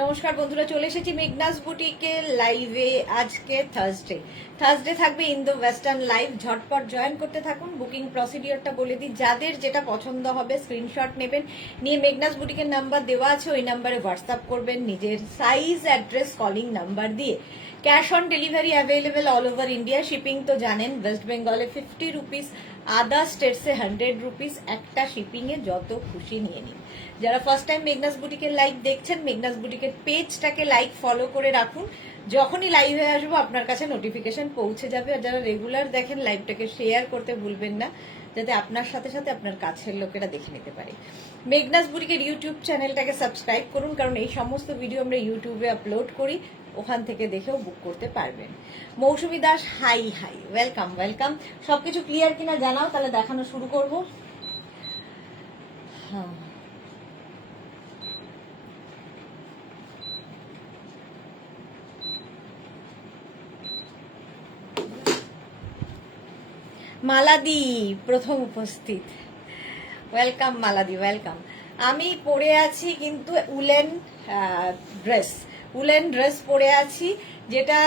নমস্কার বন্ধুরা, চলে এসেছি মেঘনাস বুটিকে লাইভে। আজকে থার্সডে থাকবে ইন দ্য ওয়েস্টার্ন লাইভ। ঝটপট জয়েন করতে থাকুন। বুকিং প্রসিডিওরটা বলে দিই, যাদের যেটা পছন্দ হবে স্ক্রিনশট নেবেন, নিয়ে মেঘনাস বুটিকের নাম্বার দেওয়া আছে, ওই নাম্বারে হোয়াটসঅ্যাপ করবেন নিজের সাইজ, অ্যাড্রেস, কলিং নাম্বার দিয়ে। Cash on delivery available all over India. Shipping তো জানেন, ওয়েস্ট বেঙ্গলে 50 রুপিস, আদার স্টেটসে 100 রুপিস। একটা শিপিংয়ে যত খুশি নিয়ে নিন। যারা ফার্স্ট টাইম মেঘনাস বুটিকের লাইভ দেখছেন, মেঘনাস বুটিকের পেজটাকে লাইক ফলো করে রাখুন। যখনই লাইভে আসবো আপনার কাছে নোটিফিকেশন পৌঁছে যাবে। আর যারা রেগুলার দেখেন, লাইভটাকে শেয়ার করতে ভুলবেন না, যাতে আপনার সাথে সাথে আপনার কাছের লোকেরা দেখে নিতে পারে। মেঘনাস বুটিকের ইউটিউব চ্যানেলটাকে সাবস্ক্রাইব করুন, কারণ এই সমস্ত ভিডিও আমরা ইউটিউবে আপলোড করি, ওখান থেকে দেখেও বুক করতে পারবেন। Moushumi Das, hi hi, welcome welcome. সবকিছু ক্লিয়ার কিনা জানাও, তাহলে দেখানো শুরু করবো। হ্যাঁ, মালাদি প্রথম উপস্থিত, ওয়েলকাম মালাদি, ওয়েলকাম। আমি পরে আছি কিন্তু উলেন ড্রেস পরে আছি, যেটা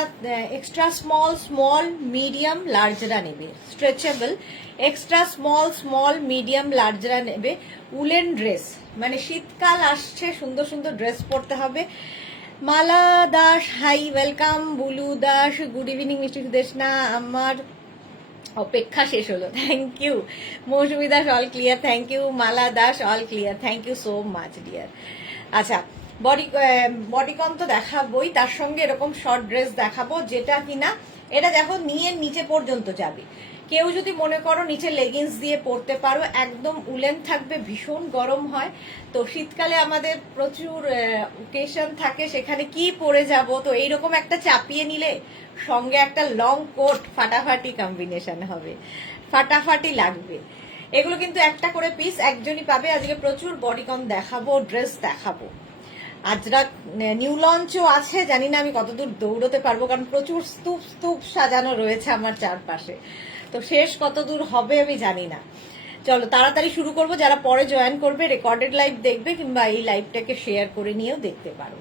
এক্সট্রা স্মল মিডিয়াম লার্জরা নেবে, স্ট্রেচেবল। এক্সট্রা স্মল মিডিয়াম লার্জরা নেবে উলেন ড্রেস। মানে শীতকাল আসছে, সুন্দর সুন্দর ড্রেস পরতে হবে। Mala Das, hi, welcome. Bulu Das, good evening মিষ্টি সুদেশনা, আমার অপেক্ষা শেষ হলো, thank you. Moushumi Das, all clear, thank you. Mala Das, all clear, thank you so much dear. আচ্ছা, বডিকন তো দেখাবোই, তার সঙ্গে এরকম শর্ট ড্রেস দেখাবো, যেটা কিনা এটা দেখো নিয়ে নিচে পর্যন্ত যাবে। কেউ যদি মনে করো নিচে লেগিংস দিয়ে পরতে পারো, একদম উলেন থাকবে, ভীষণ গরম হয়। তো শীতকালে আমাদের প্রচুর ওকেশন থাকে, সেখানে কি পরে যাব, তো এইরকম একটা চাপিয়ে নিলে সঙ্গে একটা লং কোট, ফাটাফাটি কম্বিনেশন হবে, ফাটাফাটি লাগবে। এগুলো কিন্তু একটা করে পিস একজনই পাবে। আজকে প্রচুর বডিকন দেখাবো, ড্রেস দেখাবো। আজরা নিউ লঞ্চও আছে, জানি না আমি কতদূর দৌড়তে পারবো, কারণ প্রচুর স্তূপ সাজানো রয়েছে আমার চারপাশে। তো শেষ কতদূর হবে আমি জানি না। চলো তাড়াতাড়ি শুরু করব। যারা পরে জয়েন করবে, রেকর্ডেড লাইভ দেখবে, কিংবা এই লাইভটাকে শেয়ার করে নিয়েও দেখতে পারো।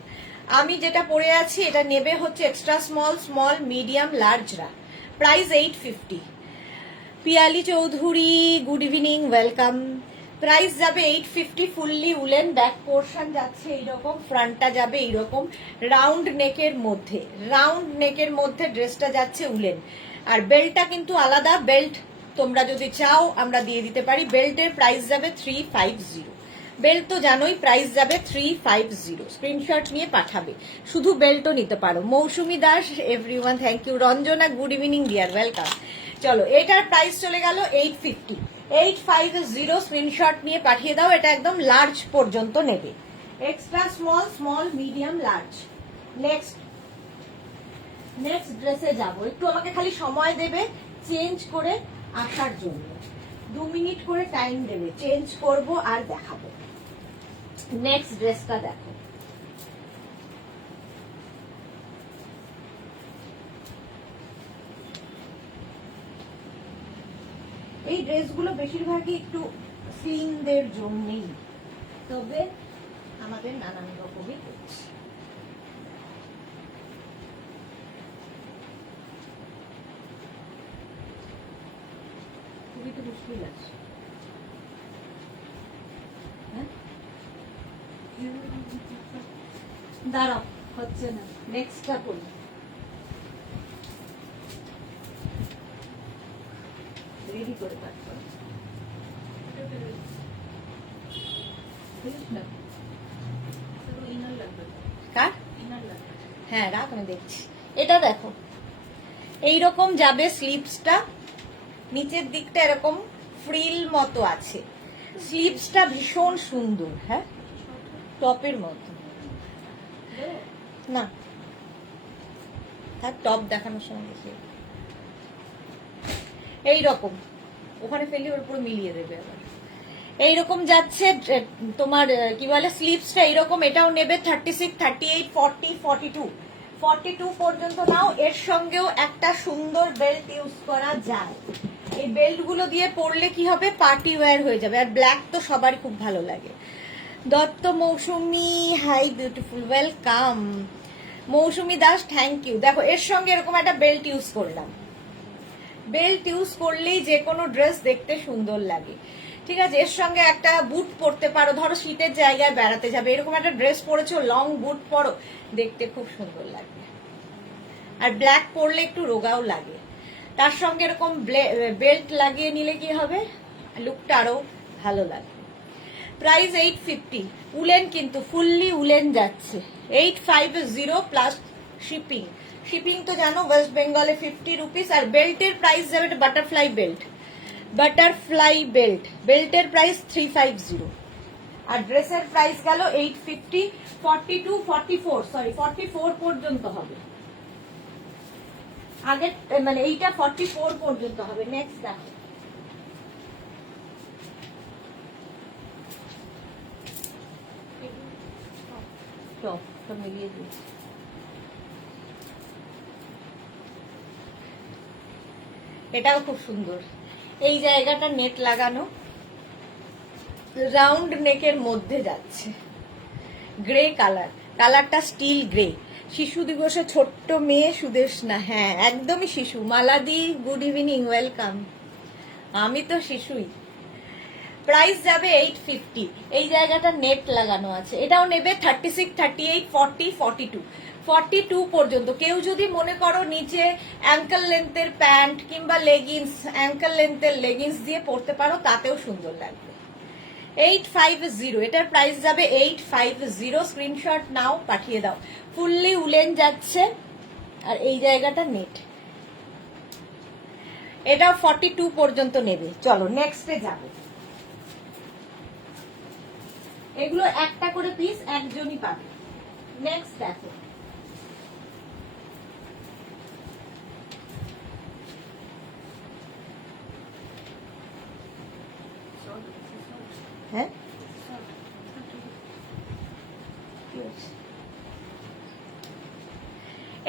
আমি যেটা পরে আছি, এটা নেবে হচ্ছে এক্সট্রা স্মল মিডিয়াম লার্জরা। Price 850। Piyali Chowdhury, good evening, welcome. Price যাবে 850, ফুললি উলেন। ব্যাক পোর্শন যাচ্ছে এইরকম, ফ্রন্টটা যাবে এইরকম রাউন্ড নেকের মধ্যে ড্রেসটা যাচ্ছে উলেন। আর বেল্টটা কিন্তু আলাদা, বেল্ট তোমরা যদি চাও আমরা দিয়ে দিতে পারি। বেল্টের প্রাইস যাবে 350। বেল্ট তো জানোই, প্রাইস যাবে 350। স্ক্রিনশট নিয়ে পাঠাবে, শুধু বেল্টও নিতে পারো। Moushumi Das, everyone, thank you. Ranjana, good evening dear, welcome. চলো, এটার প্রাইস চলে গেল 850। 850 স্ক্রিনশট নিয়ে পাঠিয়ে দাও। এটা একদম লার্জ পর্যন্ত নেবে, extra small medium large. Next ড্রেসে যাব। একটু আমাকে খালি সময় দেবে চেঞ্জ করে আসার জন্য, 2 মিনিট করে টাইম দেবে, চেঞ্জ করব আর দেখাবো। নেক্সট ড্রেসটা দেখো, এই ড্রেসগুলো বেশিরভাগই একটু স্লিমদের জন্যই, তবে আমাদের নানান রকমই করছে। খুবই তো মুশকিল আছে, দাঁড়াও, হচ্ছে না, নেক্সটটা করি। রেডি করে পাঠাবো। হ্যাঁ রাখ, আমি দেখছি। এটা দেখো, এইরকম যাবে স্লিভসটা, নিচের দিকটা এরকম ফ্রিল মতো আছে। স্লিভসটা ভীষণ সুন্দর, হ্যাঁ, টপের মতো না, তার টপ দেখানোর সময় দেখি এইরকম, ওখানে ফেলি ওর উপর মিলিয়ে দেবে আবার। এইরকম যাচ্ছে তোমার কি বলে, স্লিভসটা এইরকম। এটাও নেবে 36, 38, 40, 42 পর্যন্ত নাও। এর সঙ্গেও একটা সুন্দর বেল্ট ইউজ করা যায়। এই বেল্ট গুলো দিয়ে পরলে কি হবে, পার্টি ওয়্যার হয়ে যাবে। আর ব্ল্যাক তো সবারই খুব ভালো লাগে। Dutta Moushumi, hi beautiful, welcome Moushumi Das, thank you. দেখো এর সঙ্গে এরকম একটা বেল্ট ইউজ করলাম, বেল্ট ইউজ করলেই যে কোনো ড্রেস দেখতে সুন্দর লাগে, ঠিক আছে। এর সঙ্গে একটা বুট পরতে পারো, ধরো শীতের জায়গায় বেড়াতে যাবে, এরকম একটা ড্রেস পরেছো, লং বুট পরো, দেখতে খুব সুন্দর লাগবে। আর ব্ল্যাক পরলে একটু রোগাও লাগে, তার সঙ্গে এরকম বেল্ট লাগিয়ে নিলে কি হবে, লুকটা আরো ভালো লাগবে। প্রাইস 850, উলেন কিন্তু ফুললি উলেন যাচ্ছে, 850 প্লাস শিপিং। শিপিং তো জানো ওয়েস্ট বেঙ্গলে 50 রুপিস। আর বেল্টের প্রাইস যাবে, বাটারফ্লাই বেল্ট, বাটারফ্লাই বেল্ট, বেল্টের প্রাইস 350। আর ড্রেসের প্রাইস গেল 850, 42, 44, সরি 44 পর্যন্ত হবে। আগে মানে এইটা 44 পর্যন্ত হবে। নেক্সট দেখো, টপটা মিলিয়ে দিচ্ছি। এটাও খুব সুন্দর, এই জায়গাটা নেট লাগানো, রাউন্ড নেকের মধ্যে যাচ্ছে, গ্রে কালার, কালারটা স্টিল গ্রে। শিশু দিবসে ছোট্ট মেয়ে সুদেশনা, হ্যাঁ একদমই শিশু। মালাদি, গুড ইভিনিং, ওয়েলকাম। আমি তো শিশুই। প্রাইস যাবে 850, এই জায়গাটা নেট লাগানো আছে। এটাও নেবে 36, 38, 40, 42, 42 পর্যন্ত। কেউ যদি মনে করো নিচে অ্যাঙ্কেল লেন্থের প্যান্ট কিংবা লেগিংস, অ্যাঙ্কেল লেন্থের লেগিংস দিয়ে পরতে পারো, তাতেও সুন্দর লাগবে। 850, এটার প্রাইস যাবে 850। স্ক্রিনশট নাও, পাঠিয়ে দাও। ফুললি উলেন যাচ্ছে, আর এই জায়গাটা নেট। এটাও 42 পর্যন্ত নেবে। চলো নেক্সটে যাবো। এগুলো একটা করে পিস একজনই পাবে। নেক্সট দেখো, হ্যাঁ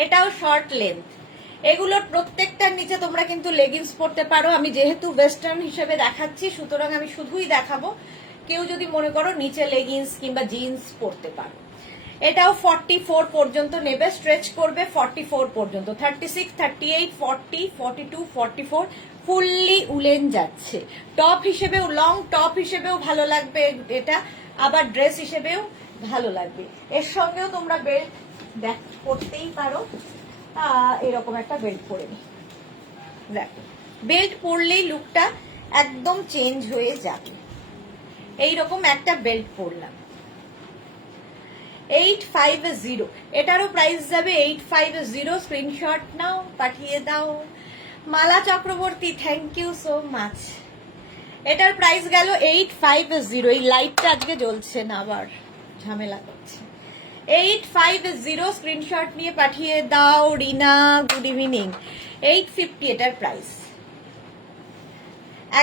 এটাও শর্ট লেন্থ। এগুলোর প্রত্যেকটার নিচে তোমরা কিন্তু লেগিংস পরতে পারো। আমি যেহেতু ওয়েস্টার্ন হিসেবে দেখাচ্ছি, সুতরাং আমি শুধুই দেখাবো। কেউ যদি মনে করো নিচে লেগিংস কিংবা জিন্স পরতে পারো। এটাও 44 পর্যন্ত নেবে, স্ট্রেচ করবে 44 পর্যন্ত। 36, 38, 40, 42, 44, ফুললি উলেন যাচ্ছে। টপ হিসেবেও, লং টপ হিসেবেও ভালো লাগবে এটা, আবার ড্রেস হিসেবেও ভালো লাগবে। এর সঙ্গেও তোমরা বেল্ট করতেই পারো। এরকম একটা বেল্ট পরে নি, দেখো বেল্ট পরলেই লুকটা একদম চেঞ্জ হয়ে যাবে। এইরকম একটা বেল্ট পরলাম, 850। এটারও প্রাইস যাবে 850। স্ক্রিনশট নাও, পাঠিয়ে দাও। Mala Chakraborty, thank you so much. এটার প্রাইস গেল 850। এই লাইটটা আজকে জ্বলছে না, আবার ঝামেলা করছে। 850, স্ক্রিনশট নিয়ে পাঠিয়ে দাও। রিনা, গুড ইভিনিং। 850 এটার প্রাইস।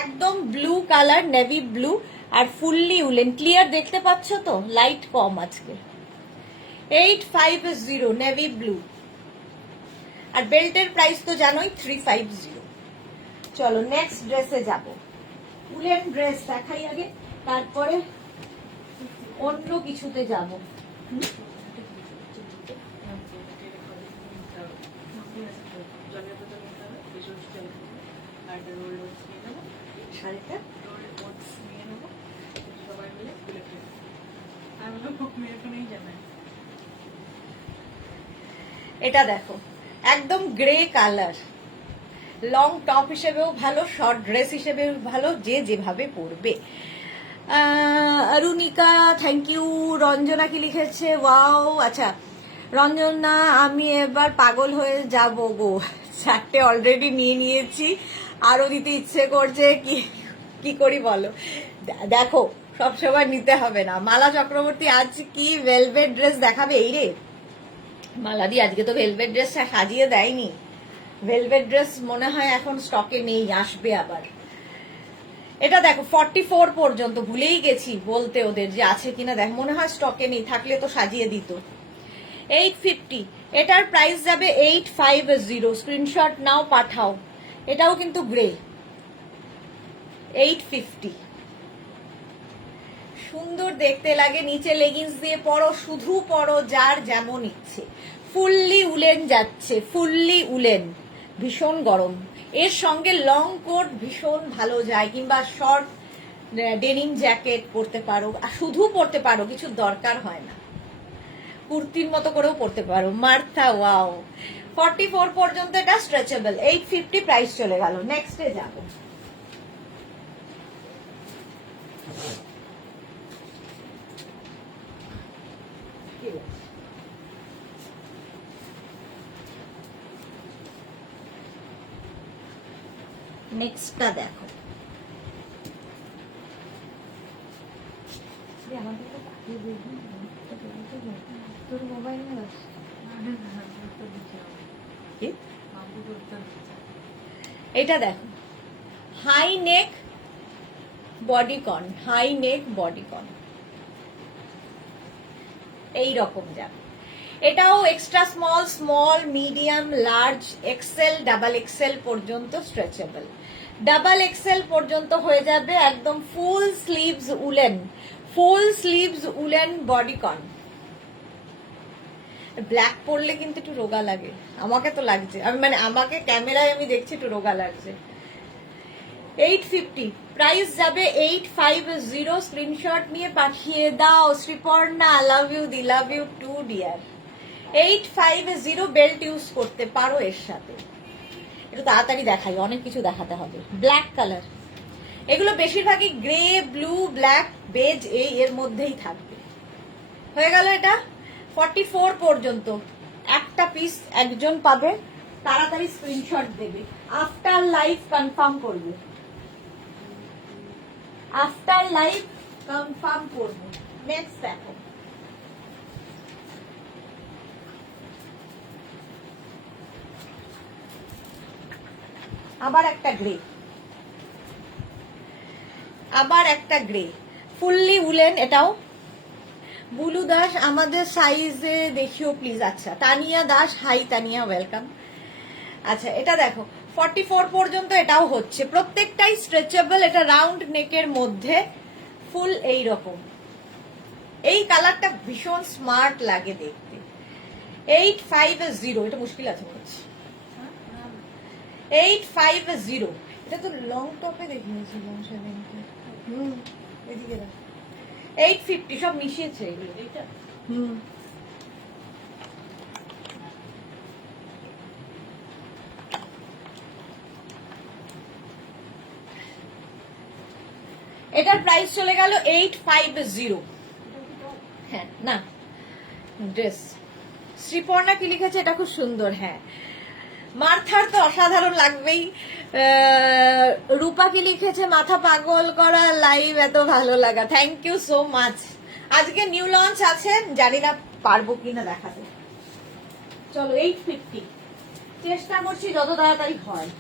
একদম ব্লু কালার, নেভি ব্লু, আর ফুললি উলেন। ক্লিয়ার দেখতে পাচ্ছ তো? লাইট কম আজকে। 850 নেভি ব্লু। আর বেল্টের প্রাইস তো জানোই 350। চলো নেক্সট ড্রেসে যাব। উলেন ড্রেস দেখাই আগে, তারপরে অন্য কিছুতে যাব। শাড়িটা এটা দেখো, একদম গ্রে কালার, লং টপ হিসেবেও ভালো, শর্ট ড্রেস হিসেবেও ভালো, যে যেভাবে পরবে। Arunika, thank you. রঞ্জনা কি লিখেছে, ওয়াও। আচ্ছা রঞ্জনা, আমি এবার পাগল হয়ে যাব গো, 4টে অলরেডি নিয়ে নিয়েছি, আরো দিতে ইচ্ছে করছে। কি করি বলো? দেখো সবসময় নিতে হবে না। মালা চক্রবর্তী, আজ কি ভেলভেট ড্রেস দেখাবে? এই রে মালাদি, আজকে তো ভেলভেট ড্রেসটা সাজিয়ে দেয়নি। ভেলভেট ড্রেস মনে হয় এখন স্টকে নেই, আসবে আবার। এটা দেখো 44 পর্যন্ত, ভুলেই গেছি বলতে ওদের যে আছে কিনা। দেখ, মনে হয় স্টকে নেই, থাকলে তো সাজিয়ে দিত। 850, এটার প্রাইস যাবে 850। স্ক্রিনশট নাও, পাঠাও। এটাও কিন্তু গ্রে। 850, সুন্দর দেখতে লাগে। নিচে লেগিংস দিয়ে পরো, শুধু পরো, যার যেমন ইচ্ছে। ফুললি উলেন যাচ্ছে, ফুললি উলেন, ভীষণ গরম। এর সঙ্গে লং কোট ভীষণ ভালো যায়, কিংবা শর্ট ডেনিম জ্যাকেট পরতে পারো, আর শুধু পরতে পারো, কিছু দরকার হয় না, কুর্তির মতো করেও পরতে পারো। Martha, wow. 44 পর্যন্ত এটা স্ট্রেচেবল। 850 প্রাইস চলে গেল। নেক্সটে যাবো। নেক্সটটা দেখো। এটা দেখো, high neck bodycon, high neck bodycon এইরকম যাবে। এটাও extra small, small, medium, large, XL, double XL পর্যন্ত স্ট্রেচেবল। ডাবল এক্সেল পর্যন্ত হয়ে যাবে। একদম full sleeves woollen, full sleeves woollen bodycon. Black পরলে কিন্তু একটু রোগা লাগে, আমাকে তো লাগছে, আমি মানে আমাকে ক্যামেরায় আমি দেখছি একটু রোগা লাগছে। 850 প্রাইস যাবে। 850 স্ক্রিনশট নিয়ে পাঠিয়ে দাও। শ্রীপর্ণা, লাভ ইউ দি, love you too dear. 850 belt use করতে পারো এর সাথে। একটু তাড়াতাড়ি দেখাই, অনেক কিছু দেখাতে হবে। ব্ল্যাক কালার, এগুলো বেশিরভাগই গ্রে, ব্লু, ব্ল্যাক, বেজ এই এর মধ্যেই থাকবে। হয়ে গেল এটা। 44 পর্যন্ত একটা পিস একজন পাবে, তাড়াতাড়ি স্ক্রিনশট দেবে। আফটার লাইভ কনফার্ম করবে, আফটার লাইভ কনফার্ম করবে। নেক্সট দেখো। আবার একটা গ্রে, আবার একটা গ্রে, ফুললি উলেন। এটাও বুলু দাস, আমাদের সাইজে দেখিও প্লিজ। আচ্ছা, তানিয়া দাস, হাই তানিয়া, ওয়েলকাম। আচ্ছা, এটা দেখো 44 পর্যন্ত এটাও হচ্ছে। প্রত্যেকটাই স্ট্রেচেবল। এটা রাউন্ড নেকের মধ্যে ফুল এইরকম। এই কালারটা ভীষণ স্মার্ট লাগে দেখতে। 850, এটা মুশকিল আছে মনে হচ্ছে। 850, এটা তো লং টপে দেখিয়েছিলাম সেদিনকে। এদিকে দেখো। 850 সব মিশিয়েছে এগুলো। এটা এটার প্রাইস চলে গেল 850। হ্যাঁ, না ড্রেস। শ্রীপর্ণা কি লিখেছে? এটা খুব সুন্দর। হ্যাঁ, মার্থার তো অসাধারণ লাগবেই। রূপা কি লিখেছে? মাথা পাগল করা লাইভ, এত ভালো লাগা। Thank you so much. আজকে নিউ লঞ্চ আছে, জানি না পারবো কিনা দেখাতে। চলো 850, চেষ্টা করছি যত তাড়াতাড়ি হয়।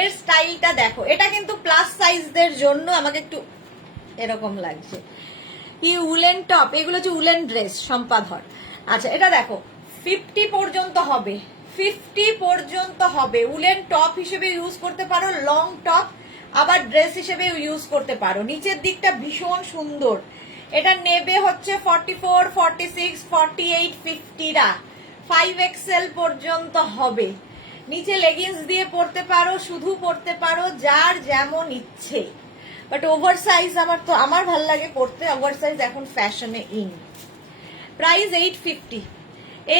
এর স্টাইলটা দেখো। এটা কিন্তু প্লাস সাইজদের জন্য, আমাকে একটু এরকম লাগছে। কি উলেন টপ, এগুলো হচ্ছে উলেন ড্রেস, সম্পাধর। আচ্ছা, এটা দেখো 50 পর্যন্ত হবে, 50 পর্যন্ত হবে। উলেন টপ হিসেবে ইউজ করতে পারো, লং টপ, আবার ড্রেস হিসেবে ইউজ করতে পারো। নিচের দিকটা ভীষণ সুন্দর। এটা নেবে হচ্ছে 44, 46, 48, 50রা 5XL পর্যন্ত হবে। নিচে লেগিংস দিয়ে পরতে পারো, শুধু পরতে পারো, যার যেমন ইচ্ছে। বাট ওভার সাইজ আমার ভাল লাগে পরতে। ওভার সাইজ এখন ফ্যাশনে ইন। প্রাইস 850,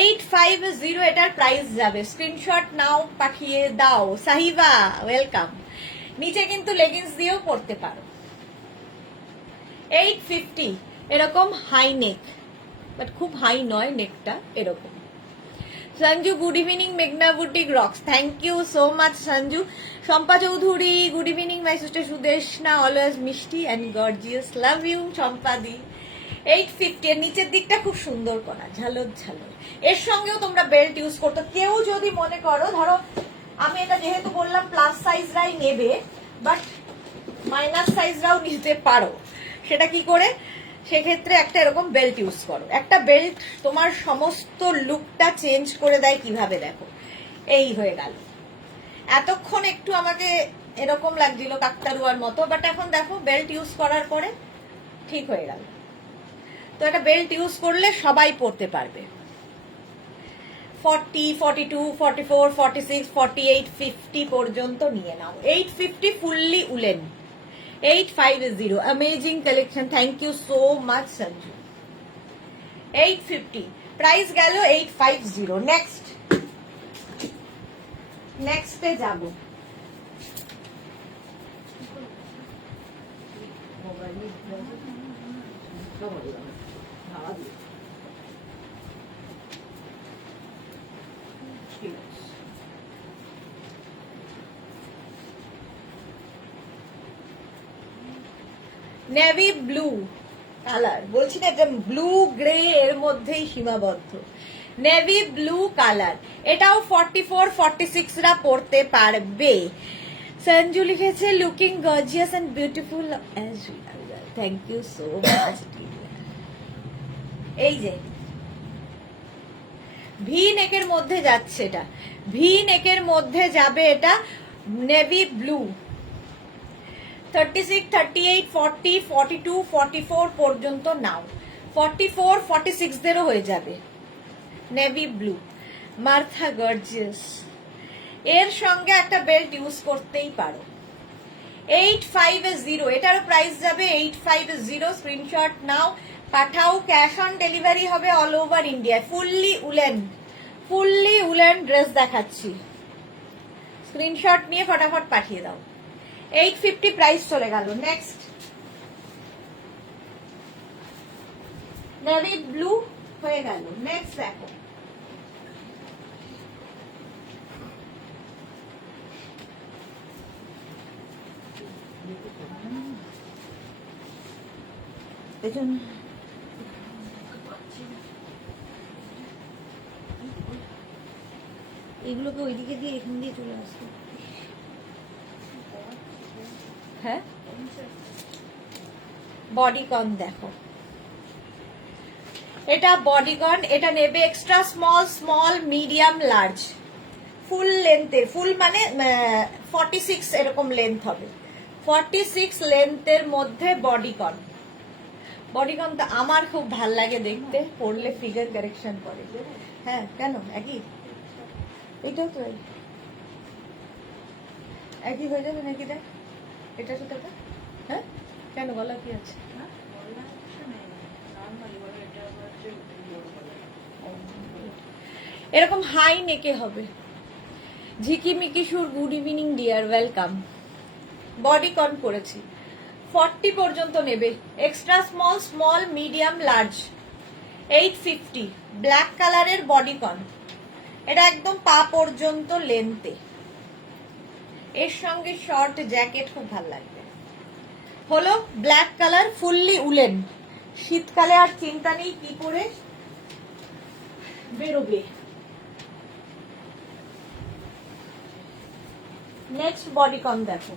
850 এটার প্রাইস যাবে। স্ক্রিনশট নাও, পাঠিয়ে দাও। সাহিবা, ওয়েলকাম। নিচে কিন্তু লেগিংস দিয়েও পরতে পারো। 850, এরকম হাই নেক, বাট খুব হাই নয় নেকটা, এরকম। Sanju, good evening. মেঘনা boutique rocks, thank you so much Sanju. Shampa Chowdhury, good evening my sister Sudeshna, always মিষ্টি and gorgeous, love you Champa di. 850 এর নিচের দিকটা খুব সুন্দর করা, ঝালর ঝালর। এর সঙ্গেও তোমরা বেল্ট ইউজ করতো। কেউ যদি মনে করো, ধরো আমি এটা যেহেতু বললাম প্লাস সাইজরাই নেবে, বাট মাইনাস সাইজরাও নিতে পারো। সেটা কি করে? সেক্ষেত্রে একটা এরকম বেল্ট ইউজ করো। একটা বেল্ট তোমার সমস্ত লুকটা চেঞ্জ করে দেয় কিভাবে, দেখো এই হয়ে গেল। এতক্ষণ একটু আমাকে এরকম লাগছিল কাকতারুয়ার মতো, বাট এখন দেখো বেল্ট ইউজ করার পরে ঠিক হয়ে গেল। তো একটা বেল্ট ইউজ করলে সবাই পরতে পারবে। 40, 42, 44, 46, 48, 50 পর্যন্ত নিয়ে নাও। 850 fully woollen, 850 amazing collection. Thank you so much Sanju. 850 price গেল 850। নেক্সটে যাব। নেভি ব্লু কালার, বলছি না এটা ব্লু গ্রে এর মধ্যেই সীমাবদ্ধ। নেভি ব্লু কালার, এটাও 44, 46 রা পড়তে পারবে। সঞ্জু লিখেছে looking gorgeous and beautiful as usual. Thank you so much. এই যে ভি নেকের মধ্যে যাচ্ছে, এটা ভি নেকের মধ্যে যাবে, এটা নেভি ব্লু। 36, 38, 40, 42, 44 পর্যন্ত নাও। 44, 46 দেরও হয়ে যাবে। নেভি ব্লু মার্থা গর্জিয়াস, এর সঙ্গে একটা বেল্ট ইউজ করতেই পারো। 850, এটারও প্রাইস যাবে 850। স্ক্রিনশট নাও, পাঠাও। ক্যাশ অন ডেলিভারি হবে all over India. Fully woollen dress দেখাচ্ছি, স্ক্রিনশট নিয়ে ফটাফট পাঠিয়ে দাও। 850 প্রাইস চলে গেল। নেক্সট নেভি ব্লু হয়ে গেল। নেক্সট দেখো, এগুলোকে ওইদিকে দিয়ে এখান দিয়ে চলে আসবে। হ্যাঁ, বডিকন দেখো, এটা বডিকন। এটা নেবে extra small, small, medium, large, full লেন্থের। ফুল মানে 46 এরকম লেন্থ হবে। 46 লেন্থের মধ্যে বডিকন। বডিকনটা আমার খুব ভাল লাগে দেখতে, পরলে ফিগার কারেকশন করে। হ্যাঁ, কেন একই? এটাও তো একই হয়ে যাবে নাকি? দেখ এটার সাথে এটা। হ্যাঁ, কেন গলা কি আছে? এরকম হাই নেকে হবে। ঝিকিমিকি সুর, good evening dear, welcome. Bodycon করেছি। 40 পর্যন্ত নেবে। Extra small, small, medium, large. 850 black কালারের বডিকন। এটা একদম পা পর্যন্ত লেন্থে। এর সঙ্গে শর্ট জ্যাকেট খুব ভালো লাগবে। হলো ব্ল্যাক কালার, ফুললি উলেন। শীতকালে আর চিন্তা নেই কি পরে বেরোবে। নেক্সট বডিকন দেখো,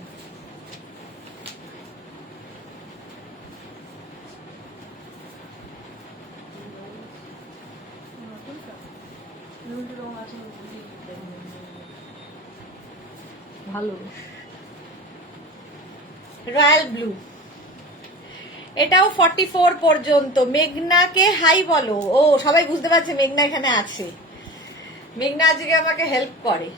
ভালো রয়্যাল ব্লু। এটাও 44 পর্যন্ত। মেঘনাকে হাই বলো। ও সবাই বুঝতে পারছে মেঘনা এখানে আছে। মেঘনা আজকে আমাকে হেল্প করে।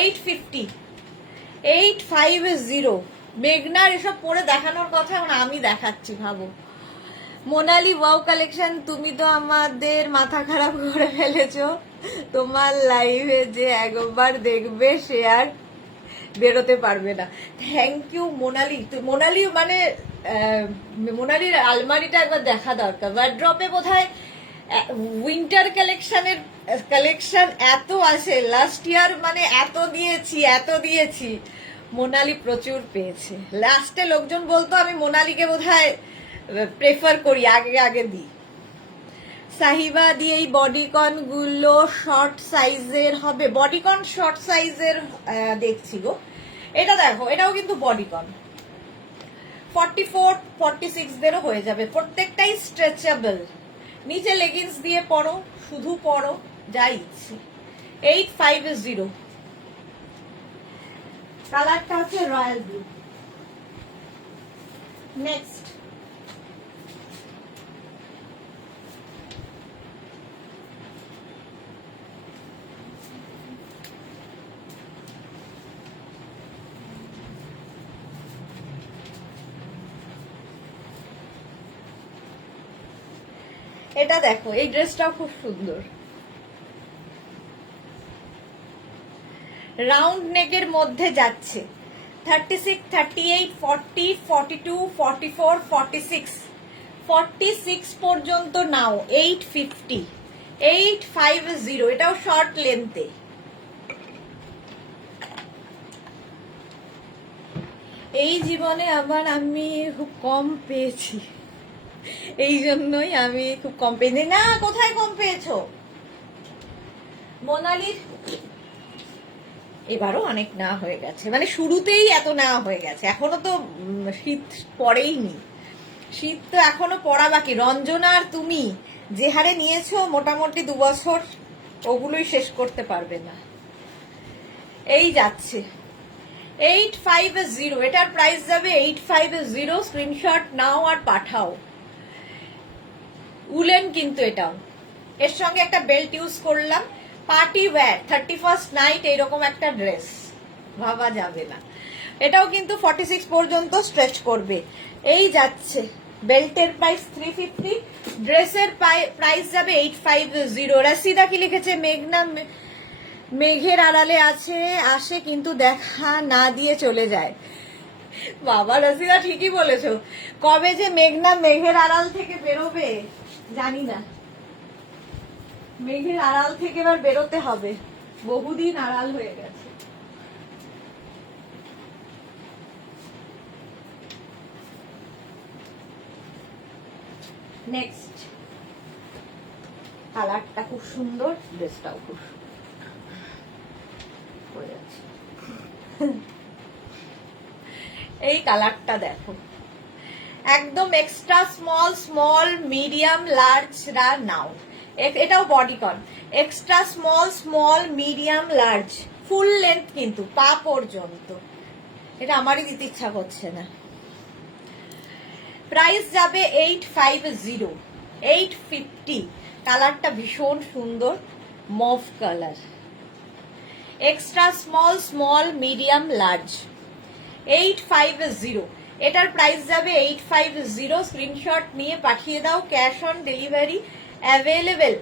850 মেঘনার এসব পরে দেখানোর কথা, এখন আমি দেখাচ্ছি, ভাবো। মোনালি ওয়াও কালেকশন, তুমি তো আমাদের মাথা খারাপ করে ফেলেছো। তোমার লাইভে যে একবার দেখবে সে আর বেরোতে পারবে না। Thank you Monali. মোনালি মানে মোনালির আলমারিটা একবার দেখা দরকার। ওয়ার্ড্রপে বোধহয় উইন্টার কালেকশন এত আছে। লাস্ট ইয়ার মানে এত দিয়েছি। মোনালি প্রচুর পেয়েছে। লাস্টে লোকজন বলতো আমি মোনালিকে বোধহয় প্রেফার করি, আগে দিই। সাহিবা দিয়ে এই বডিকন গুলো শর্ট সাইজের হবে। বডিকন শর্ট সাইজের দেখছি গো। এটা দেখো, এটাও কিন্তু বডিকন। 44-46 হয়ে যাবে। প্রত্যেকটাই স্ট্রেচেবল। নিচে লেগিংস দিয়ে পরো, শুধু পরো, যা ইচ্ছে। 850। কালারটা হচ্ছে রয়্যাল ব্লু। নেক্সট এটা দেখো, এই ড্রেসটাও খুব সুন্দর। রাউন্ড নেকের মধ্যে যাচ্ছে। 36, 38, 40, 42, 44, 46, 46 পর্যন্ত নাও। 850, 850। এটাও শর্ট লেন্থে। এই জীবনে আমি খুব কম পেয়েছি, এই জন্যই আমি খুব কম পেয়েছি। না, কোথায় কম পেয়েছো? মোনালির এবারও অনেক না হয়ে গেছে, মানে শুরুতেই এত না হয়ে গেছে। এখনো তো শীত পড়েইনি, শীত তো এখনো পড়া বাকি। রঞ্জনা আর তুমি যে হারে নিয়েছো মোটামুটি 2 বছর ওগুলোই শেষ করতে পারবে না। এই যাচ্ছে 850। এটার প্রাইস যাবে 850। স্ক্রিনশট নাও আর পাঠাও। উলেন কিন্তু এটাও। এর সঙ্গে একটা বেল্ট ইউজ করলাম। পার্টি ওয়্যার 31st নাইট এইরকম একটা ড্রেস ভাবা যাবে না। এটাও কিন্তু 46 পর্যন্ত স্ট্রেচ করবে। এই যাচ্ছে বেল্টের প্রাইস 350, ড্রেসের প্রাইস যাবে 850। রাশিদা কি লিখেছে? মেঘনা মেঘের আড়ালে আসে কিন্তু দেখা না দিয়ে চলে যায়। বাবা রাশিদা ঠিকই বলেছো। কবে যে মেঘনা মেঘের আড়াল থেকে বেরোবে জানি না। মেঘের আড়াল থেকে এবার বেরোতে হবে, বহুদিন আড়াল হয়ে গেছে। নেক্সট কালারটা খুব সুন্দর, ড্রেসটাও খুব সুন্দর। এই কালারটা দেখো, একদম এক্সট্রা স্মল, স্মল, মিডিয়াম, লার্জরা নাও। এটাও bodycon. Extra small, small, medium, large, full length কিন্তু পা পর্যন্ত। এটা আমারই দিতে ইচ্ছা করছে না। প্রাইস যাবে 850, 850। কালারটা ভীষণ সুন্দর, mauve colour. Extra small, small, medium, large, 850। এটার প্রাইস যাবে 850। স্ক্রিনশট নিয়ে পাঠিয়ে দাও। Cash on delivery available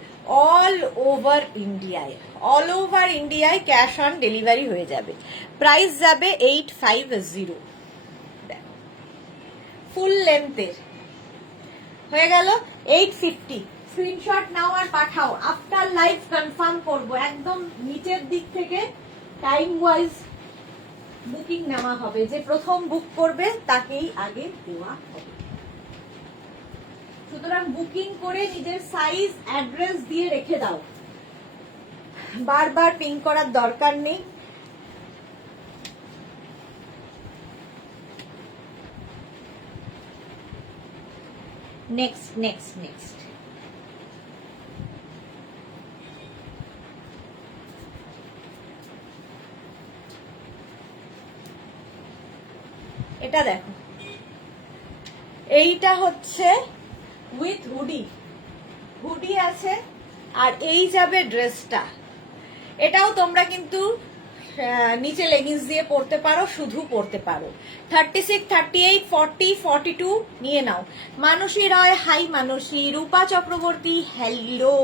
all over ইন্ডিয়ায়। অল ওভার ইন্ডিয়ায় ক্যাশ অন ডেলিভারি হয়ে যাবে। প্রাইস যাবে 850। ফুল লেন্থের হয়ে গেল 850। স্ক্রিনশট নাও আর পাঠাও। আফটার লাইভ কনফার্ম করব। একদম নিচের দিক থেকে টাইম ওয়াইজ বুকিং নেওয়া হবে। যে প্রথম বুক করবে তাকেই আগে দেওয়া হবে। সুতরাং বুকিং করে নিজের সাইজ অ্যাড্রেস দিয়ে রেখে দাও, বারবার পিং করার দরকার নেই। নেক্সট নেক্সট নেক্সট এটা দেখো, এইটা হচ্ছে উইথ হুডি। হুডি আছে আর এই যাবে ড্রেসটা। এটাও তোমরা কিন্তু নিচে লেগিংস দিয়ে পরতে পারো, শুধু পরতে পারো। 36, 38, 40, 42 নিয়ে নাও। Mansi Roy, hi Mansi. Rupa Chakraborty, hello.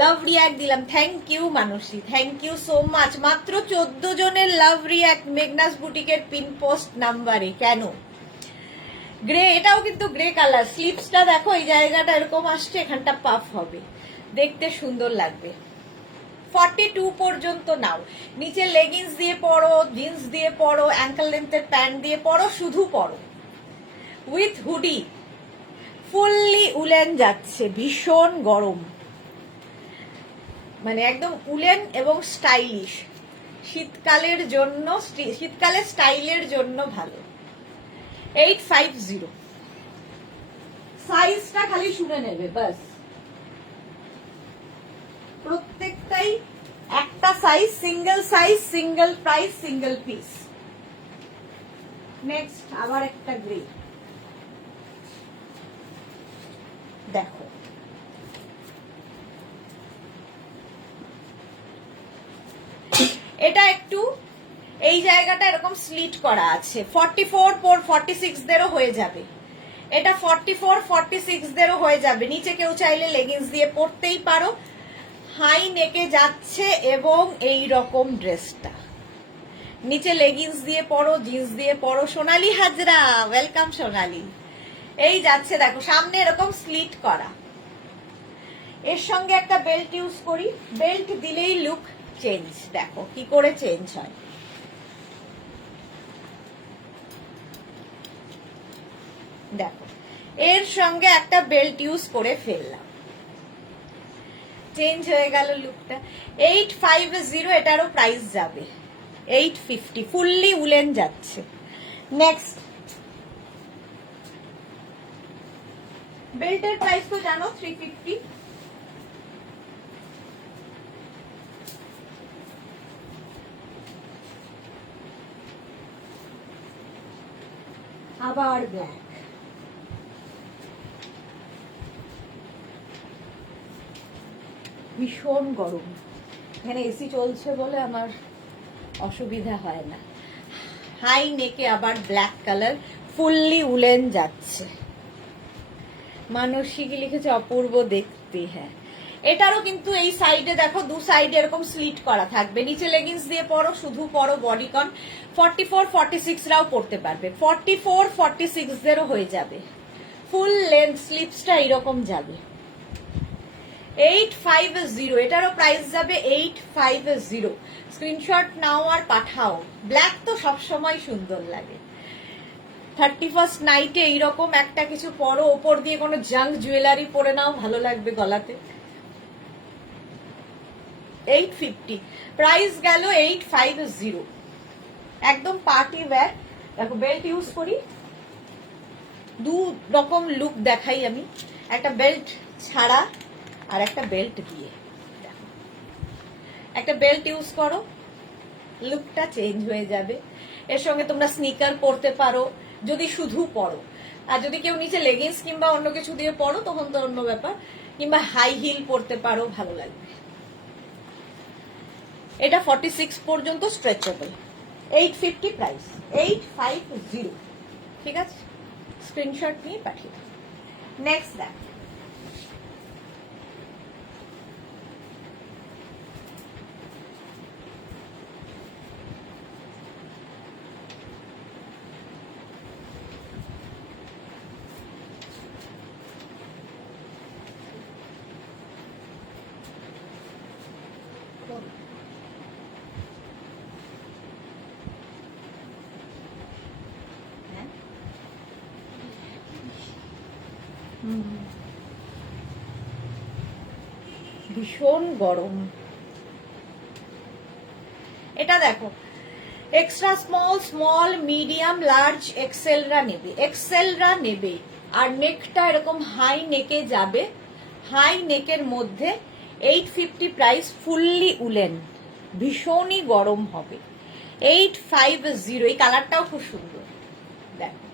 Love react দিলাম, thank you Mansi, thank you so much. মাত্র 14 জনের লাভ রিয়াক্ট মেঘনাস বুটিকের পিন পোস্ট নাম্বারে। কেন? গ্রে, এটাও কিন্তু গ্রে কালার। স্লিপসটা দেখো, এই জায়গাটা এরকম আসছে, এখানটা পাফ হবে, দেখতে সুন্দর লাগবে। 42 পর্যন্ত নাও। নিচে লেগিংস দিয়ে পরো, জিন্স দিয়ে পরো, অ্যাঙ্কেল লেন্থের প্যান্ট দিয়ে পরো, শুধু পরো। উইথ হুডি, ফুললি উলেন যাচ্ছে, ভীষণ গরম, মানে একদম উলেন এবং স্টাইলিশ। শীতকালের জন্য, শীতকালে স্টাইলের জন্য ভালো। 850। সাইজটা খালি শুনে নেবে বাস, প্রত্যেকটাই একটা size, single price, single piece. Next আবার একটা গ্রে, দেখো এটা একটু এই জায়গাটা এরকম স্লিট করা আছে, 44-46 দেরও হয়ে যাবে, এটা 44-46 দেরও হয়ে যাবে। নিচে কেউ চাইলে লেগিংস দিয়ে পরতেই পারো, হাই নেকে যাচ্ছে এবং এই রকম ড্রেসটা নিচে লেগিংস দিয়ে পরো, জিন্স দিয়ে পরো। সোনালী হাজরা, ওয়েলকাম সোনালী। এই যাচ্ছে দেখো, সামনে এরকম স্লিট করা, এর সঙ্গে একটা বেল্ট ইউজ করি, বেল্ট দিলেই লুক চেঞ্জ। দেখো কি করে চেঞ্জ হয়, দেখো এর সঙ্গে একটা বেল্ট ইউজ করে ফেললাম, চেঞ্জ হয়ে গেল লুকটা। 850, এটারও প্রাইস যাবে 850, ফুললি উলেন যাচ্ছে। নেক্সট বেল্টের প্রাইস তো জানো 350। আবার ব্ল্যাক, ভীষণ গরম, এখানে এসি চলছে বলে আমার অসুবিধা হয় না। হাই নেকে আবার ব্ল্যাক কালার, ফুললি উলেন যাচ্ছে। মানসী কি লিখেছে, অপূর্ব দেখতে। হ্যাঁ, এটারও কিন্তু এই সাইডে দেখো, দু সাইডে এরকম স্লিট করা থাকবে, নিচে লেগিংস দিয়ে পরো, শুধু পরো বডিকন। 44-46 রাও পরতে পারবে, 44-46 দেরও হয়ে যাবে, ফুল লেন্থ স্লিপসটা এইরকম যাবে। 850, এটারও প্রাইস যাবে 850। স্ক্রিনশট নাও আর পাঠাও, ব্ল্যাক তো সবসময় সুন্দর লাগে। 31st নাইটে এইরকম একটা কিছু পরো, ওপর দিয়ে কোনো জাঙ্ক জুয়েলারি পরে নাও, ভালো লাগবে গলাতে। 850, প্রাইস গেল 850, একদম পার্টি ওয়্যার। দেখো বেল্ট ইউজ করি, দু রকম লুক দেখাই আমি, একটা বেল্ট ছাড়া আর একটা বেল্ট দিয়ে। একটা বেল্ট ইউজ করো, লুকটা চেঞ্জ হয়ে যাবে। এর সঙ্গে তোমরা স্নিকার পরতে পারো যদি শুধু পরো, আর যদি কেউ নিচে লেগিংস কিংবা অন্য কিছু দিয়ে পরো তখন তো অন্য ব্যাপার, কিংবা হাই হিল পরতে পারো, ভালো লাগবে। এটা 46 পর্যন্ত স্ট্রেচেবল, 850 প্রাইস, 850। ঠিক আছে, স্ক্রিনশট নিয়ে পাঠিয়ে দাও। নেক্সট দেখ, ভীষণ গরম। এটা দেখো, এক্সট্রা স্মল, মিডিয়াম, লার্জ, এক্সেলরা নেবে। আর নেকটা এরকম হাই নেকে যাবে, হাই নেকের মধ্যে 850 প্রাইস, ফুললি উলেন, ভীষণই গরম হবে। 850, এই কালারটাও খুব সুন্দর, দেখো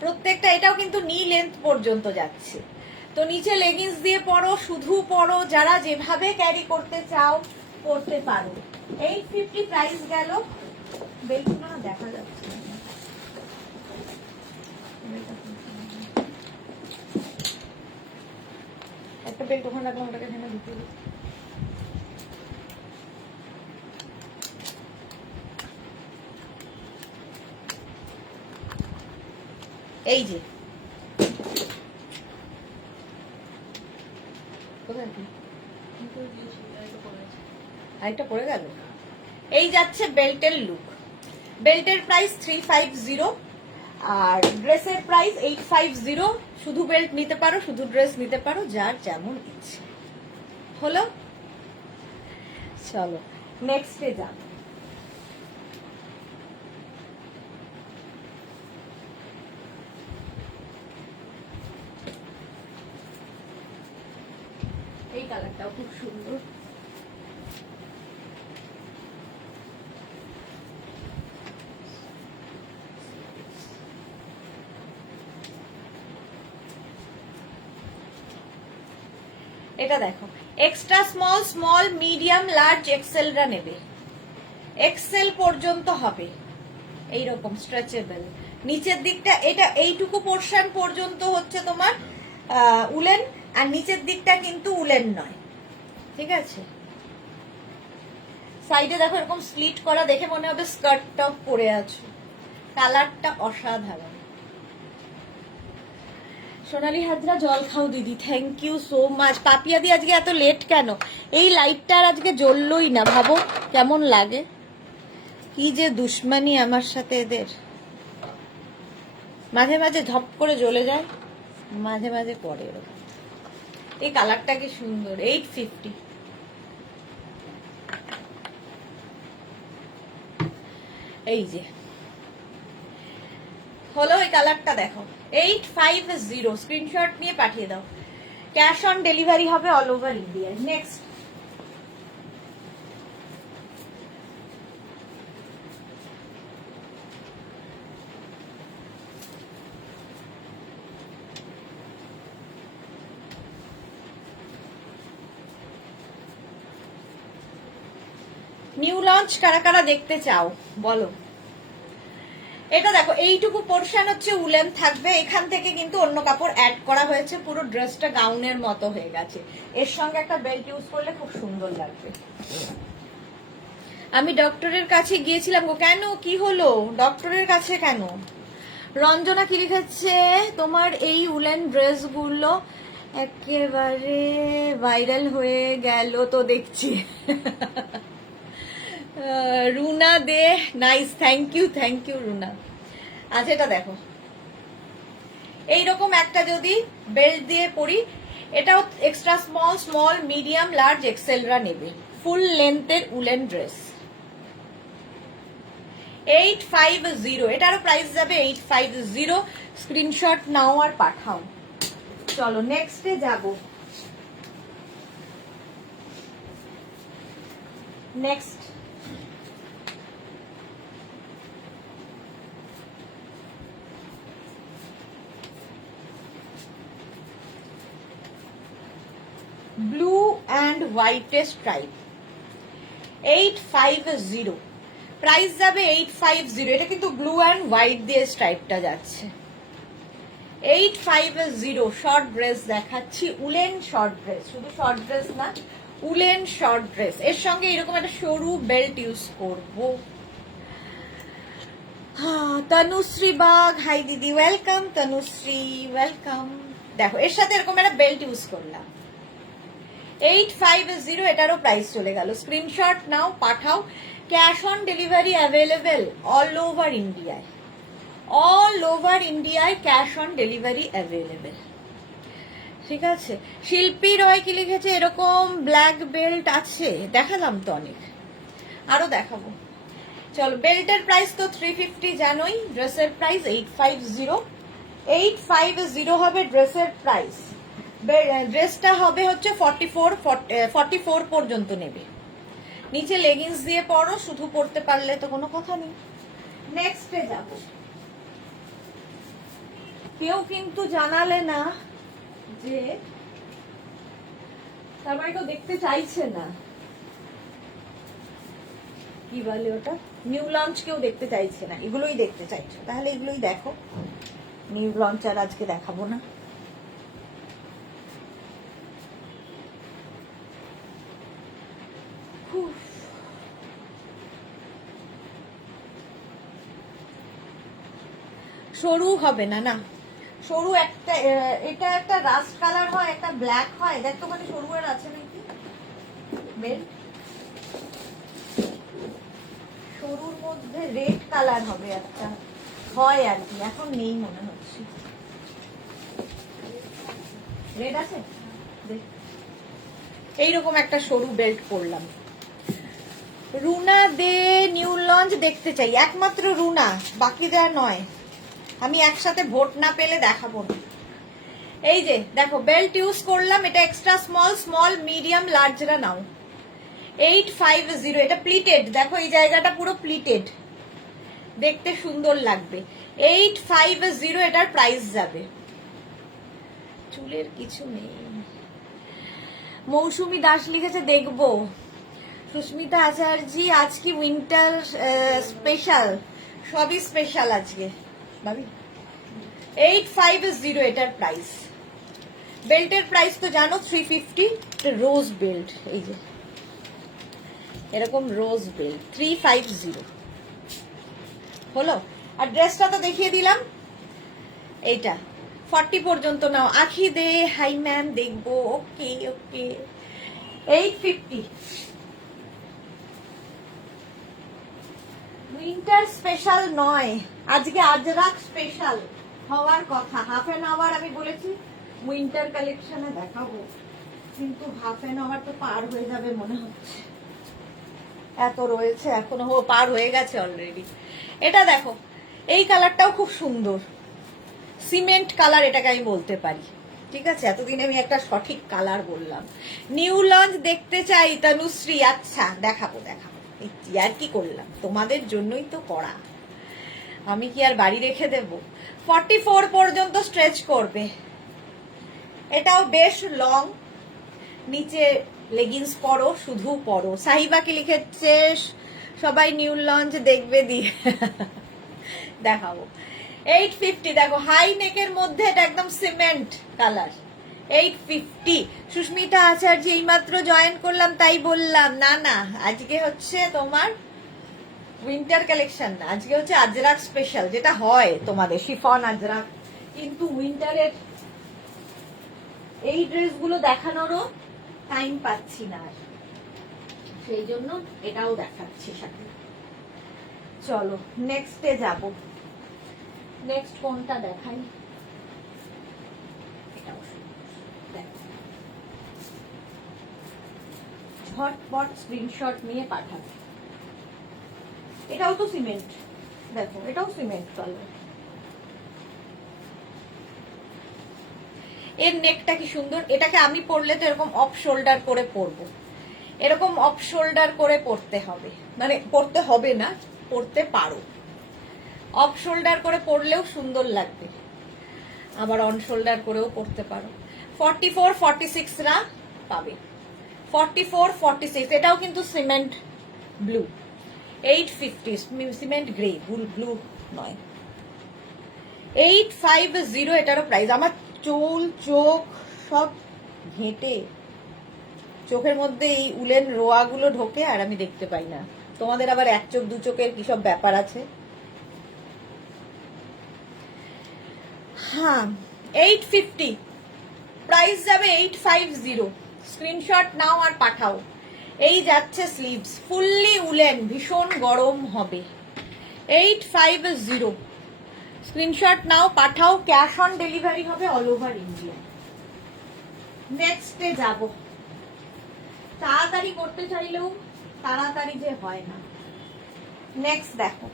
প্রত্যেকটা। এটাও কিন্তু নি লেন্থ পর্যন্ত যাচ্ছে, তো নিচে লেগিংস দিয়ে পরো, শুধু পরো, যারা যেভাবে ক্যারি করতে চাও করতে পারো। 850 প্রাইস গেল। বেলুন না দেখা যাচ্ছে, একটা বেল্ট ওখানে রাখলাম, ওটাকে এখানে ঢুকিয়ে দিই। এই যে আরেকটা পড়ে গেল। এই যাচ্ছে বেল্টের লুক, বেল্টের প্রাইস 350 আর ড্রেসের প্রাইস 850। শুধু বেল্ট নিতে পারো, শুধু ড্রেস নিতে পারো, যার যেমন ইচ্ছে। হলো, চলো নেক্সটে যাব। এই কালারটাও খুব সুন্দর। এটা দেখো, extra small, small, medium, large, এক্সেলরা নেবে, এক্সেল পর্যন্ত হবে। এইরকম স্ট্রেচেবল, নিচের দিকটা এটা এইটুকু পোর্শন পর্যন্ত হচ্ছে তোমার উলেন, আর নিচের দিকটা কিন্তু উলেন নয়, ঠিক আছে। সাইডে দেখো এরকম স্লিট করা, দেখে মনে হবে স্কার্ট টপ পরে আছো। কালারটা অসাধারণ। সোনালী হাজরা, জল খাও দিদি, thank you so much. Papiya দি আজকে এত লেট কেন? এই লাইটটার আজকে জ্বললই না, ভাবো কেমন লাগে। কি যে দুশ্মনী আমার সাথে এদের, মাঝে মাঝে ধপ করে জ্বলে যায়, মাঝে মাঝে পরে এরকম। এই কালারটা কি সুন্দর, 850। এই যে হলো, এই কালারটা দেখো, 850। স্ক্রিনশট নিয়ে পাঠিয়ে দাও, ক্যাশ অন ডেলিভারি হবে all over India. Next, new launch কারা কারা দেখতে চাও বলো। এটা দেখো, এইটুকু পোর্শন হচ্ছে উলেন থাকবে, এখান থেকে কিন্তু অন্য কাপড় অ্যাড করা হয়েছে, পুরো ড্রেসটা গাউনের মতো হয়ে গেছে। এর সঙ্গে একটা বেল্ট ইউজ করলে খুব সুন্দর লাগবে। আমি ডক্টরের কাছে গিয়েছিলাম গো। কেন, কি হলো ডক্টরের কাছে কেন? রঞ্জনা কি লিখেছে, তোমার এই উলেন ড্রেসগুলো একেবারে ভাইরাল হয়ে গেল তো দেখছি। রুনা দে, নাইস, থ্যাংক ইউ রুনা। আচ্ছা এটা দেখো, এইরকম একটা যদি বেল্ট দিয়ে পরি, এটাও extra small, small, medium, large, এক্সেলরা নেবে, ফুল লেন্থের উলেন ড্রেস। 850, এটারও প্রাইস যাবে 850। স্ক্রিনশট নাও আর পাঠাও। চলো নেক্সটে যাব। নেক্সট, ব্লু অ্যান্ড হোয়াইটের স্ট্রাইপ, 850। প্রাইস যাবে 850। এটা কিন্তু ব্লু অ্যান্ড হোয়াইট দিয়ে স্ট্রাইপটা যাচ্ছে। 850 শর্ট ড্রেস দেখাচ্ছি, উলেন শর্ট ড্রেস, শুধু শর্ট ড্রেস না, উলেন শর্ট ড্রেস। এর সঙ্গে এরকম একটা সরু বেল্ট ইউজ করবো। তনুশ্রী বাগ, হাই দিদি, ওয়েলকাম তনুশ্রী, ওয়েলকাম। দেখো এর সাথে এরকম একটা বেল্ট ইউজ করলাম, 850। এটারও প্রাইস চলে গেল। স্ক্রিনশট নাও পাঠাও, cash on delivery available all over ইন্ডিয়ায়, অল ওভার ইন্ডিয়ায় ক্যাশ অন ডেলিভারি অ্যাভেলেবেল, ঠিক আছে। শিল্পী রয় কি লিখেছে, এরকম ব্ল্যাক বেল্ট আছে, দেখালাম তো অনেক, আরো দেখাবো। চলো, বেল্টের প্রাইস তো 350 জানোই, ড্রেসের প্রাইস 850। 850 হবে ড্রেসের প্রাইস। ড্রেসটা হবে হচ্ছে 44 পর্যন্ত নেবে। নিচে লেগিংস দিয়ে পরো, শুধু পরতে পারলে তো কোনো কথা নেই। নেক্সটে যাব। কেউ কিন্তু জানালে না যে, তার মানে কেউ দেখতে চাইছে না, কি বলে ওটা, নিউ লঞ্চ কেউ দেখতে চাইছে না, এগুলোই দেখতে চাইছে, তাহলে এগুলোই দেখো। নিউ লঞ্চ আর আজকে দেখাবো না। সরু হবে না, না সরু একটা, এটা একটা রাস্ট কালার হয়, একটা ব্ল্যাক হয়, দেখো মানে সরু এর আছে নাকি বেল্ট। সরুর মধ্যে রেড কালার হবে একটা, হয় আর কি, এখন নেই মনে হচ্ছে। রেড আছে, এইরকম একটা সরু বেল্ট পরলাম। রুনা দে, নিউ লঞ্চ দেখতে চাই, একমাত্র রুনা, বাকিরা নয়। আমি একসাথে ভোট না পেলে দেখাবো না। এই যে দেখো বেল্ট ইউজ করলাম, এটা এক্সট্রা স্মল স্মল মিডিয়াম লার্জরা নাও 850। এটা প্লিটেড, দেখো এই জায়গাটা পুরো প্লিটেড, দেখতে সুন্দর লাগবে। 850 এটার প্রাইস যাবে। চুলের কিছু নেই। মৌসুমি দাস লিখেছে দেখবো। সুস্মিতা আচার্যি আজ কি উইন্টার স্পেশাল? সবই স্পেশাল আজকে ভাবি। 850 এটার প্রাইস। বেল্টের প্রাইস তো জানো 350। রোজ বেল্ট, এই যে এরকম রোজ বেল্ট 350 হলো। আর ড্রেসটা তো দেখিয়ে দিলাম। এইটা 40 পর্যন্ত নাও। আখি দে হাই ম্যাম দেখবো। ওকে ওকে 850। উইন্টার স্পেশাল নয় আজকে, আজরাক স্পেশাল হওয়ার কথা। হাফ অ্যান আওয়ার আমি বলেছি উইন্টার কালেকশনে দেখাবো, কিন্তু হাফ অ্যান আওয়ার তো পার হয়ে যাবে মনে হচ্ছে, এত রয়েছে এখনো। পার হয়ে গেছে অলরেডি। এটা দেখো, এই কালারটাও খুব সুন্দর, সিমেন্ট কালার এটাকে আমি বলতে পারি। ঠিক আছে, এতদিন আমি একটা সঠিক কালার বললাম। নিউ লঞ্চ দেখতে চাই তনুশ্রী। আচ্ছা দেখাবো দেখাবো, আর কি করলাম, তোমাদের জন্যই তো করা, আমি কি আর বাড়ি রেখে দেব। 44 পর্যন্ত স্ট্রেচ করবে। এটাও বেশ লং, নিচে লেগিংস পরো, শুধু পরো। সাহিবা কি লিখেছে সবাই নিউ লঞ্চ দেখবে দিয়ে দেখাবো। 850 দেখো, হাই নেকের মধ্যে এটা একদম সিমেন্ট কালার। 850। সুস্মিতা আচার্য এইমাত্র জয়েন করলাম তাই বললাম। না না, আজকে হচ্ছে তোমার উইন্টার কালেকশন না, আজকে হচ্ছে আজরাক স্পেশাল, যেটা হয় তোমাদের শিফন আজরাক। কিন্তু উইন্টারের এই ড্রেসগুলো দেখানোরও টাইম পাচ্ছি না, সেই জন্য এটাও দেখাচ্ছি সাথে। চলো নেক্সটে যাব। নেক্সট কোনটা দেখাই? ঝটপট স্ক্রিনশট নিয়ে পাঠাবে। এটাও তো সিমেন্ট, দেখো এটাও সিমেন্ট কালার। এর নেকটা কি সুন্দর। এটাকে আমি পরলে তো এরকম অফ শোল্ডার করে পরবো, এরকম অফ শোল্ডার করে পরতে হবে, মানে পরতে হবে না, পরতে পারো। অফ শোল্ডার করে পরলেও সুন্দর লাগবে, আবার অন শোল্ডার করেও পরতে পারো। 44 46 রা পাবে। 44 46 এটাও কিন্তু cement blue. 850 cement grey, blue নয়। 850 এটারও প্রাইস। আমার চুল চোখ সব ঘেঁটে, চোখের মধ্যে এই উলেন রোয়াগুলো ঢোকে আর আমি দেখতে পাই না। তোমাদের আবার এক চোখ দু চোখের কি সব ব্যাপার আছে। হ্যাঁ 850 প্রাইস যাবে। 850 স্ক্রিনশট নাও আর পাঠাও। এই যাচ্ছে স্লিভস, ফুললি উলেন, ভীষণ গরম হবে। 850 স্ক্রিনশট নাও পাঠাও। ক্যাশ অন ডেলিভারি হবে অল ওভার ইন্ডিয়া। নেক্সটে যাব। তাড়াতাড়ি করতে চাইলেও তাড়াতাড়ি যে হয় না। নেক্সট দেখো,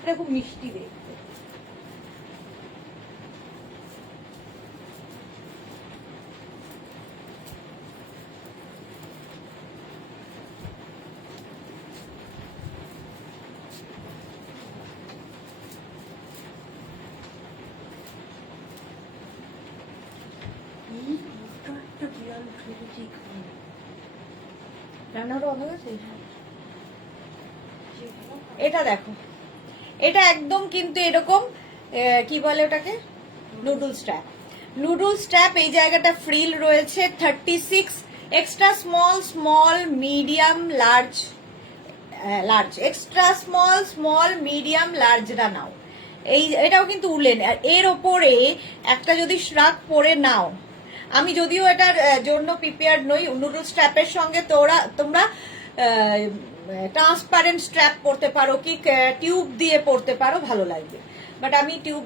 এটা খুব মিষ্টি দেখতে। এটা দেখো, এটা একদম কিন্তু এরকম কি বলে ওটাকে, নুডল স্ট্র্যাপ। নুডল স্ট্র্যাপ, এই জায়গাটা ফ্রিল রয়েছে। 36 extra small small medium large, large extra small small medium লার্জরা নাও। এটাও কিন্তু উলেন। আর এর ওপরে একটা যদি শ্রাক পরে নাও, আমি যদিও এটার জন্য প্রিপেয়ার্ড নই, নুডল স্ট্র্যাপের সঙ্গে তোমরা ট্রান্সপারেন্ট স্ট্র্যাপ পরতে পারো কি টিউব দিয়ে পরতে পারো, ভালো লাগবে। বাট আমি টিউব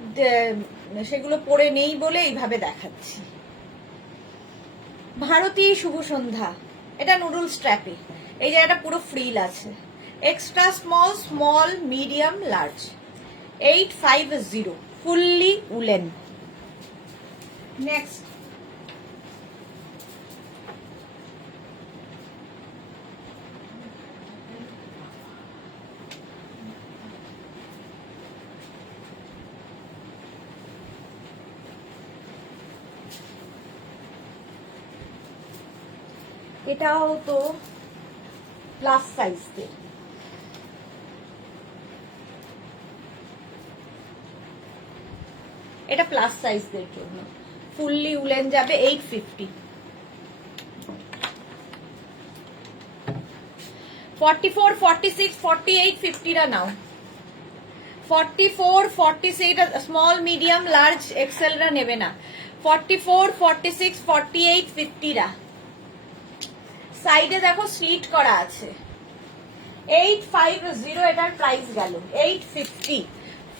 সেগুলো পরে নেই বলে এইভাবে দেখাচ্ছি। ভারতী শুভ সন্ধ্যা, এটা নুডল স্ট্র্যাপে, এই জায়গাটা পুরো ফ্রিল আছে। Extra small small medium large. 850 fully woollen. Next এটাও তো প্লাস সাইজের, এটা প্লাস সাইজদের জন্য ফুললি উলেন যাবে 850। 44, 46, 48, 50 রা নাও। 44, 46 স্মল মিডিয়াম লার্জ এক্সেল রা নেবে না। 44, 46, 48, 50 রা। সাইডে দেখো স্লিট করা আছে। 850 এটার প্রাইস গেল 850।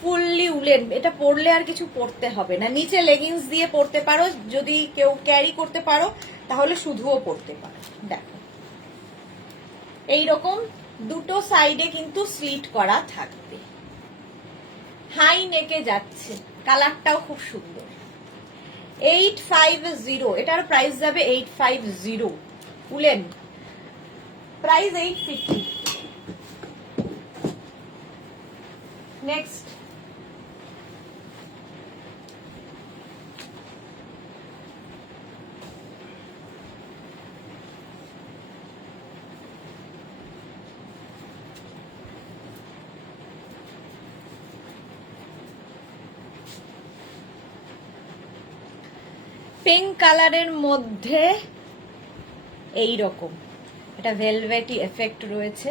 ফুললি উলেন, এটা পরলে আর কিছু পরতে হবে না। নিচে লেগিংস দিয়ে পরতে পারো, যদি কেউ ক্যারি করতে পারো তাহলে শুধুও পরতে পারো। দেখো এইরকম দুটো সাইডে কিন্তু স্লিট করা থাকবে, হাই নেকে যাচ্ছে, কালারটাও খুব সুন্দর। 850 এটার প্রাইস যাবে 850 উলেন, প্রাইস 850। নেক্সট পিঙ্ক কালারের মধ্যে এই রকম এটা ভেলভেটি এফেক্ট রয়েছে,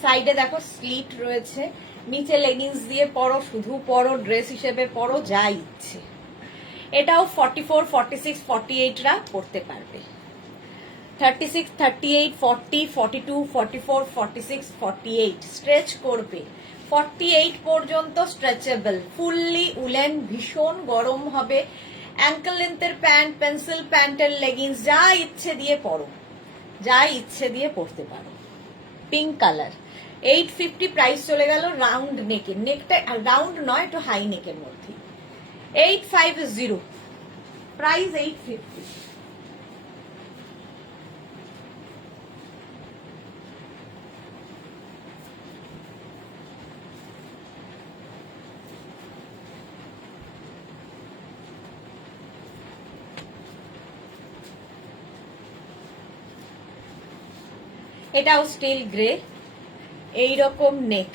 সাইডে দেখো স্লিট রয়েছে, নিচে লেগিংস দিয়ে পরো, শুধু পরো, ড্রেস হিসেবে পরো, যা ইচ্ছে। এটাও 44, 46, 48 রা পরতে পারবে। 36, 38, 40, 42, 44, 46, 48 স্ট্রেচ করবে। 48 পর্যন্ত স্ট্রেচেবল, ফুললি উলেন, ভীষণ গরম হবে। অ্যাঙ্কেল লেন্থের প্যান্ট, পেন্সিল প্যান্টের লেগিংস, যা ইচ্ছে দিয়ে পরো, যা ইচ্ছে দিয়ে পরতে পারো। পিঙ্ক কালার 850 প্রাইস চলে গেল রাউন্ড নেকের, নেকটা রাউন্ড নয়, একটু হাই নেকের মধ্যে। 850 প্রাইস 850। এটাও স্টিল গ্রে, এইরকম নেক,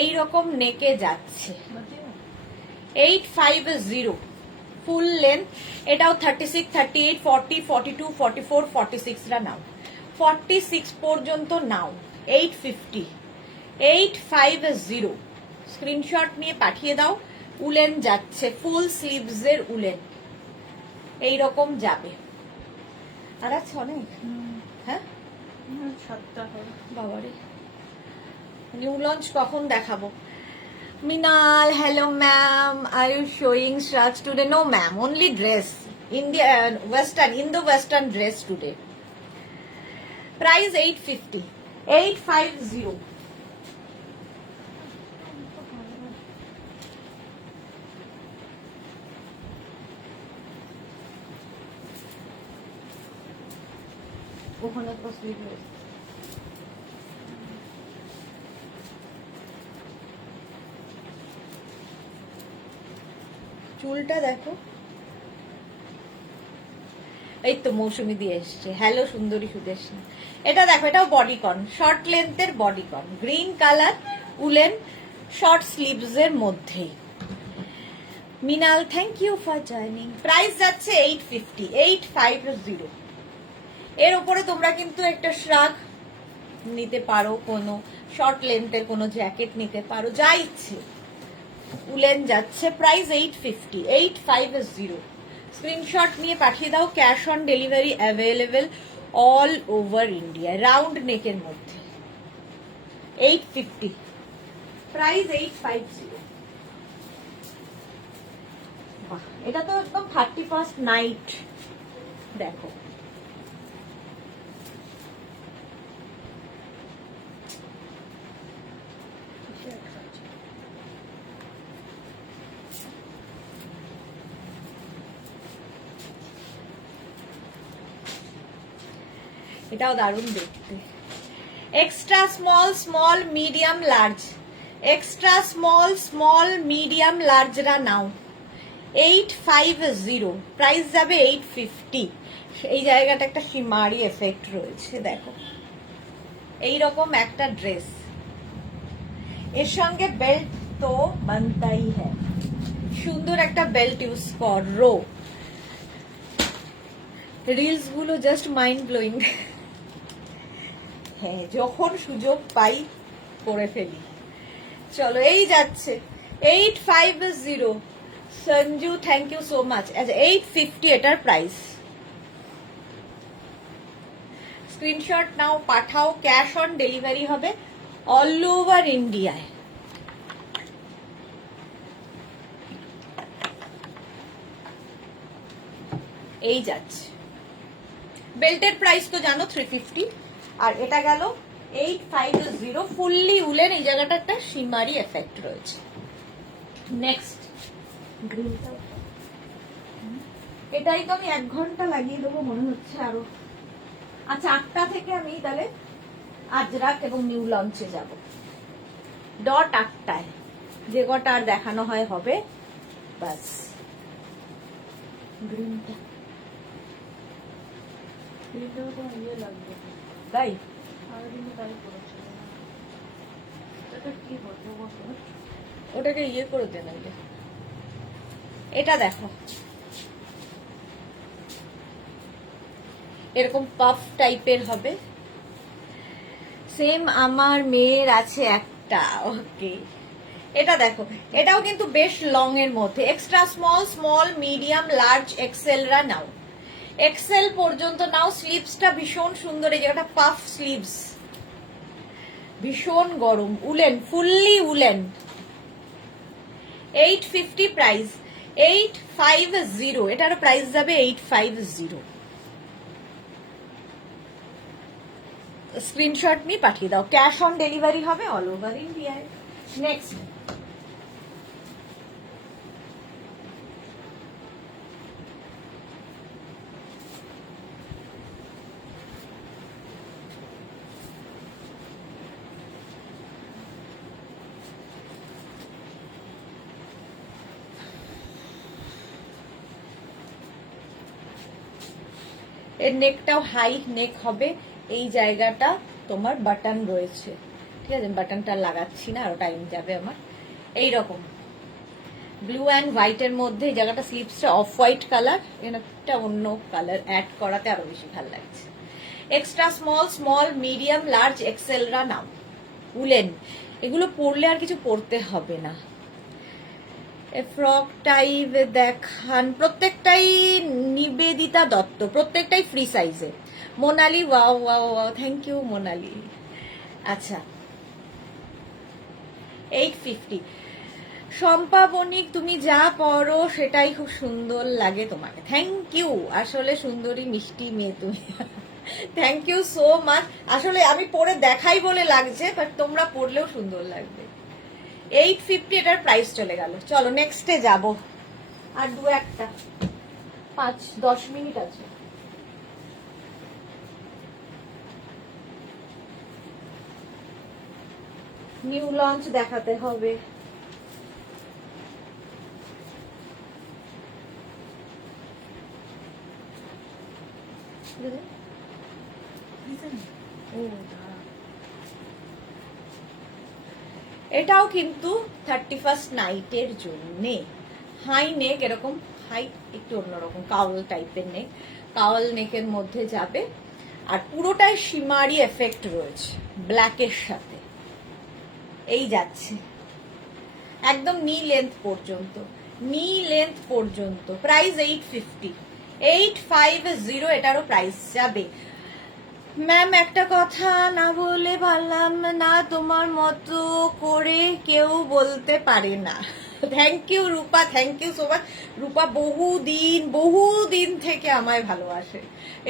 এইরকম নেকে যাচ্ছে। 850 ফুল লেন্থ। এটাও 36, 38, 40, 42, 44, 46 রা নাও, 46 পর্যন্ত নাও। 850, 850 স্ক্রিনশট নিয়ে পাঠিয়ে দাও। উলেন যাচ্ছে, ফুল স্লিভস এর উলেন, এইরকম যাবে। আর আছে অনেক, হ্যাঁ বাবারে, নিউ লঞ্চ কখন দেখাবো? মিনাল, hello ma'am, are you showing shirts today? No ma'am, only dress, India western, Indo-western dress today. Price 850, 850। ওখানে তো স্লিভলেস। চুলটা দেখো, এই তো মৌসুমি দিয়ে এসছে। হ্যালো সুন্দরী সুদেশনা। এটা দেখো, এটাও বডিকন, শর্ট লেন্থের bodycon, green colour woollen, short sleeves এর মধ্যেই। Minal thank you for joining. Price যাচ্ছে 850, 850। এর উপরে তোমরা কিন্তু একটা শ্রাগ নিতে পারো, কোনো শর্ট লেন্থের কোনো জ্যাকেট নিতে পারো, যা ইচ্ছে। উলেন যাচ্ছে, প্রাইস 850, 850। স্ক্রিনশট নিয়ে পাঠিয়ে দাও। Cash on delivery available all over India, round নেকের মধ্যে। 850 প্রাইস 850। বাহ, এটা তো একদম 31st নাইট। দেখো এটাও দারুণ দেখতে। Extra small small medium large, extra small small medium লার্জরা নাও 850, প্রাইস যাবে 850। এই জায়গাটা একটা শিমারি এফেক্ট রয়েছে, দেখো এইরকম একটা ড্রেস, এর সঙ্গে বেল্ট তো বানতাই হ্যায়, সুন্দর একটা বেল্ট ইউজ করো। রিলস গুলো জাস্ট মাইন্ড ব্লোয়িং। হ্যাঁ, যখন সুযোগ পাই করে ফেলি। চলো, এই যাচ্ছে 850। Sanju thank you so much. আচ্ছা 850 এটার প্রাইস। স্ক্রিনশট নাও, পাঠাও, ক্যাশ অন ডেলিভারি হবে অল ওভার ইন্ডিয়ায়। এই যাচ্ছে, বেল্টের প্রাইস তো জানো 350, আর এটা গেল 850, ফুললি উলেন। এই জায়গাটা একটা শিমারি এফেক্ট রয়েছে। নেক্সট গ্রিনটা, এটাই তো আমি 1 ঘন্টা লাগিয়ে দেবো মনে হচ্ছে আরো। আচ্ছা 8টা থেকে আমি তাহলে আজরাক এবং নিউ লঞ্চে যাব, ডট 8টায়, যে কটা আর দেখানো হয় হবে বাস। গ্রিনটা তাই ওটাকে ইয়ে করে দেন। এটা দেখো এরকম পাফ টাইপের হবে, সেম আমার মেয়ের আছে একটা। ওকে, এটা দেখো, এটাও কিন্তু বেশ লং এর মধ্যে। Extra small small medium large এক্সেলরা নাও, এক্সেল পর্যন্ত নাও। স্লিভসটা ভীষণ সুন্দর, এই জায়গাটা পাফ স্লিভস, ভীষণ গরম, উলেন, ফুললি উলেন। 850 প্রাইস, 850, এটারও প্রাইস যাবে 850। স্ক্রিনশট নিয়ে পাঠিয়ে দাও, ক্যাশ অন ডেলিভারি হবে অল ওভার ইন্ডিয়ায়। নেক্সট এর নেকটাও হাই নেক হবে, এই জায়গাটা তোমার বাটন রয়েছে, ঠিক আছে, বাটনটা লাগাচ্ছি না, আরো টাইম যাবে আমার। এইরকম ব্লু অ্যান্ড হোয়াইট এর মধ্যে এই জায়গাটা, স্লিভসটা অফ হোয়াইট কালার, একটা অন্য কালার অ্যাড করাতে আরো বেশি ভালো লাগছে। Extra small small medium large এক্সেলরা নাও, উলেন, এগুলো পরলে আর কিছু পরতে হবে না। ফ্রক টাইপ দেখান, প্রত্যেকটাই নিবেদিতা দত্ত, প্রত্যেকটাই ফ্রি সাইজে। Monali, wow wow wow, thank you Monali. আচ্ছা 850। শম্পা বণিক, তুমি যা পরো সেটাই খুব সুন্দর লাগে তোমাকে, থ্যাংক ইউ। আসলে সুন্দরী মিষ্টি মেয়ে তুমি, থ্যাংক ইউ সো মাচ। আসলে আমি পরে দেখাই বলে লাগছে, বাট তোমরা পরলেও সুন্দর লাগবে। 850 এটার প্রাইস চলে গেল। চলো নেক্সটে যাব, আর 2-1টা 5-10 মিনিট আছে। নিউ লঞ্চ দেখাতে হবে। এটাও কিন্তু 31st নাইটের জন্য। হাই নেক, এরকম হাই, একটু অন্যরকম কাউল টাইপের নেক, কাউল নেকের মধ্যে যাবে, আর পুরোটাই শিমারি এফেক্ট রয়েছে ব্ল্যাকের সাথে। এই যাচ্ছে একদম নি লেন্থ পর্যন্ত, নি লেন্থ পর্যন্ত। প্রাইস 850, 850 এটারও প্রাইস যাবে। ম্যাম একটা কথা না বলে পারলাম না, তোমার মতো করে কেউ বলতে পারে না। Thank you Rupa, thank you so much. Rupa বহুদিন থেকে আমায় ভালোবাসে,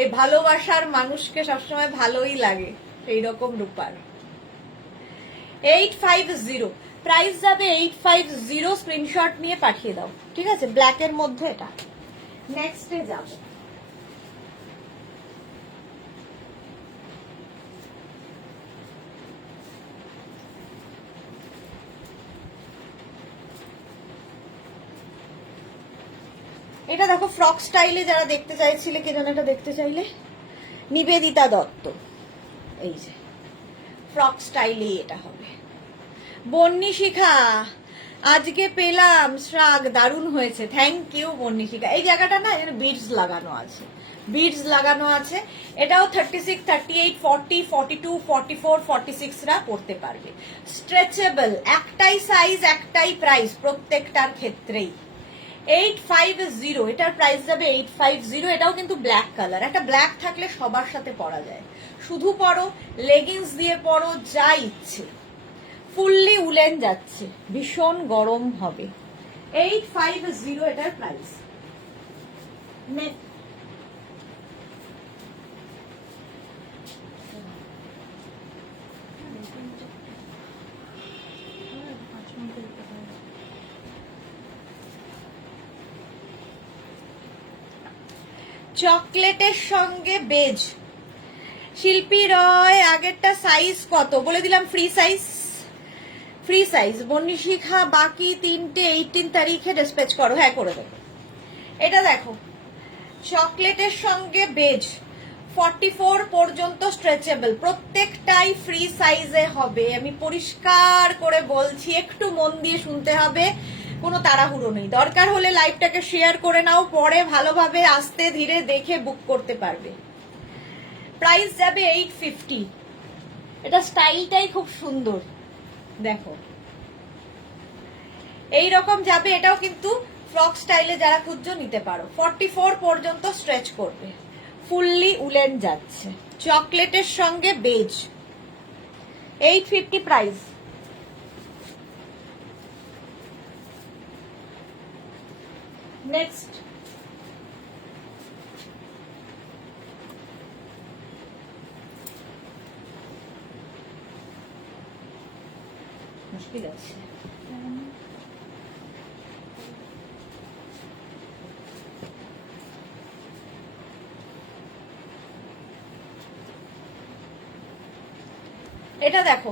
এই ভালোবাসার মানুষকে সবসময় ভালোই লাগে, এইরকম রূপার। 850 প্রাইস যাবে, 850। স্ক্রিনশট নিয়ে পাঠিয়ে দাও, ঠিক আছে, ব্ল্যাকের মধ্যে এটা। নেক্সটে যাব, এটা দেখো ফ্রক স্টাইলে যারা দেখতে চাইছিলে, কে যেন এটা দেখতে চাইলে, নিবেদিতা দত্ত। এই যে ফ্রক স্টাইলে এটা হবে। বন্নি শিখা আজকে পেলাম শ্রাগ, দারুণ হয়েছে, থ্যাংক ইউ বন্নি শিখা। এই জায়গাটা না এখানে বিডস লাগানো আছে, বিডস লাগানো আছে। এটাও 36, 38, 40, 42, 44, 46রা পড়তে পারবে। স্ট্রেচেবল, একটাই সাইজ একটাই প্রাইস প্রত্যেকটার ক্ষেত্রেই। 850, এটার প্রাইস যাবে 850। এটাও কিন্তু ব্ল্যাক কালার, একটা ব্ল্যাক থাকলে সবার সাথে পরা যায়, শুধু পরো, লেগিংস দিয়ে পরো, যা ইচ্ছে। ফুললি উলেন যাচ্ছে, ভীষণ গরম হবে। 850 এটার প্রাইস। চকলেটের সঙ্গে বেজ, শিল্পী রয় আগেরটা সাইজ কত বলে দিলাম, ফ্রি সাইজ, ফ্রি সাইজ। বন্নি শিখা বাকি 3টে 18 তারিখে ডিসপ্যাচ করো, হ্যাঁ করে দেবো। এটা দেখো চকলেটের সঙ্গে বেজ 44 পর্যন্ত স্ট্রেচেবল, প্রত্যেকটাই ফ্রি সাইজে হবে। আমি পরিষ্কার করে বলছি, একটু মন দিয়ে শুনতে হবে, কোনো তাড়াহুড়ো নেই। দরকার হলে লাইভটাকে শেয়ার করে নাও, পরে ভালোভাবে আস্তে ধীরে দেখে বুক করতে পারবে। প্রাইস যাবে 850। এটা স্টাইলটাই খুব সুন্দর, দেখো এই রকম যাবে। এটাও কিন্তু ফ্রক স্টাইলে যারা খুঁজছো নিতে পারো। 44 পর্যন্ত স্ট্রেচ করবে, ফুললি উলেন যাচ্ছে, চকলেটের সঙ্গে বেজ, 850 প্রাইস। নেক্সট মুশকিল আছে, এটা দেখো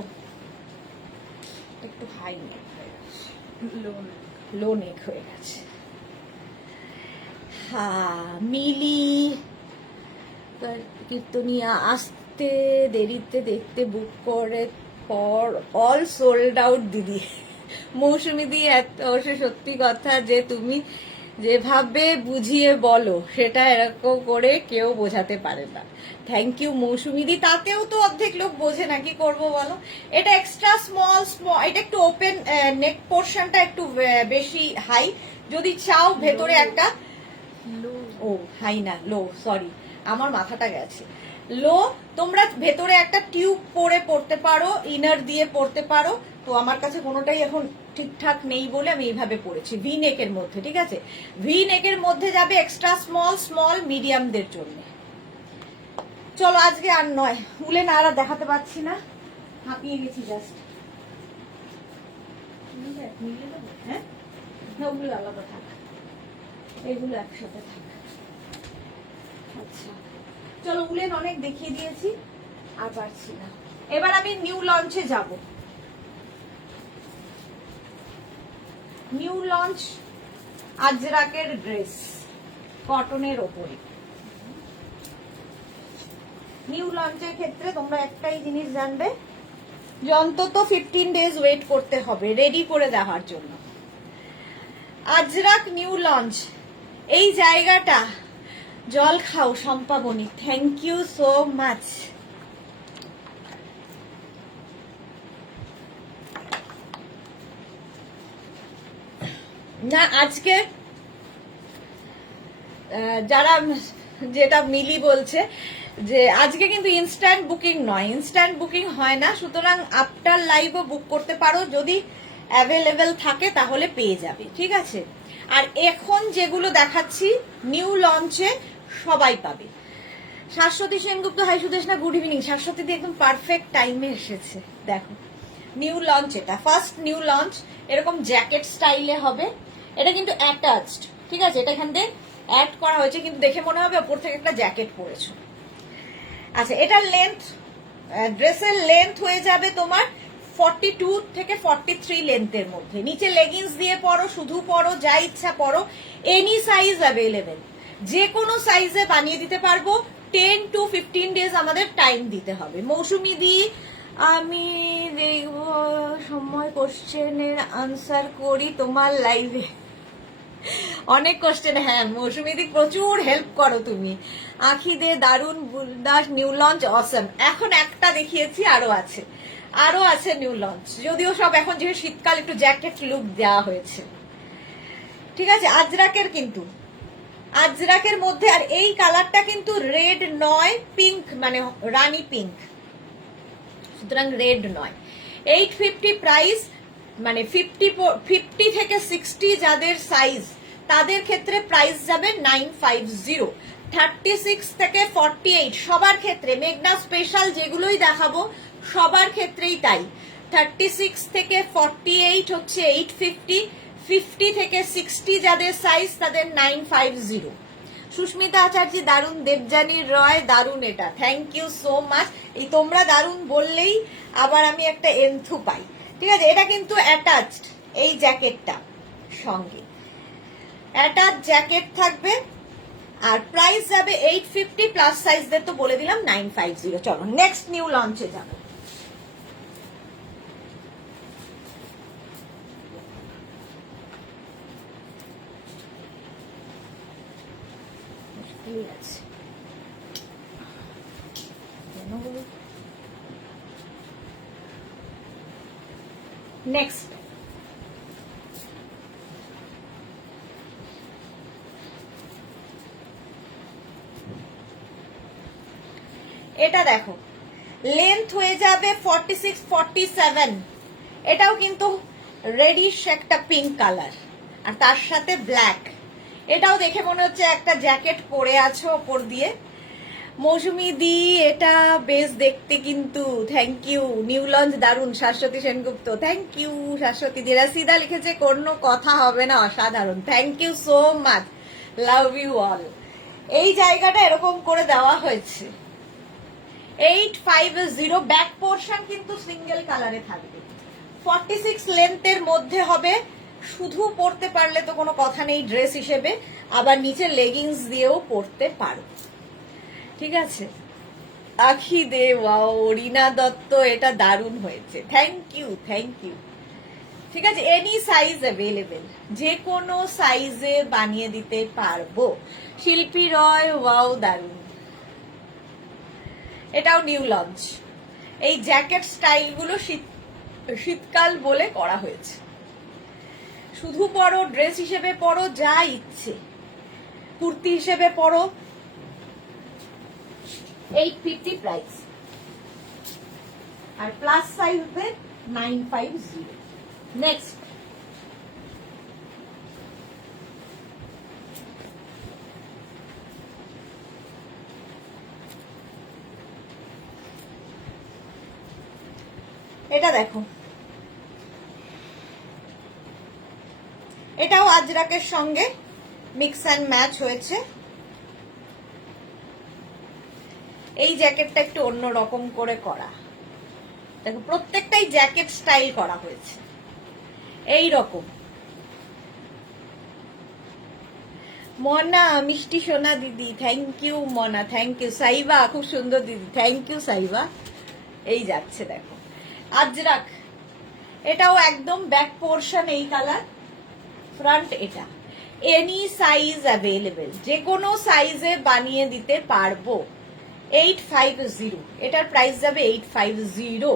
একটু হাই নেক হয়ে গেছে, লো নেক হয়ে গেছে। হ্যাঁ মিলি কীর্তনিয়া আসতে দেরিতে দেখতে বুক করে পর অল সোল্ড আউট দিদি। মৌসুমি দি এত সত্যি কথা যে তুমি যেভাবে বুঝিয়ে বলো সেটা এরকম করে কেউ বোঝাতে পারে না। থ্যাংক ইউ মৌসুমি দি, তাতেও তো অর্ধেক লোক বোঝে না, কি করবো বলো। এটা এক্সট্রা স্মল, এটা একটু ওপেন, নেক পোর্শনটা একটু বেশি হাই, যদি চাও ভেতরে একটা ও হাই না লো, সরি আমার মাথাটা গেছে, লো। তোমরা ভেতরে একটা টিউব পরে পড়তে পারো, ইনার দিয়ে পড়তে পারো। তো আমার কাছে কোনোটাই এখন ঠিকঠাক নেই বলে আমি এইভাবে পড়েছি, ভি নেকের মধ্যে, ঠিক আছে। ভি নেকের মধ্যে যাবে এক্সট্রা স্মল, স্মল মিডিয়ামদের জন্য। চলো আজকে আর নয়, উলেন আর দেখাতে পারছি না, হাঁপিয়ে গেছি জাস্ট। হ্যাঁ ওগুলো আলাদা থাক, এগুলো একসাথে থাক। আচ্ছা চলো, উলেন অনেক দেখিয়ে দিয়েছি, আর পারছি না। এবার আমি নিউ লঞ্চে যাব। নিউ লঞ্চ আজরাকের ড্রেস, কটনের ওপরে। নিউ লঞ্চের ক্ষেত্রে তোমরা একটাই জিনিস জানবে, যে অন্তত 15 ডেজ ওয়েট করতে হবে রেডি করে দেওয়ার জন্য। আজরাক নিউ লঞ্চ, এই জায়গাটা জল খাও সম্পাবনী, থ্যাংক ইউ সো মাচ। না আজকে যারা, যেটা মিলি বলছে যে আজকে কিন্তু ইনস্ট্যান্ট বুকিং নয়, ইনস্ট্যান্ট বুকিং হয় না, সুতরাং আফটার লাইভও বুক করতে পারো, যদি অ্যাভেলেবেল থাকে তাহলে পেয়ে যাবে, ঠিক আছে। আর এখন যেগুলো দেখাচ্ছি নিউ লঞ্চে সবাই পাবে। Shashwati Sengupta, hi Sudeshna, good evening. Shashwati দি একদম পারফেক্ট টাইমে এসেছে, দেখো নিউ লঞ্চ, এটা ফার্স্ট নিউ লঞ্চ, এরকম জ্যাকেট স্টাইলে হবে। এটা কিন্তু অ্যাটাচড, ঠিক আছে, এটা এখান থেকে অ্যাড করা হয়েছে, কিন্তু দেখে মনে হবে ওপর থেকে একটা জ্যাকেট পরেছো। আচ্ছা এটার লেন্থ, ড্রেসের লেন্থ হয়ে যাবে তোমার 42 থেকে 43 লেন্থের মধ্যে। নিচে লেগিংস দিয়ে পরো, শুধু পরো, যা ইচ্ছা পরো, এনি সাইজ অ্যাভেলেবেল, যে কোনো সাইজে বানিয়ে দিতে পারবো। 10 to 15 ডেজ আমাদের টাইম দিতে হবে। মৌসুমি দি, আমি দেখবো সময় কোশ্চেনের আনসার করি তোমার লাইভে। অনেক কোশ্চেন, হ্যাঁ মৌসুমি দি প্রচুর হেল্প করো তুমি। আঁখি দে দারুন, বুলদাস নিউ লঞ্চ অসম। এখন একটা দেখিয়েছি, আরো আছে নিউ লঞ্চ, যদিও সব এখন যেহেতু শীতকাল একটু জ্যাকেট লুক দেওয়া হয়েছে। ঠিক আছে, আজরাকের মধ্যে, আর এই কালারটা কিন্তু রেড নয়, পিঙ্ক, মানে রানী পিঙ্ক, সুতরাং রেড নয়। 850 প্রাইস, মানে 50 থেকে 60 যাদের সাইজ তাদের ক্ষেত্রে প্রাইস যাবে 950। 36 থেকে 48 সবার ক্ষেত্রে, মেঘনা স্পেশাল যেগুলোই দেখাবো সবার ক্ষেত্রেই তাই। 36 থেকে 48 হচ্ছে 850, 50 থেকে 60 যাদের সাইজ তাদের 950। সুস্মিতা আচার্য দারুন, দেবজানী রয় দারুন, এটা থ্যাংক ইউ সো মাচ। এই তোমরা দারুন বললেই আবার আমি একটা এন্থু পাই। ঠিক আছে, এটা কিন্তু অ্যাটাচড, এই জ্যাকেটটা সঙ্গে অ্যাটাচ জ্যাকেট থাকবে, আর প্রাইস যাবে 850, প্লাস সাইজদের তো বলে দিলাম 950। চলো নেক্সট নিউ লঞ্চে যাবো। নেক্সট এটা দেখো, লেন্থ হয়ে যাবে 46, 47। এটাও কিন্তু রেডিশ একটা পিঙ্ক কালার, আর তার সাথে ব্ল্যাক। এটাও দেখে মনে হচ্ছে একটা জ্যাকেট পরে আছো ওপর দিয়ে। মৌসুমি দি, এটা বেশ দেখতে কিন্তু, থ্যাংক ইউ। নিউ লঞ্চ দারুন, শাশ্বতী সেনগুপ্ত, থ্যাংক ইউ শাশ্বতী দি। রাসিদা লিখেছে কোনো কথা হবে না, অসাধারণ, thank you so much, love you all. এই জায়গাটা এরকম করে দেওয়া হয়েছে 850। ব্যাক পোর্শন কিন্তু সিঙ্গেল কালারে থাকবে, 46 লেন্থের মধ্যে হবে। শুধু পরতে পারলে তো কোনো কথা নেই ড্রেস হিসেবে, আবার নিচে লেগিংস দিয়েও পরতে পারো। ঠিক আছে, আখি দে, ওয়াও, রিনা দত্ত, এটা দারুণ হয়েছে, থ্যাংক ইউ। ঠিক আছে, এনি সাইজ অ্যাভেলেবেল, যে কোনো সাইজে বানিয়ে দিতে পারবো। শিল্পী রয়, ওয়াও দারুণ, এটাও নিউ লঞ্চ। এই জ্যাকেট স্টাইলগুলো শীতকাল বলে করা হয়েছে। শুধু পরো, ড্রেস হিসেবে পরো, যা ইচ্ছে, কুর্তি হিসেবে পরো। 850 প্রাইস, আর প্লাস সাইজ 950। নেক্সট এটা দেখো, এটাও আজরাকের সঙ্গে মিক্স অ্যান্ড ম্যাচ হয়েছে। এই জ্যাকেটটা একটু অন্যরকম করে করা, দেখো প্রত্যেকটাই জ্যাকেট স্টাইল করা হয়েছে এই রকম। মনা, মিষ্টি সোনা দিদি, থ্যাংক ইউ মনা, থ্যাংক ইউ। সাইবা, খুব সুন্দর দিদি, থ্যাংক ইউ সাইবা। এই যাচ্ছে দেখো আজরাক, এটাও একদম ব্যাক পোর্শন এই কালার, ফ্রন্ট এটা। এনি সাইজ অ্যাভেলেবেল, যে কোনো সাইজে বানিয়ে দিতে পারবো। 850, এটার প্রাইস যাবে 850।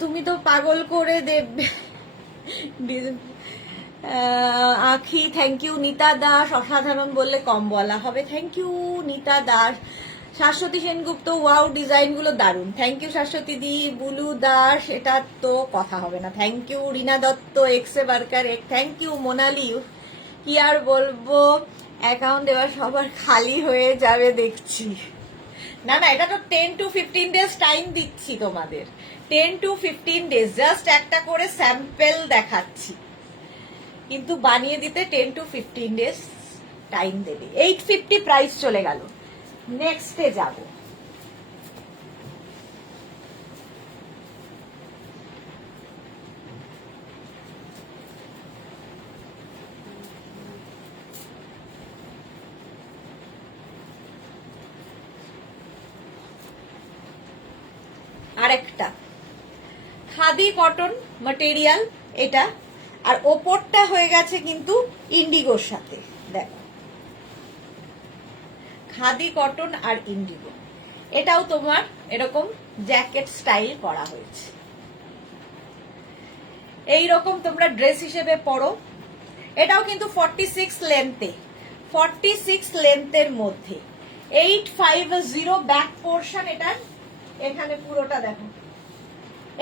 তুমি তো পাগল করে দেবে আখি, থ্যাংক ইউ। নিতা দাস, অসাধারণ বললে কম বলা হবে, thank you Nita Das. Shashwati Sengupta, wow ডিজাইনগুলো দারুন, থ্যাংক ইউ শাশ্বতী দি। বুলু দাস, এটা তো কথা হবে না, থ্যাংক ইউ। রিনা দত্ত, এক্সে বার্কার এক, থ্যাংক ইউ। মোনালি, কি আর বলবো, অ্যাকাউন্ট এবার সবার খালি হয়ে যাবে দেখছি। না এটা তো 10 to 15 ডেজ টাইম দিচ্ছি তোমাদের, 10 to 15 ডেজ, জাস্ট একটা করে স্যাম্পল দেখাচ্ছি, কিন্তু বানিয়ে দিতে 10 to 15 ডেজ টাইম দেবে। 850 প্রাইস চলে গেল। নেক্সটে যাব, আরেকটা খাদি কটন ম্যাটেরিয়াল এটা, আর ওপরটা হয়ে গেছে কিন্তু ইন্ডিগোর সাথে। দেখো খাদি কটন আর ইন্ডিগো, এটাও তোমার এরকম জ্যাকেট স্টাইল করা হয়েছে। এইরকম তোমরা ড্রেস হিসেবে পরো। এটাও কিন্তু 46 লেন্থে, 46 লেন্থের মধ্যে 850 ব্যাক পোর্শন এটার। এখানে পুরোটা দেখো,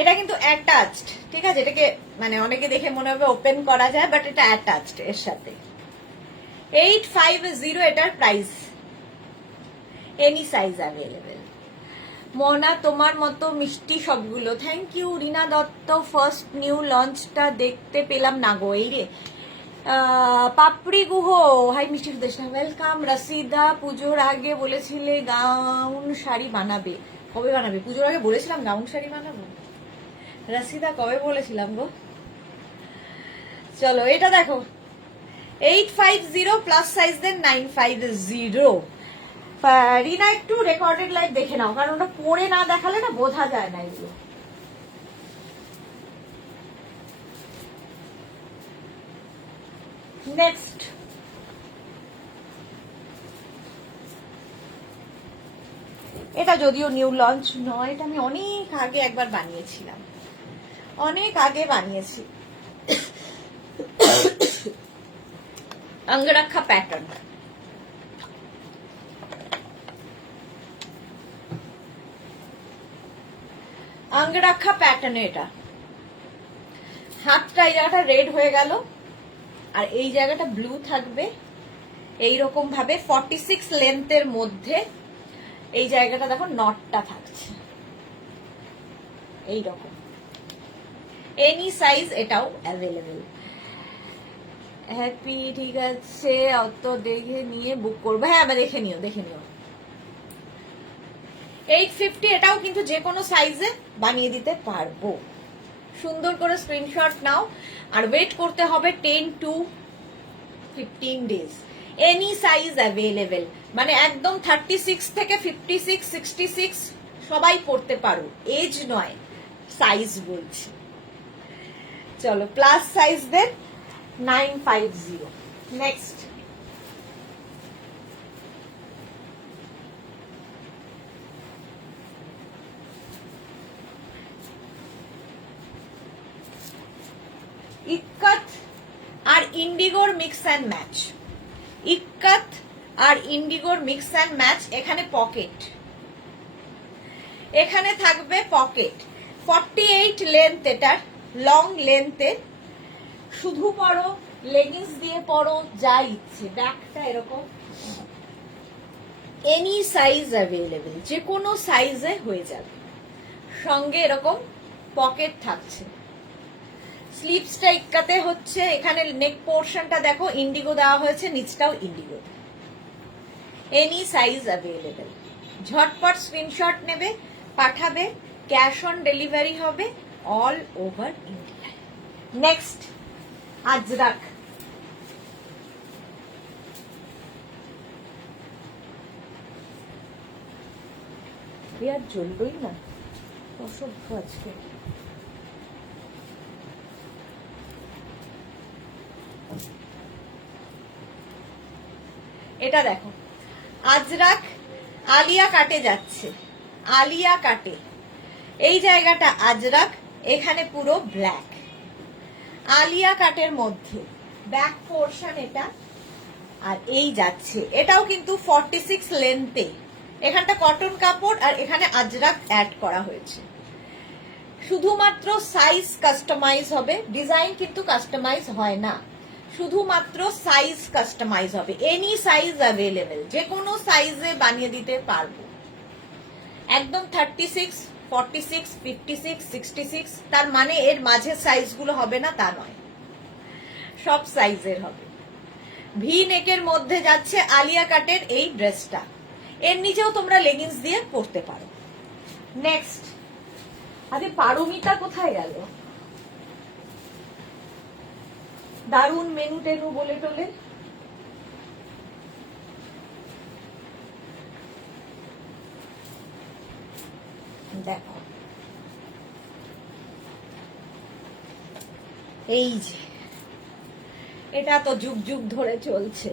এটা কিন্তু অ্যাটাচড, ঠিক আছে? এটাকে মানে অনেকে দেখে মনে হবে ওপেন করা যায়, বাট এটা অ্যাটাচড এর সাথে। 850 এটার প্রাইস, এনি সাইজ অ্যাভেলেবেল। মনা তোমার মতো মিষ্টি সবগুলো, thank you. Rina Dutta first new লঞ্চটা দেখতে পেলাম না গো, এই রে। পাপড়ি গুহ, হাই মিষ্টি দেশনা, ওয়েলকাম। রসিদা পুজোর আগে বলেছিলে গাউন শাড়ি বানাবে, কবে বানাবে? পুজোর আগে বলেছিলাম গাউন শাড়ি বানাবো? রসিদা কবে বলেছিলাম গো? চলো এটা দেখো, 850 প্লাস সাইজদের 950। রিনা একটু রেকর্ডেড লাইভ দেখে নাও, কারণ ওটা পরে না দেখালে না বোঝা যায় না এগুলো। নেক্সট এটা যদিও নিউ লঞ্চ নয়, এটা আমি অনেক আগে একবার বানিয়েছিলাম, অনেক আগে বানিয়েছি। অঙ্গরাক্ষা প্যাটার্ন, অঙ্গরাক্ষা প্যাটার্ন। এটা হাতটা এই জায়গাটা রেড হয়ে গেল, আর এই জায়গাটা ব্লু থাকবে এইরকম ভাবে। 46 লেন্থের মধ্যে এই জায়গাটা দেখো নটটা থাকছে এইরকম, এনি সাইজ এটাও অ্যাভেলেবেল। হ্যাপি, ঠিক আছে, অত দেখে নিয়ে বুক করবো। হ্যাঁ দেখে নিও, দেখে নিও। 850 এটাও কিন্তু যে কোনো সাইজে বানিয়ে দিতে পারবো। সুন্দর করে স্ক্রিনশট নাও, আর ওয়েট করতে হবে 10 to 15 days. Any size available, মানে একদম 36 থেকে 56, 66 সবাই পড়তে পারো, এজ নয়, সাইজ বলছি। চলো প্লাস সাইজদের 950। নেক্সট ইক্কাত আর ইন্ডিগোর মিক্স অ্যান্ড ম্যাচ। ইক্কাত আর ইন্ডিগোর মিক্স অ্যান্ড ম্যাচ। এখানে পকেট, এখানে থাকবে পকেট। 48 লেন্থ এটার, লং লেন্থে। শুধু পরো, লেগিংস দিয়ে পরো, যা ইচ্ছে। ব্যাকটা এরকম, এনি সাইজ অ্যাভেলেবেল, যে কোনো সাইজে হয়ে যাবে। সঙ্গে এরকম পকেট থাকছে। স্লিভসটা ইক্কাতে হচ্ছে, এখানে নেক পোর্শনটা দেখো ইন্ডিগো দেওয়া হয়েছে, নিচটাও ইন্ডিগো। Any size available. ঝটপট স্ক্রিনশট নেবে, পাঠাবে, ক্যাশ অন ডেলিভারি হবে all over India. Next Ajrak. আর জ্বললই না, অসভ্য আজকে। এটা দেখো, আজরাক আলিয়া কাটে যাচ্ছে, আলিয়া কাটে। এই জায়গাটা আজরাক, এখানে পুরো ব্ল্যাক। আলিয়া কাটের মধ্যে ব্যাক পোর্শন এটা, আর এই যাচ্ছে। এটাও কিন্তু 46 লেন্থে। এখানটা কটন কাপড়, আর এখানে আজরাক অ্যাড করা হয়েছে। শুধুমাত্র সাইজ কাস্টমাইজ হবে, ডিজাইন কিন্তু কাস্টমাইজ হয় না, শুধুমাত্র সাইজ কাস্টমাইজ হবে। এনি সাইজ অ্যাভেলেবেল, যে কোনো সাইজে বানিয়ে দিতে পারবো। একদম 36, 46, 56, 66, তার মানে এর মাঝের সাইজগুলো হবে না তা নয়, সব সাইজের হবে। ভি নেকের মধ্যে যাচ্ছে আলিয়া কাটের এই ড্রেসটা। এর নিচেও তোমরা লেগিংস দিয়ে পরতে পারো। নেক্সট, আরে পারমিতা কোথায় গেল? দারুন মেনু টেনু বলে টোলে। দেখো এই যে এটা তো যুগ যুগ ধরে চলছে।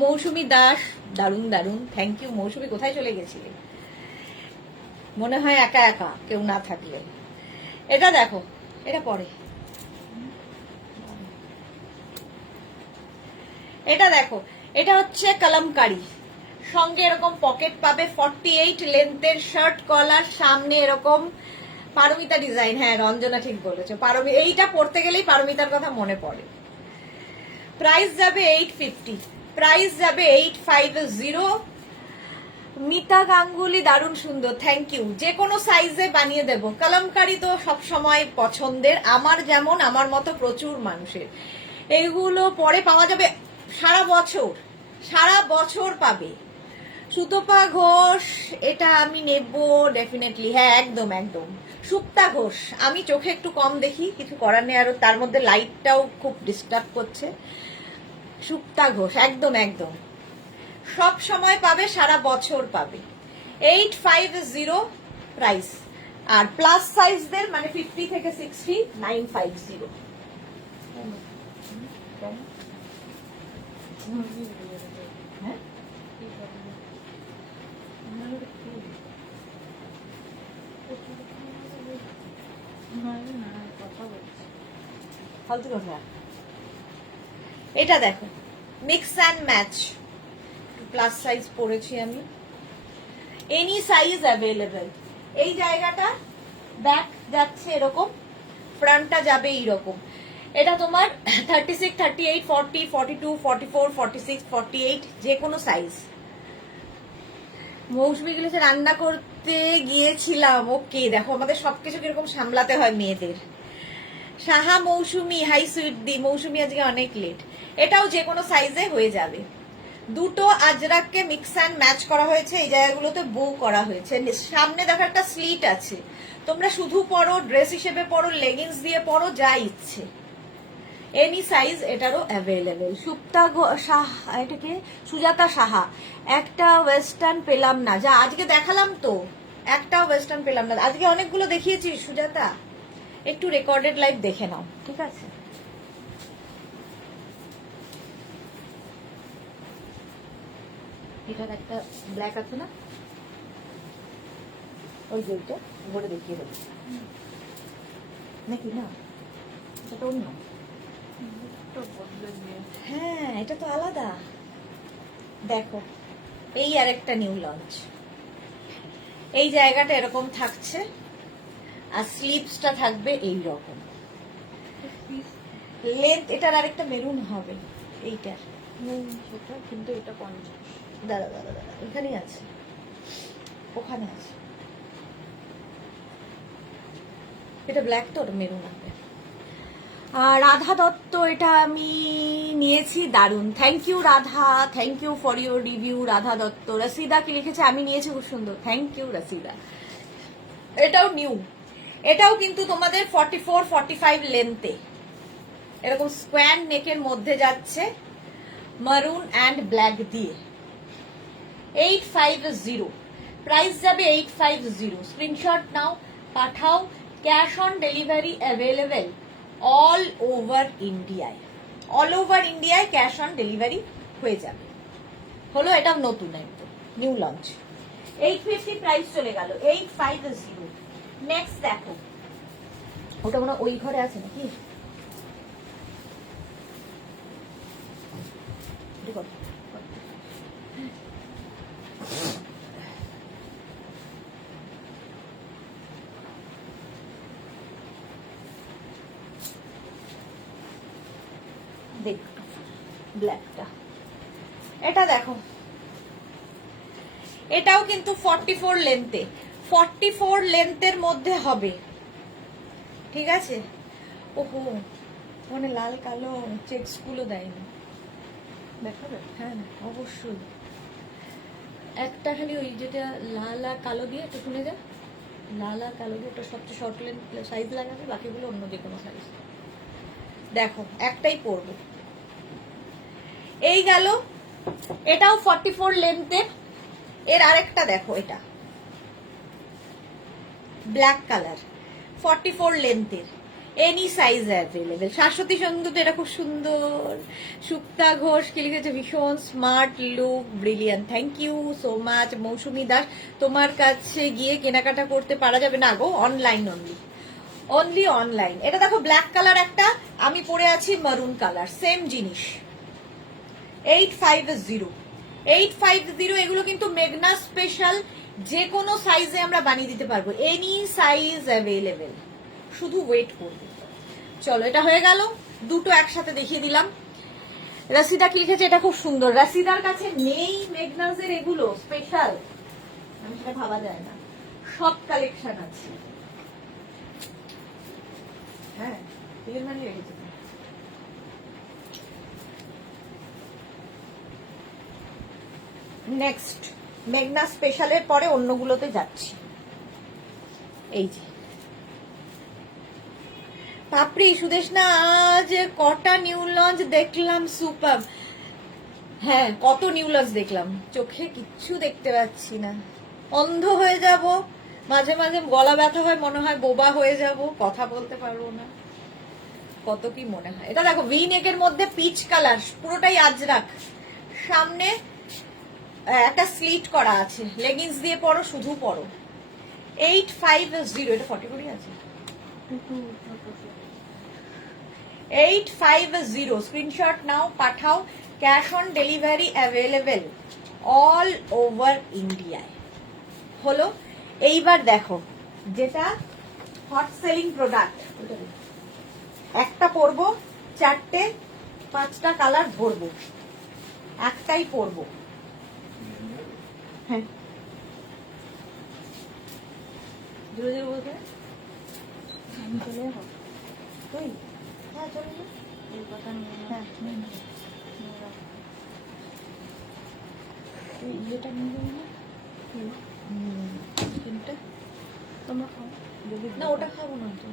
মৌসুমী দাস, দারুণ দারুণ, থ্যাংক ইউ। মৌসুমী কোথায় চলে গেছিলে? মনে হয় একা একা, কেউ না থাকলে। এটা দেখো, এটা পরে, এটা দেখো, এটা হচ্ছে কলমকারি, সঙ্গে এরকম পকেট পাবে, 48 লেন্থের শার্ট কলার, সামনে এরকম পারমিতা ডিজাইন। হ্যাঁ রঞ্জনা ঠিক বলেছো, এইটা পড়তে গেলেই পারমিতার কথা মনে পড়ে। প্রাইস যাবে 850, প্রাইস যাবে 850। মিতা গাঙ্গুলি, দারুণ সুন্দর, থ্যাংক ইউ। যে কোনো সাইজে বানিয়ে দেব। কলমকারি তো সব সময় পছন্দের, আমার যেমন আমার মতো প্রচুর মানুষের। এইগুলো পরে পাওয়া যাবে সারা বছর, সারা বছর পাবে। সুতপা ঘোষ, এটা আমি নেব ডেফিনেটলি, হ্যাঁ একদম একদম। সুপ্তা ঘোষ, আমি চোখে একটু কম দেখি, কিছু করার নেই, আর তার মধ্যে লাইটটাও খুব ডিস্টার্ব করছে। সুপ্তা ঘোষ, একদম একদম, সব সময় পাবে, সারা বছর পাবে। 850 প্রাইস। আর প্লাস সাইজদের মানে 50 থেকে 60 950। হ্যাঁ ফালতু কথা। এটা দেখো, mix and match, plus size পরেছি আমি, এনি সাইজ অ্যাভেলেবেল। এই জায়গাটা ব্যাক যাচ্ছে এরকম, ফ্রন্টটা যাবে এইরকম। এটা তোমার 36, 38, 40, 42, 44, 46, 48, যে কোনো সাইজ। মৌসুমি গেলেছে রান্না করতে গিয়েছিলাম। ওকে, দেখো আমাদের সবকিছু কিরকম সামলাতে হয় মেয়েদের। সাহা মৌসুমি, হাই সুইট দি। মৌসুমি আজকে অনেক লেট। এটাও যে কোনো সাইজে হয়ে যাবে। দুটো আজরাককে মিক্স অ্যান্ড ম্যাচ করা হয়েছে, এই জায়গাগুলোতে বো করা হয়েছে। সামনে দেখো একটা স্লিট আছে, তোমরা শুধু পরো, ড্রেস হিসেবে পরো, লেগিংস দিয়ে পরো, যা ইচ্ছে। এনি সাইজ এটারও অ্যাভেলেবেল। সুপ্তা সাহা, এটাকে সুজাতা সাহা, একটা ওয়েস্টার্ন পেলাম না। যা আজকে দেখালাম তো, একটা ওয়েস্টার্ন পেলাম না। আজকে অনেকগুলো দেখিয়েছি সুজাতা, একটু রেকর্ডেড লাইভ দেখে নাও, ঠিক আছে? এটার একটা ব্ল্যাক আছে না, ওই যে ওইটা ভরে দেখিয়ে দেবো নাকি না, এটা অন্য। হ্যাঁ এটা তো আলাদা। দেখো, এই আর একটা নিউ লঞ্চ। এই জায়গাটা এরকম থাকছে, আর স্লিভসটা থাকবে এই রকম। লেন্থ এটার আরেকটা মেরুন হবে, এইটার সেটা, কিন্তু এটা 50। দাঁড়া দাঁড়া দাঁড়া, এখানেই আছে, ওখানে আছে। এটা ব্ল্যাক তো, ওটা মেরুন হবে। রাধা দত্ত, এটা আমি নিয়েছি, দারুন, thank you Radha, thank you for your review. Radha Dutta. Rashida কি লিখেছে, আমি নিয়েছি, খুব সুন্দর, থ্যাংক ইউ রসিদা। এটাও নিউ, এটাও কিন্তু তোমাদের 44, 45 লেন্থে, এরকম স্কোয়ার নেকের মধ্যে যাচ্ছে, মারুন অ্যান্ড ব্ল্যাক দিয়ে। 850 প্রাইস যাবে, 850। স্ক্রিনশট নাও, পাঠাও। Cash on delivery available all over ইন্ডিয়ায়, অল ওভার ইন্ডিয়ায় ক্যাশ অন ডেলিভারি হয়ে যাবে। হলো, এটা নতুন একদম নিউ লঞ্চ। 850 প্রাইস চলে গেল, 850। নেক্সট দেখো, ওটা মনে ওই ঘরে আছে নাকি, দেখ ব্ল্যাকটা। এটা দেখো, এটাও কিন্তু 44 লেন্থে, 44 লেন্থের মধ্যে হবে, ঠিক আছে? ওহো, মানে লাল কালো চেকস গুলো দেয়নি, দেখাবে? হ্যাঁ অবশ্যই। একটা খালি ওই যেটা লাল আর কালো দিয়ে, একটু শুনে যা, লাল আর কালো দিয়ে ওটা সবচেয়ে শর্ট লেন্থ সাইজ লাগাবে, বাকিগুলো অন্য যে কোনো সাইজ। দেখো একটাই পরবো, এই গেল। এটাও 44 লেন্থের। এর আরেকটা দেখো, এটা ব্ল্যাক কালার, 44 লেন্থের। Any size available. Shashwati Sandhu তো এটা খুব সুন্দর। সুক্তা ঘোষ কি লিখেছে, ভীষণ smart look, brilliant, thank you so much. Mousumi Das, তোমার কাছে গিয়ে কেনাকাটা করতে পারা যাবে না গো, অনলাইন অনলি অনলাইন। এটা দেখো ব্ল্যাক কালার একটা, আমি পরে আছি মারুন কালার, সেম জিনিস। 850 এগুলো কিন্তু মেঘনা স্পেশাল, যে কোনো সাইজে আমরা বানিয়ে দিতে পারবো, এনি সাইজ অ্যাভেলেবেল, শুধু ওয়েট করবে। চলো এটা হয়ে গেল, দুটো একসাথে দেখিয়ে দিলাম। রাশিদা কি লিখেছে, এটা খুব সুন্দর। রাশিদার কাছে নেই মেঘনাজের এগুলো স্পেশাল, আমি সেটা ভাবা যায় না, সব কালেকশন আছে। হ্যাঁ মানে রেখেছে। নেক্সট মেঘনা স্পেশালের পরে অন্যগুলোতে যাচ্ছি। এই যে পাপড়ি সুদেশ না, আজ কটা নিউ লঞ্চ দেখলাম, সুপার। হ্যাঁ কত নিউ লঞ্চ দেখলাম, চোখে কিচ্ছু দেখতে পাচ্ছি না, অন্ধ হয়ে যাব, মাঝে মাঝে গলা ব্যথা হয়, মনে হয় বোবা হয়ে যাব, কথা বলতে পারবো না, কত কি মনে হয়। এটা দেখো ভি নেকের মধ্যে পিচ কালার, পুরোটাই আজরাক, সামনে একটা স্লিট করা আছে, লেগিংস দিয়ে পরো, শুধু পরো। 850, এটা 40 করে আছে। 850 স্ক্রিনশট নাও, পাঠাও, cash on delivery available all over ইন্ডিয়ায়। হলো, এইবার দেখো যেটা হট সেলিং প্রোডাক্ট, একটা পরবো, 4টে 5টা কালার ধরবো, একটাই পরবো। হ্যাঁ জোরে জোরে বলতে, আমি চলে যাবো তুই? হ্যাঁ চলে যা, এই কথা নিয়ে। হ্যাঁ ইয়েটা নিয়ে যাবো না, চিকেনটা তোমরা খাও, যদি না ওটা খাবো না তো,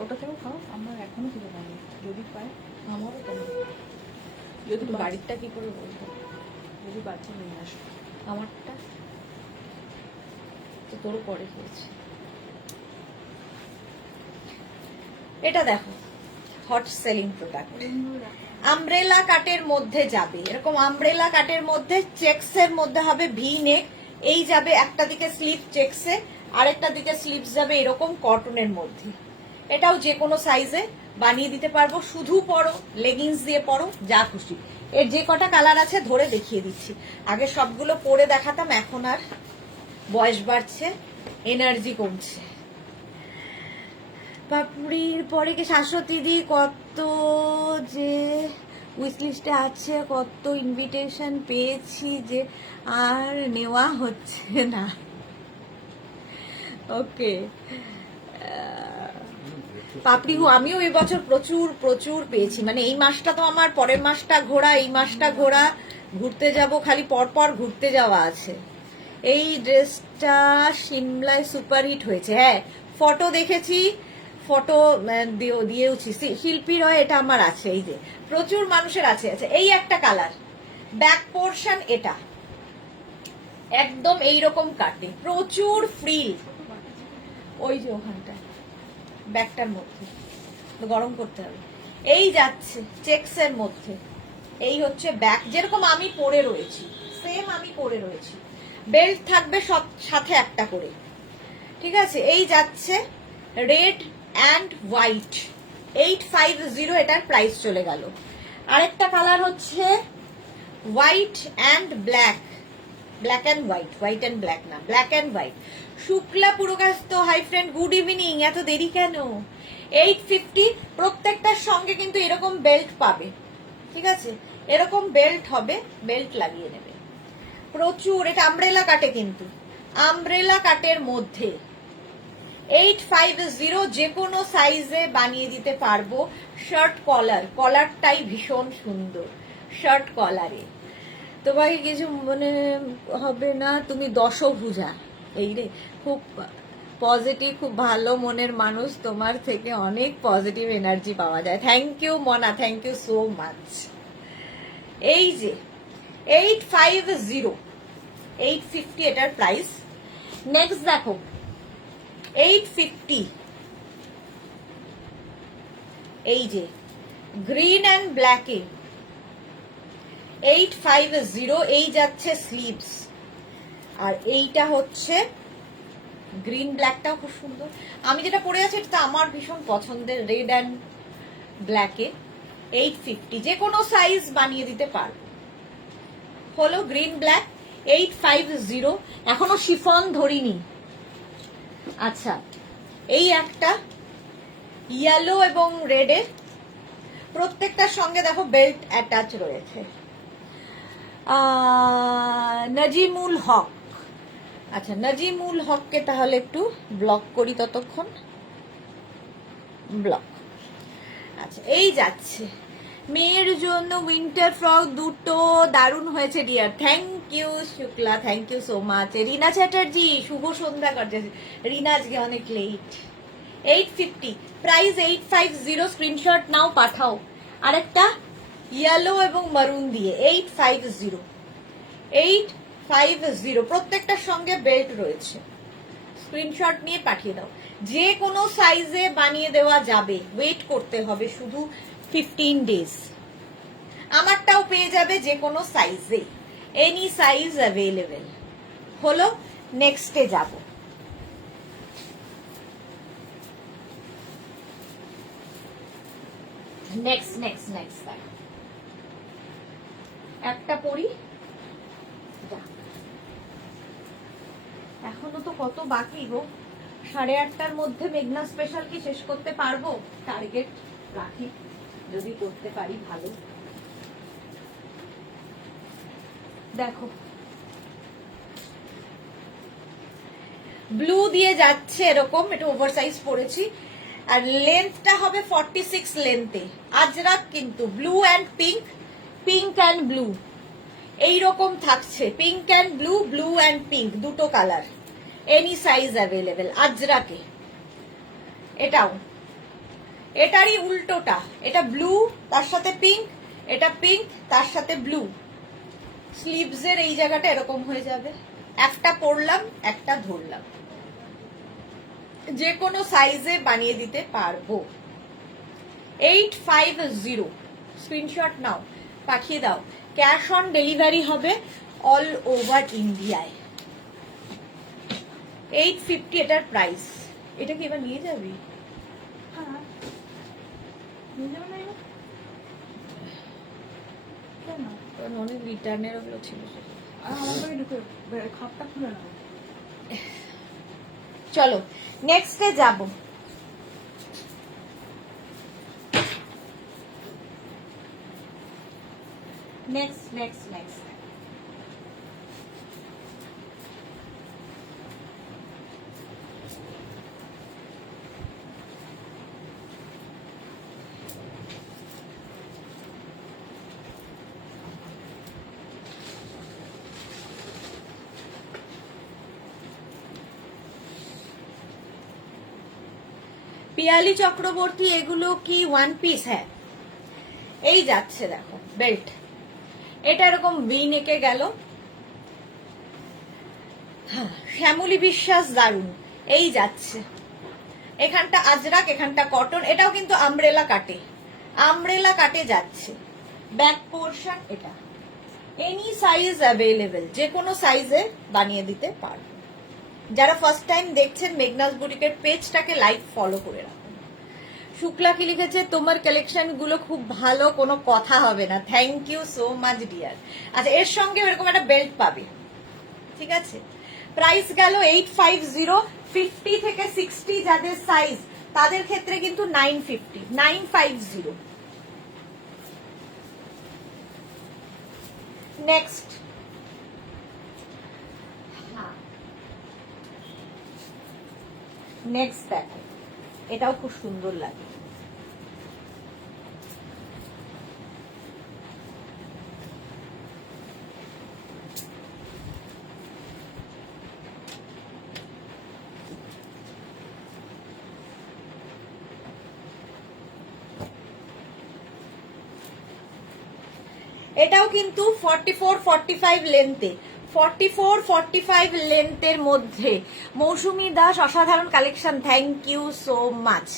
ওটা থেকেও খাও, আমার এখনো কিছু পাইনি, যদি পাই আমারও কেন, যদি বাড়িরটা কি করে বলবো, যদি বাচ্চা নিয়ে আসো, আমারটা তো তোরও পরে খেয়েছি। এটা দেখো হট সেলিং প্রোডাক্ট, আমব্রেলা কাটের মধ্যে যাবে, এরকম আমব্রেলা কাটের মধ্যে চেকস এর মধ্যে হবে ভি নেক, এই যাবে একটা দিকে স্লিভ চেকসে, আরেকটা দিকে স্লিভস যাবে এরকম কটনের মধ্যে। এটাও যে কোনো সাইজে বানিয়ে দিতে পারবো, শুধু পরো, লেগিংস দিয়ে পরো, যা খুশি। এর যে কটা কালার আছে ধরে দেখিয়ে দিচ্ছি, আগে সবগুলো পরে দেখাতাম, এখন আর বয়স বাড়ছে, এনার্জি কমছে। পাপড়ির পরে কি শাশ্বতী দি, কত যে উইশ লিস্টে আছে, কত ইনভিটেশন পেয়েছি যে আর নেওয়া হচ্ছে না। ওকে পাপড়ি, আমিও এই বছর প্রচুর প্রচুর পেয়েছি, মানে এই মাসটা তো আমার, পরের মাসটা ঘোরা, এই মাসটা ঘোরা, ঘুরতে যাব, খালি পরপর ঘুরতে যাওয়া আছে। এই ড্রেসটা সিমলায় সুপারহিট হয়েছে, হ্যাঁ ফটো দেখেছি, ফটো দিয়েওছি, শিল্পী রয়, এটা আমার আছে, এই যে প্রচুর মানুষের আছে। আছে এই একটা কালার, ব্যাক পোর্শন এটা একদম এইরকম কাটে, প্রচুর ফ্রিল, ওই যে ওখানটা ব্যাকটার মধ্যে গরম করতে হবে, এই যাচ্ছে চেকস এর মধ্যে, এই হচ্ছে ব্যাক, যেরকম আমি পরে রয়েছি, সেম আমি পরে রয়েছি, বেল্ট থাকবে সব সাথে একটা করে, ঠিক আছে। এই যাচ্ছে রেড অ্যান্ড হোয়াইট, 850 এটার প্রাইস চলে গেল। আরেকটা কালার হচ্ছে white and black, black and white, white and black না, black and white. Shukla Purkayastha, hi friend, good evening, এত দেরি কেন? 850, প্রত্যেকটার সঙ্গে কিন্তু এরকম বেল্ট পাবে, ঠিক আছে, এরকম বেল্ট হবে, বেল্ট লাগিয়ে নেবে। প্রচুর, এটা আমব্রেলা কাটে, কিন্তু আমব্রেলা কাটের মধ্যে 850, যে কোনো সাইজে বানিয়ে দিতে পারবো। শার্ট কলার, কলারটাই ভীষণ সুন্দর, শার্ট কলারে তোমাকে কিছু মনে হবে না, তুমি দশভুজা, এই রে খুব পজিটিভ, খুব ভালো মনের মানুষ, তোমার থেকে অনেক পজিটিভ এনার্জি পাওয়া যায়। থ্যাংক ইউ মনা, থ্যাংক ইউ সো মাচ। এই যে 850, 850 এটার প্রাইস। নেক্সট দেখো 850, এই যে গ্রিন অ্যান্ড ব্ল্যাকে 850, এই যাচ্ছে স্লিভস। আর এইটা হচ্ছে গ্রিন, ব্ল্যাকটাও খুব সুন্দর। আমি যেটা পরে আছি এটা আমার ভীষণ পছন্দের, রেড অ্যান্ড ব্ল্যাকে 850, যে কোনো সাইজ বানিয়ে দিতে পারবো। হলো গ্রিন ব্ল্যাক 850, এখনো শিফন ধরিনি। আচ্ছা, এই একটা ইয়েলো এবং রেডে, প্রত্যেকটার সঙ্গে দেখো বেল্ট অ্যাটাচ রয়েছে। নাজিমুল হক, আচ্ছা নাজিমুল হককে তাহলে একটু ব্লক করি ততক্ষণ, ব্লক। আচ্ছা, এই যাচ্ছে মেয়ের জন্য উইন্টার ফ্রক দুটো, দারুণ হয়েছে dear, thank you Shukla, thank you so much. Rina Chatterjee শুভ সন্ধ্যা করছে, রিনা আজকে অনেক লেট। 850, প্রাইস 850, স্ক্রিনশট নাও পাঠাও। আরেকটা ইয়েলো এবং মারুন দিয়ে 850, 850, প্রত্যেকটার সঙ্গে বেল্ট রয়েছে। স্ক্রিনশট নিয়ে পাঠিয়ে দাও, যে কোনো সাইজে বানিয়ে দেওয়া যাবে, ওয়েট করতে হবে শুধু 15 ডেজ। আমারটাও পেয়ে যাবে যে কোনো সাইজে, এনি সাইজ অ্যাভেলেবেল। হলো, নেক্সটে যাব। নেক্সট একটা পরি, এখনো তো কত বাকি গো। 8:30টার মধ্যে মেঘনা স্পেশাল কি শেষ করতে পারবো? টার্গেট রাখি, যদি করতে পারি ভালো। দেখো ব্লু দিয়ে যাচ্ছে এরকম, এটা ওভারসাইজ পরেছি, আর লেন্থটা হবে 46 লেন্থে। আজরাক কিন্তু blue and pink, pink and blue এইরকম থাকছে, pink and blue, blue and pink, দুটো কালার, এনি সাইজ অ্যাভেলেবেল আজরাকে। এটাও, এটারই উল্টোটা, এটা ব্লু তার সাথে পিঙ্ক, এটা পিঙ্ক তার সাথে ব্লু। স্লিভসের এই জায়গাটা এরকম হয়ে যাবে, একটা পরলাম একটা ধরলাম, যে কোনো সাইজে বানিয়ে দিতে পারবো। 850, স্ক্রিনশট নাও পাঠিয়ে দাও। ক্যাশ অন ডেলিভারি হবে অল ওভার ইন্ডিয়ায়। 850 এটার প্রাইস। এটা কি এবার নিয়ে যাবি? হ্যাঁ, নিয়ে যাবে না এবার? কেন? কারণ অনেক রিটার্নের ওগুলো ছিল। খাপটা খুলে নাও। চলো নেক্সটে যাব। নেক্সট পিয়ালি চক্রবর্তী, এগুলো কি ওয়ান পিস? হ্যাঁ, এই যাচ্ছে দেখো বেল্ট, এটা এরকম ভি নেকে গেল। হ্যাঁ, শ্যামলী বিশ্বাস, দারুন। এই যাচ্ছে, এখানটা আজরাক, এখানটা কটন, এটাও কিন্তু আমব্রেলা কাটে, আমব্রেলা কাটে যাচ্ছে। ব্যাক পোর্শন এটা, এনি সাইজ অ্যাভেলেবেল, যে কোনো সাইজে বানিয়ে দিতে পারবো। যারা ফার্স্ট টাইম দেখছেন মেঘনাস বুটিকের পেজটাকে লাইক ফলো করে রাখুন। শুক্লা কি লিখেছে, তোমার কালেকশন গুলো খুব ভালো, কোনো কথা হবে না, thank you so much dear. আচ্ছা, এর সঙ্গে এরকম একটা বেল্ট পাবে, ঠিক আছে। প্রাইস গেল 850, 50 থেকে 60 যাদের সাইজ তাদের ক্ষেত্রে কিন্তু 950, 950। নেক্সট, নেক্সট দেখো, এটাও খুব সুন্দর লাগে। এটাও কিন্তু 44, 45 লেন্থে, 44, 45 লেন্থের মধ্যে। মৌসুমী দাস, অসাধারণ collection, thank you so much.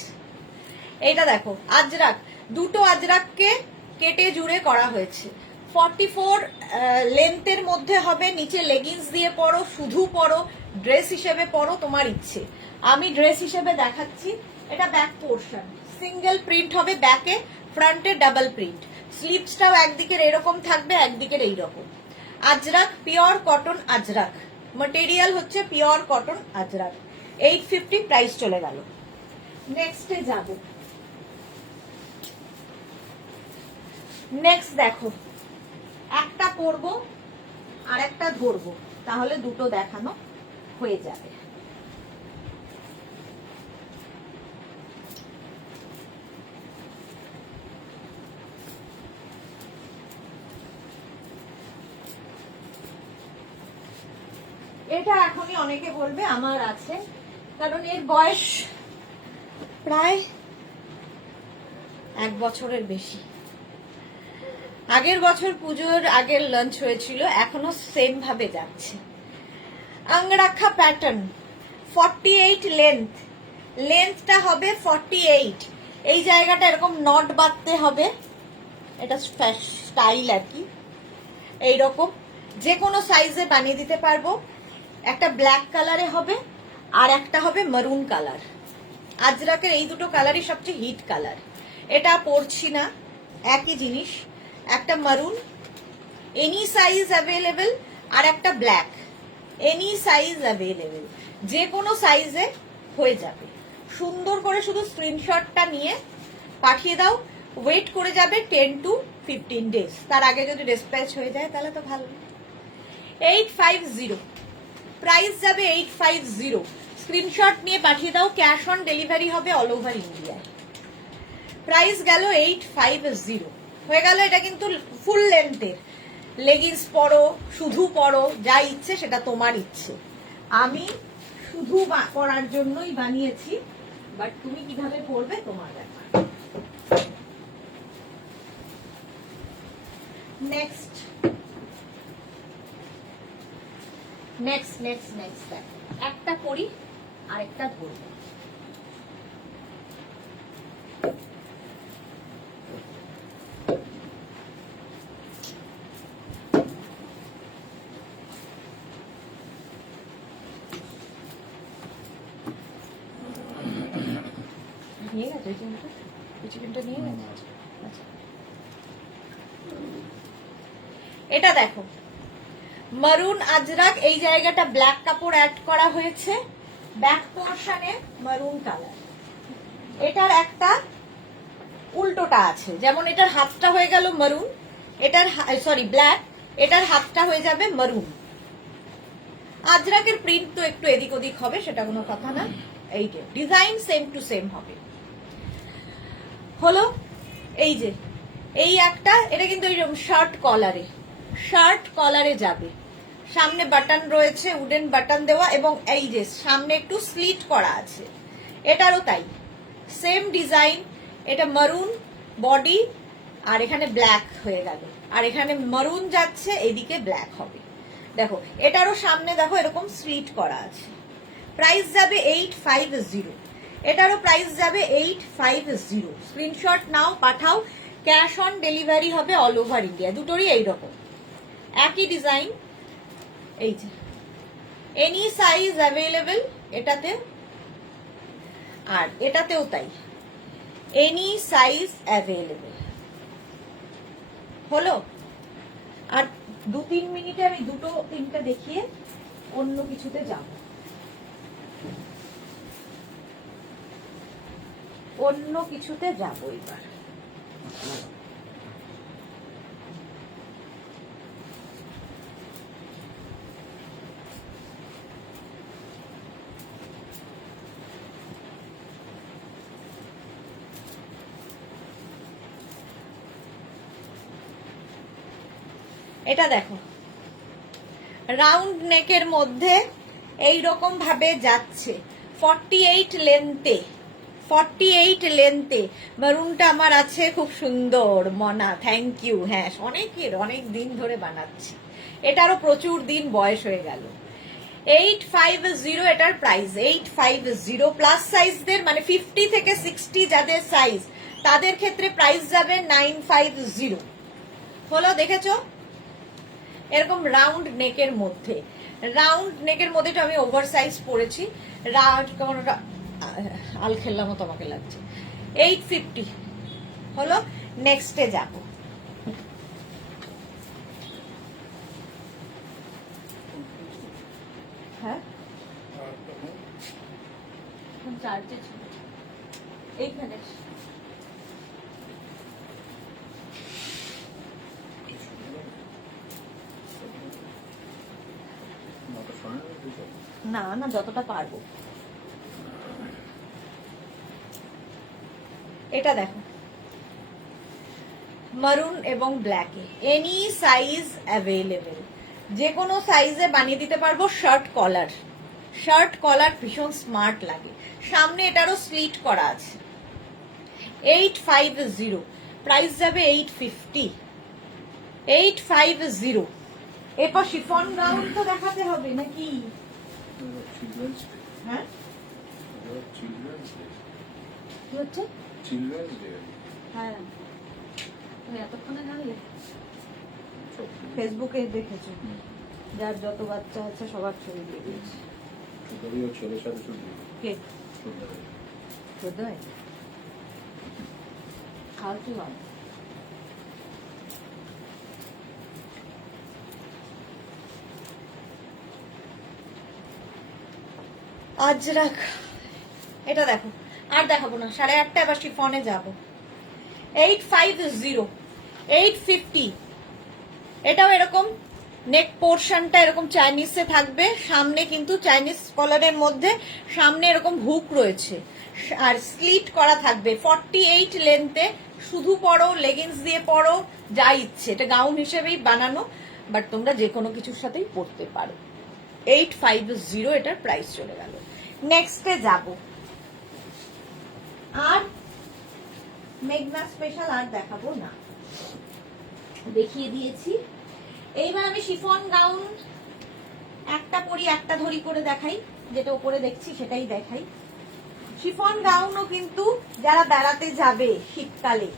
এইটা দেখো আজরাক, দুটো আজরাককে কেটে জুড়ে করা হয়েছে। 44 লেন্থের মধ্যে হবে, নিচে লেগিংস দিয়ে পরো, শুধু পরো, ড্রেস হিসেবে পরো, তোমার ইচ্ছে। আমি ড্রেস হিসেবে দেখাচ্ছি। এটা ব্যাক পোর্শন, সিঙ্গেল প্রিন্ট হবে ব্যাকে, ফ্রন্টে ডাবল প্রিন্ট, স্লিভসটাও একদিকের এরকম থাকবে, একদিকের এইরকম। Ajrak, pure cotton Ajrak, material হচ্ছে পিওর কটন আজরাক। 850 প্রাইস চলে গেল। নেক্সটে যাব। নেক্সট দেখো, একটা পরবো আর একটা ধরবো, তাহলে দুটো দেখানো হয়ে যাবে। এটা এখনই অনেকে বলবে আমার আছে, কারণ এর বয়স প্রায় 1 বছরের বেশি। আগের বছর পুজোর আগের লঞ্চ হয়েছিল, এখনো সেম ভাবে যাচ্ছে। আংরাখা প্যাটার্ন, 48 লেন্থ, লেন্থটা হবে 48। এই জায়গাটা এরকম নট বাঁধতে হবে, এটা স্টাইল আর কি। এইরকম যে কোনো সাইজে বানিয়ে দিতে পারবো। একটা ব্ল্যাক কালারে হবে আর একটা হবে মারুন কালার। আজরাকের এই দুটো কালারই সবচেয়ে হিট কালার। এটা পরছি না, একই জিনিস। একটা মারুন, এনি সাইজ অ্যাভেলেবেল, আর একটা ব্ল্যাক, এনি সাইজ অ্যাভেলেবেল, যে কোনো সাইজে হয়ে যাবে। সুন্দর করে শুধু স্ক্রিনশটটা নিয়ে পাঠিয়ে দাও, ওয়েট করে যাবে 10 to 15 ডেজ। তার আগে যদি ডিসপ্যাচ হয়ে যায় তাহলে তো ভালো। 850 প্রাইস যাবে, 850। স্ক্রিনশট নিয়ে পাঠিয়ে দাও, ক্যাশ অন ডেলিভারি হবে অল ওভার ইন্ডিয়ায়। প্রাইস গেল 850, হয়ে গেল। এটা কিন্তু ফুল লেন্থের, লেগিংস পরো, শুধু পরো, যা ইচ্ছে সেটা তোমার ইচ্ছে। আমি শুধু পরার জন্যই বানিয়েছি, বাট তুমি কিভাবে পরবে তোমার ব্যাপার। নেক্সট নেক্সট নেক্সট নেক্সট একটা পরি আর একটা ধরবো। নিয়ে গেছে চিকেনটা নিয়ে গেছে। এটা দেখো, মারুন আজরাক, এই জায়গাটা ব্ল্যাক কাপড় অ্যাড করা হয়েছে, ব্যাক পোর্শনে মারুন কালার। এটার একটা উল্টোটা আছে, যেমন এটার হাতটা হয়ে গেল মারুন, এটার সরি ব্ল্যাক, এটার হাতটা হয়ে যাবে মারুন। আজরাকের প্রিন্ট তো একটু এদিক ওদিক হবে, সেটা কোনো কথা না। এই যে ডিজাইন সেম টু সেম হবে। হলো এই যে এই একটা, এটা কিন্তু এইরকম শার্ট কলারে যাবে। সামনে বাটন রয়েছে, উডেন বাটন দেওয়া, এবং এই যে সামনে একটু স্লিট করা আছে। এটারও তাই, সেম ডিজাইন। এটা মারুন বডি, আর এখানে ব্ল্যাক হয়ে গেল, আর এখানে মারুন যাচ্ছে, এদিকে ব্ল্যাক হবে। দেখো এটারও সামনে দেখো এরকম স্লিট করা আছে। প্রাইস যাবে 850। এটারও প্রাইস যাবে 850। স্ক্রিনশট নাও, পাঠাও, ক্যাশ অন ডেলিভারি হবে অল ওভার ইন্ডিয়া। দুটোরই এইরকম একই ডিজাইন। এই যে এনি সাইজ অ্যাভেলেবেল এটাতে, আর এটাতেও তাই, এনি সাইজ অ্যাভেলেবেল। হলো। আর 2-3 মিনিটে আমি দুটো তিনটা দেখিয়ে অন্য কিছুতে যাব। অন্য কিছুতে যাব এবার। এটা দেখো, রাউন্ড নেকের মধ্যে এই রকম ভাবে যাচ্ছে, 48 লেন্থে, 48 লেন্থে। মারুনটা আমার আছে, খুব সুন্দর। মনা, থ্যাংক ইউ। হ্যাঁ, অনেক দিন ধরে বানাচ্ছি, এটারও প্রচুর দিন বয়স হয়ে গেল। 850 এটার প্রাইস, 850 প্লাস সাইজদের মানে 50 থেকে 60 যাদের সাইজ তাদের ক্ষেত্রে প্রাইস যাবে 950। হলো, দেখেছো? এরকম রাউন্ড নেকের মধ্যে, রাউন্ড নেকের মধ্যে আমি ওভার সাইজ পরেছি, রাউন্ড কেমন আল খেললাম তোমাকে লাগছে। 850 হলো। নেক্সটে যাবো। হ্যাঁ চার্জে ছিল এইখানে। না না, যতটা পারবো। এটা দেখো, মারুন এবং ব্ল্যাকে, এনি সাইজ অ্যাভেলেবেল, যে কোনো সাইজে বানিয়ে দিতে পারবো। শার্ট কলার, শার্ট কলার ভীষণ স্মার্ট লাগে। সামনে এটারও স্লিট করা আছে। 850 প্রাইস যাবে 850। 850। এরপর শিফন গাউন তো দেখাতে হবে নাকি? হ্যাঁ কি হচ্ছে? হ্যাঁ তুমি এতক্ষণে জানলে? ফেসবুকে দেখেছো, যার যত বাচ্চা আছে সবার ছবি দিয়ে দিয়েছে। ফালতু হয়। আজরাক, এটা দেখো, আর দেখাবো না, 8:30 এবার শিফনে যাবো। 850, 850। এটাও এরকম নেক পোর্শনটা এরকম চাইনিজে থাকবে, সামনে কিন্তু চাইনিজ কলারের মধ্যে সামনে এরকম হুক রয়েছে আর স্লিট করা থাকবে। 48 লেন্থে, শুধু পরো, লেগিংস দিয়ে পরো, যা ইচ্ছে। এটা গাউন হিসেবেই বানানো, বাট তোমরা যে কোনো কিছুর সাথেই পরতে পারো। 850 এটার প্রাইস চলে গেল। নেক্সটে যাব। আর মেঘনা স্পেশাল আর দেখাবো না, দেখিয়ে দিয়েছি। এইবার আমি শিফন গাউন একটা পরি একটা ধরি করে দেখাই, যেটা উপরে দেখছি সেটাই দেখাই। শিফন গাউনও কিন্তু যারা বেড়াতে যাবে শীতকালে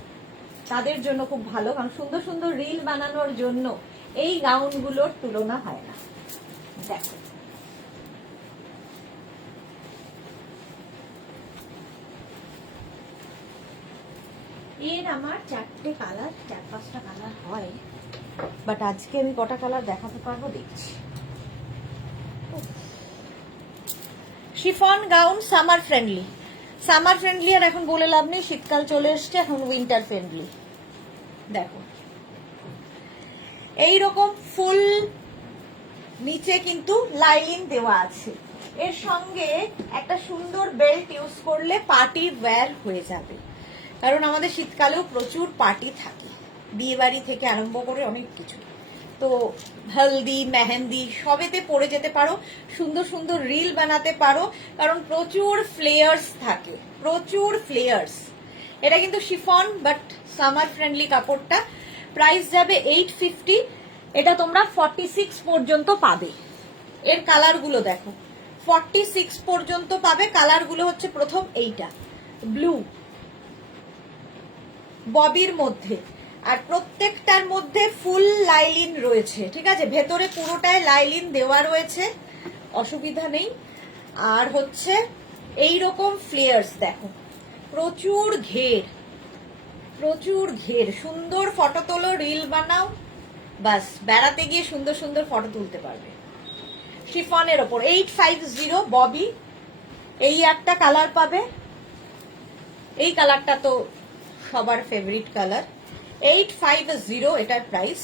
তাদের জন্য খুব ভালো, কারণ সুন্দর সুন্দর রিল বানানোর জন্য এই গাউনগুলোর তুলনা হয় না। দেখো, এর আমার 4টে কালার, 4-5টা কালার হয়, বাট আজকে আমি কটা কালার দেখাতে পারবো দেখছি। Chiffon gown summer friendly, summer friendly আর এখন বলে লাভ নেই, শীতকাল চলে এসছে, এখন উইন্টার ফ্রেন্ডলি। দেখো, এইরকম ফুল নিচে কিন্তু লাইলিন দেওয়া আছে, এর সঙ্গে একটা সুন্দর বেল্ট ইউজ করলে পার্টি ওয়্যার হয়ে যাবে, কারণ আমাদের শীতকালেও প্রচুর পার্টি থাকে, বিয়ে বাড়ি থেকে আরম্ভ করে অনেক কিছু। তো হলদি মেহেন্দি সবেতে পরে যেতে পারো, সুন্দর সুন্দর রিল বানাতে পারো, কারণ প্রচুর ফ্লেয়ার্স থাকে, প্রচুর ফ্লেয়ার্স। এটা কিন্তু শিফন বাট সামার ফ্রেন্ডলি কাপড়টা। প্রাইস যাবে 850। এটা তোমরা 46 পর্যন্ত পাবে। এর কালারগুলো দেখো, 46 পর্যন্ত পাবে। কালারগুলো হচ্ছে প্রথম এইটা ব্লু ববির মধ্যে, আর প্রত্যেকটার মধ্যে ফুল লাইলিন রয়েছে, ঠিক আছে, ভেতরে পুরোটায় লাইলিন দেওয়া রয়েছে, অসুবিধা নেই। আর হচ্ছে এই রকম ফ্লেয়ার্স দেখো, প্রচুর ঘের, প্রচুর ঘের। সুন্দর ফটো তোলো, রিল বানাও, বাস বেড়াতে গিয়ে সুন্দর সুন্দর ফটো তুলতে পারবে। শিফনের ওপর 850 ববি। এই একটা কালার পাবে, এই কালারটা তো সবার ফেভারিট কালার। 850 এটার প্রাইস।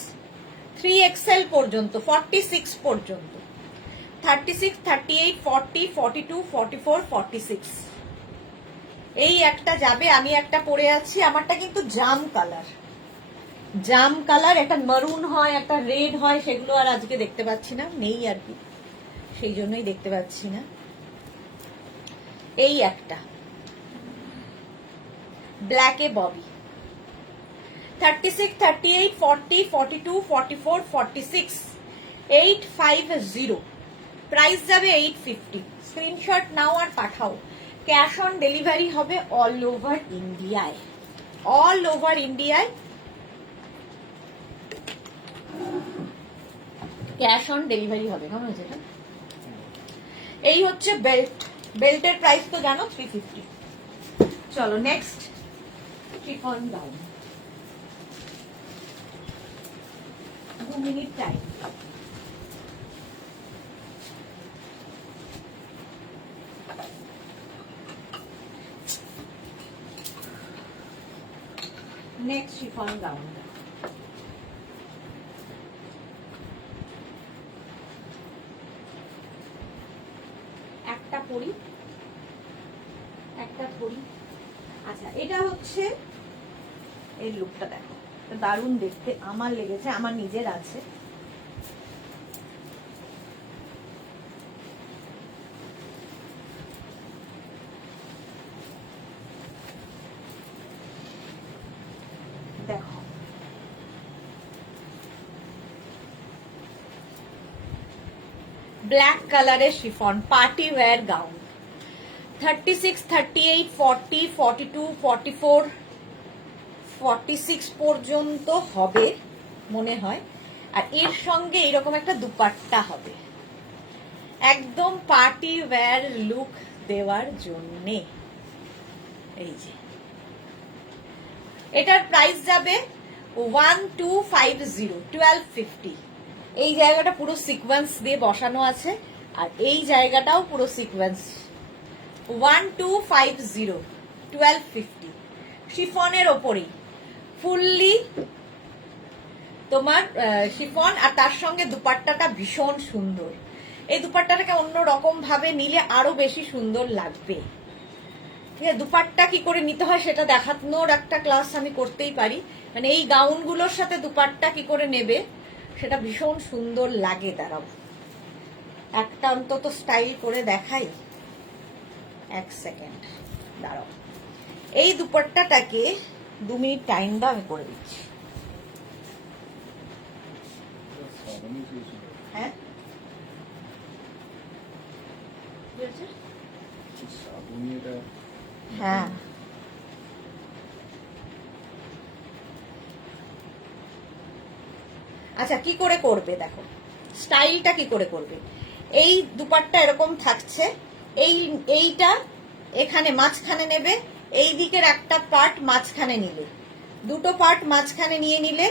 3XL পর্যন্ত, 46 পর্যন্ত, 36, 38, 40, 42, 44, 46। এই একটা যাবে। আমি একটা পরে আছি, আমারটা কিন্তু জাম কালার, জাম কালার। একটা মারুন হয়, একটা রেড হয়, সেগুলো আর আজকে দেখতে পাচ্ছি না, নেই আর কি, সেই জন্যই দেখতে পাচ্ছি না। এই একটা ব্ল্যাকে ববি, 36, 38, 40, 42, 44, 46। 850 প্রাইস যাবে 850। স্ক্রিনশট নাও আর পাঠাও। ক্যাশ অন ডেলিভারি হবে অল ওভার ইন্ডিয়ায়, অল ওভার ইন্ডিয়ায় ক্যাশ অন ডেলিভারি হবে। কেমন হয়েছে এটা? এই হচ্ছে বেল্ট, বেল্টের প্রাইস তো জানো 350। চলো next chiffon gown, 2 minute time. Next chiffon gown, একটা পরি, একটা পরি। আচ্ছা এটা হচ্ছে এই লুকটা দেখো, দারুণ দেখতে আমার লেগেছে, আমার নিজের আছে। দেখো ব্ল্যাক কালারের শিফন পার্টি ওয়্যার গাউন, 36, 38, 40, 42, 44, 46 পর্যন্ত হবে মনে হয়। আর এর সঙ্গে এরকম একটা দুপাট্টা হবে, একদম পার্টি ওয়্যার লুক দেওয়ার জন্যে। এই যে এটার প্রাইস যাবে 1250, 1250। এই জায়গাটা পুরো সিকোয়েন্স দিয়ে বসানো আছে, আর এই জায়গাটাও পুরো সিকোয়েন্স। 1250, 1250 শিফনের ওপরেই ফুললি তোমার শিফন, আর তার সঙ্গে দুপাট্টাটা ভীষণ সুন্দর। এই দুপাট্টাটাকে অন্য রকম ভাবে নিলে আরো বেশি সুন্দর লাগবে। ঠিক আছে, দুপাট্টা কি করে নিতে হয় সেটা দেখানোর একটা ক্লাস আমি করতেই পারি। মানে এই গাউনগুলোর সাথে দুপাট্টা কি করে নেবে সেটা ভীষণ সুন্দর লাগে। দাঁড়াও একটা অন্তত স্টাইল করে দেখাই, এক সেকেন্ড দাঁড়াও। এই দুপাট্টাটাকে 2 মিনিট টাইম দাও, আমি করে দিচ্ছি। হ্যাঁ হ্যাঁ আচ্ছা কি করে করবে দেখো, স্টাইলটা কি করে করবে। এই দুপাট্টা এরকম থাকছে, এইটা এখানে মাঝখানে নেবে, এই দিকের একটা পার্ট মাঝখানে নিলে, দুটো পার্ট মাঝখানে নিয়ে নিলে,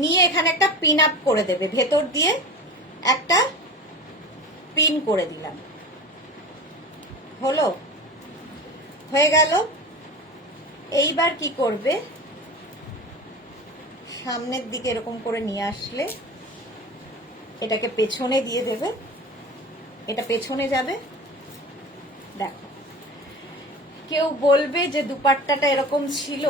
নিয়ে এখানে একটা পিন আপ করে দেবে, ভেতর দিয়ে একটা পিন করে দিলাম, হলো, হয়ে গেল। এইবার কি করবে, সামনের দিকে এরকম করে নিয়ে আসলে এটাকে পেছনে দিয়ে দেবে, এটা পেছনে যাবে। দেখো কেউ বলবে যে দুপাট্টাটা এরকম ছিল,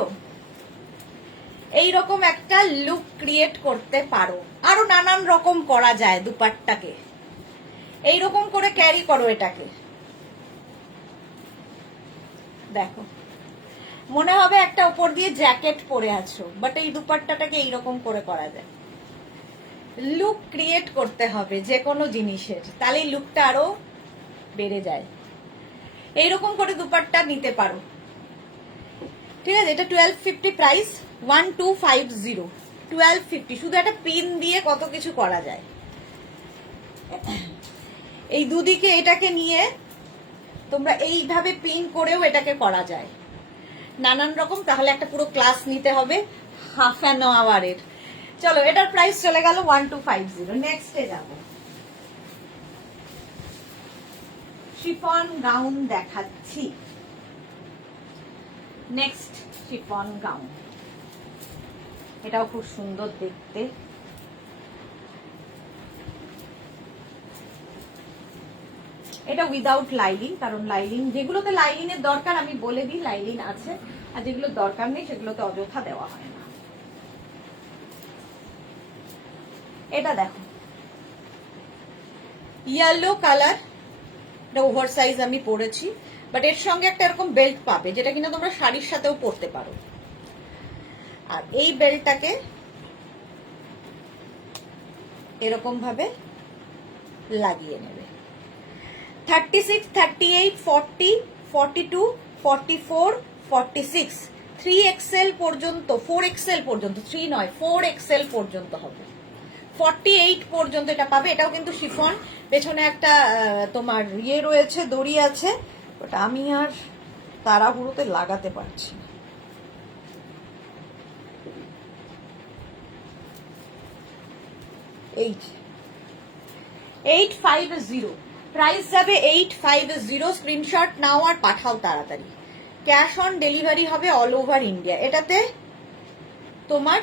এইরকম একটা লুক ক্রিয়েট করতে পারো। আরো নানান রকম করা যায় দুপাট্টাকে, এইরকম করে ক্যারি করো এটাকে। দেখো মনে হবে একটা উপর দিয়ে জ্যাকেট পরে আছো, বাট এই দুপাট্টাটাকে এইরকম করে করা যায়। লুক ক্রিয়েট করতে হবে যে কোনো জিনিসের, তাহলে লুকটা আরো বেড়ে যায়। এইরকম করে দুপাট্টা নিতে পারো। ঠিক আছে, এটা 1250 প্রাইস, 1250, 1250। শুধু একটা পিন দিয়ে কত কিছু করা যায়। এই দুদিকে এটাকে নিয়ে তোমরা এইভাবে পিন করেও এটাকে করা যায় নানান রকম। তাহলে একটা পুরো ক্লাস নিতে হবে হাফ অ্যান আওয়ারের। চলো এটার প্রাইস চলে গেল 1250। নেক্সটে যাব, শিফন গাউন দেখাচ্ছি। নেক্সট শিফন গাউন, এটাও খুব সুন্দর দেখতে। এটা উইদাউট লাইলিন, কারণ লাইলিন যেগুলোতে লাইলিনের দরকার আমি বলে দিই লাইলিন আছে, আর যেগুলো দরকার নেই সেগুলোতে অযথা দেওয়া হয় না। এটা দেখো ইয়েলো কালার, এটা ওভার সাইজ আমি পরেছি, বাট এর সঙ্গে একটা এরকম বেল্ট পাবে যেটা কিনা তোমরা শাড়ির সাথেও পরতে পারো। আর এই বেল্টটাকে এরকম ভাবে লাগিয়ে নেবে, 36, 38, 40, 42, 44, 46, 3XL পর্যন্ত, 4XL পর্যন্ত, 3 নয় 4XL পর্যন্ত হবে। 48 পর্যন্ত এটা পাবে। এটাও কিন্তু শিফন, পেছনে একটা তোমার ইয়ে রয়েছে, দড়ি আছে, ওটা আমি আর তাড়াহুড়োতে লাগাতে পারছি না। এই 850, প্রাইস যাবে 850। স্ক্রিনশট নাও আর পাঠাও তাড়াতাড়ি। ক্যাশ অন ডেলিভারি হবে অল ওভার ইন্ডিয়া। এটাতে তোমার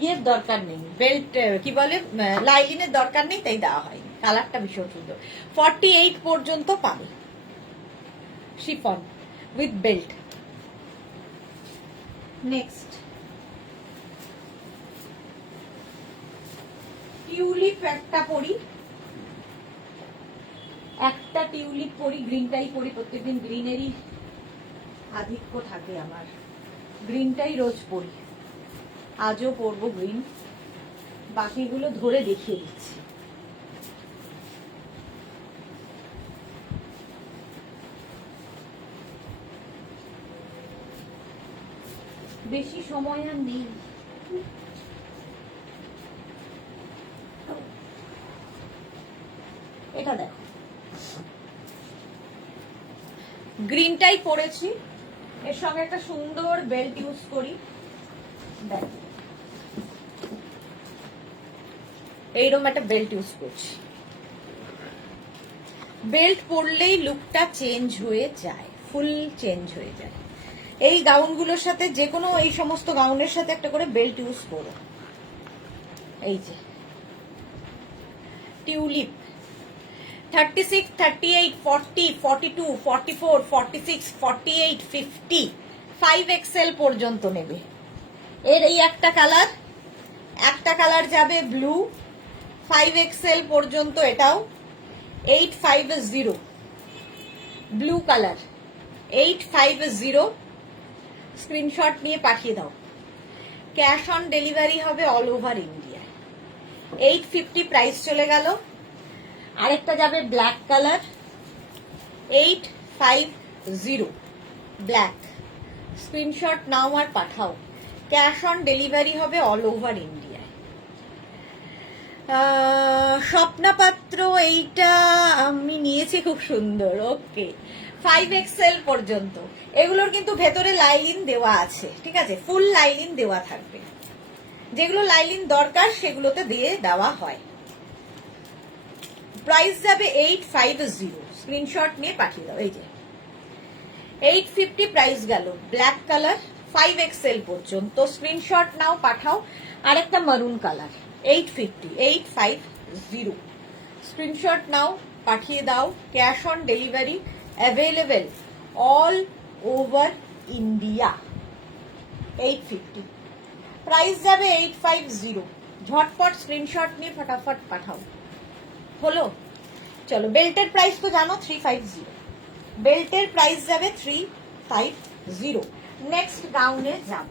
ইয়ের দরকার নেই, বেল্ট কি বলে লাইলিনের দরকার নেই, তাই দেওয়া হয়নি। কালারটা ভীষণ সুন্দর। 48 পর্যন্ত পাবে chiffon with belt. Next tulip একটা পরি, একটা টিউলিপ পরি, গ্রিনটাই পরি, প্রত্যেকদিন গ্রিনেরই আধিক্য থাকে আমার, গ্রিনটাই রোজ পরি। আজও পরবো গ্রিন, বাকিগুলো ধরে দেখিয়ে দিচ্ছি। বেশি সময় আর নেই। এটা দেখো, গ্রিনটাই পরেছি, এর সঙ্গে একটা সুন্দর বেল্ট ইউজ করি। দেখো এইরকম একটা বেল্ট ইউজ করছি। বেল্ট পরলেই লুকটা চেঞ্জ হয়ে যায়, ফুল চেঞ্জ হয়ে যায়। এই গাউনগুলোর সাথে, যে কোনো এই সমস্ত গাউনের সাথে একটা করে বেল্ট ইউজ করো। এই যে টিউলিপ 36, 38, 40, 42, 44, 46, 48, 50, 5XL পর্যন্ত নেবে। এর এই একটা কালার যাবে ব্লু, 5XL পর্যন্ত। এটাও 850 ব্লু কালার, 850। স্ক্রিনশট নিয়ে পাঠিয়ে দাও। ক্যাশ অন ডেলিভারি হবে অল ওভার ইন্ডিয়া। 850 প্রাইস চলে গেল। আরেকটা যাবে ব্ল্যাক কালার, 850 ব্ল্যাক। স্ক্রিনশট নাও আর পাঠাও। ক্যাশ অন ডেলিভারি হবে অল ওভার ইন্ডিয়া। স্বপ্নপাত্র এইটা আমি নিয়েছি, খুব সুন্দর। ওকে, 5XL পর্যন্ত। এগুলোর কিন্তু ভেতরে লাইলিন দেওয়া আছে, ঠিক আছে, ফুল লাইলিন দেওয়া থাকবে। যেগুলো লাইলিন দরকার সেগুলোতে দিয়ে দেওয়া হয়। প্রাইস যাবে 850। স্ক্রিনশট নিয়ে পাঠিয়ে দাও। এই যে 850 প্রাইস গেল। ব্ল্যাক কালার, 5XL পর্যন্ত। স্ক্রিনশট নাও পাঠাও। আরেকটা মারুন কালার, 850। স্ক্রিনশট নাও পাঠিয়ে দাও। Cash on delivery available all over India. 850 price যাবে 850। ঝটপট স্ক্রিনশট নিয়ে ফটাফট পাঠাও। হলো, চলো বেল্টের প্রাইস তো জানো 350। বেল্টের প্রাইস যাবে 350। নেক্সট গাউনে যাব।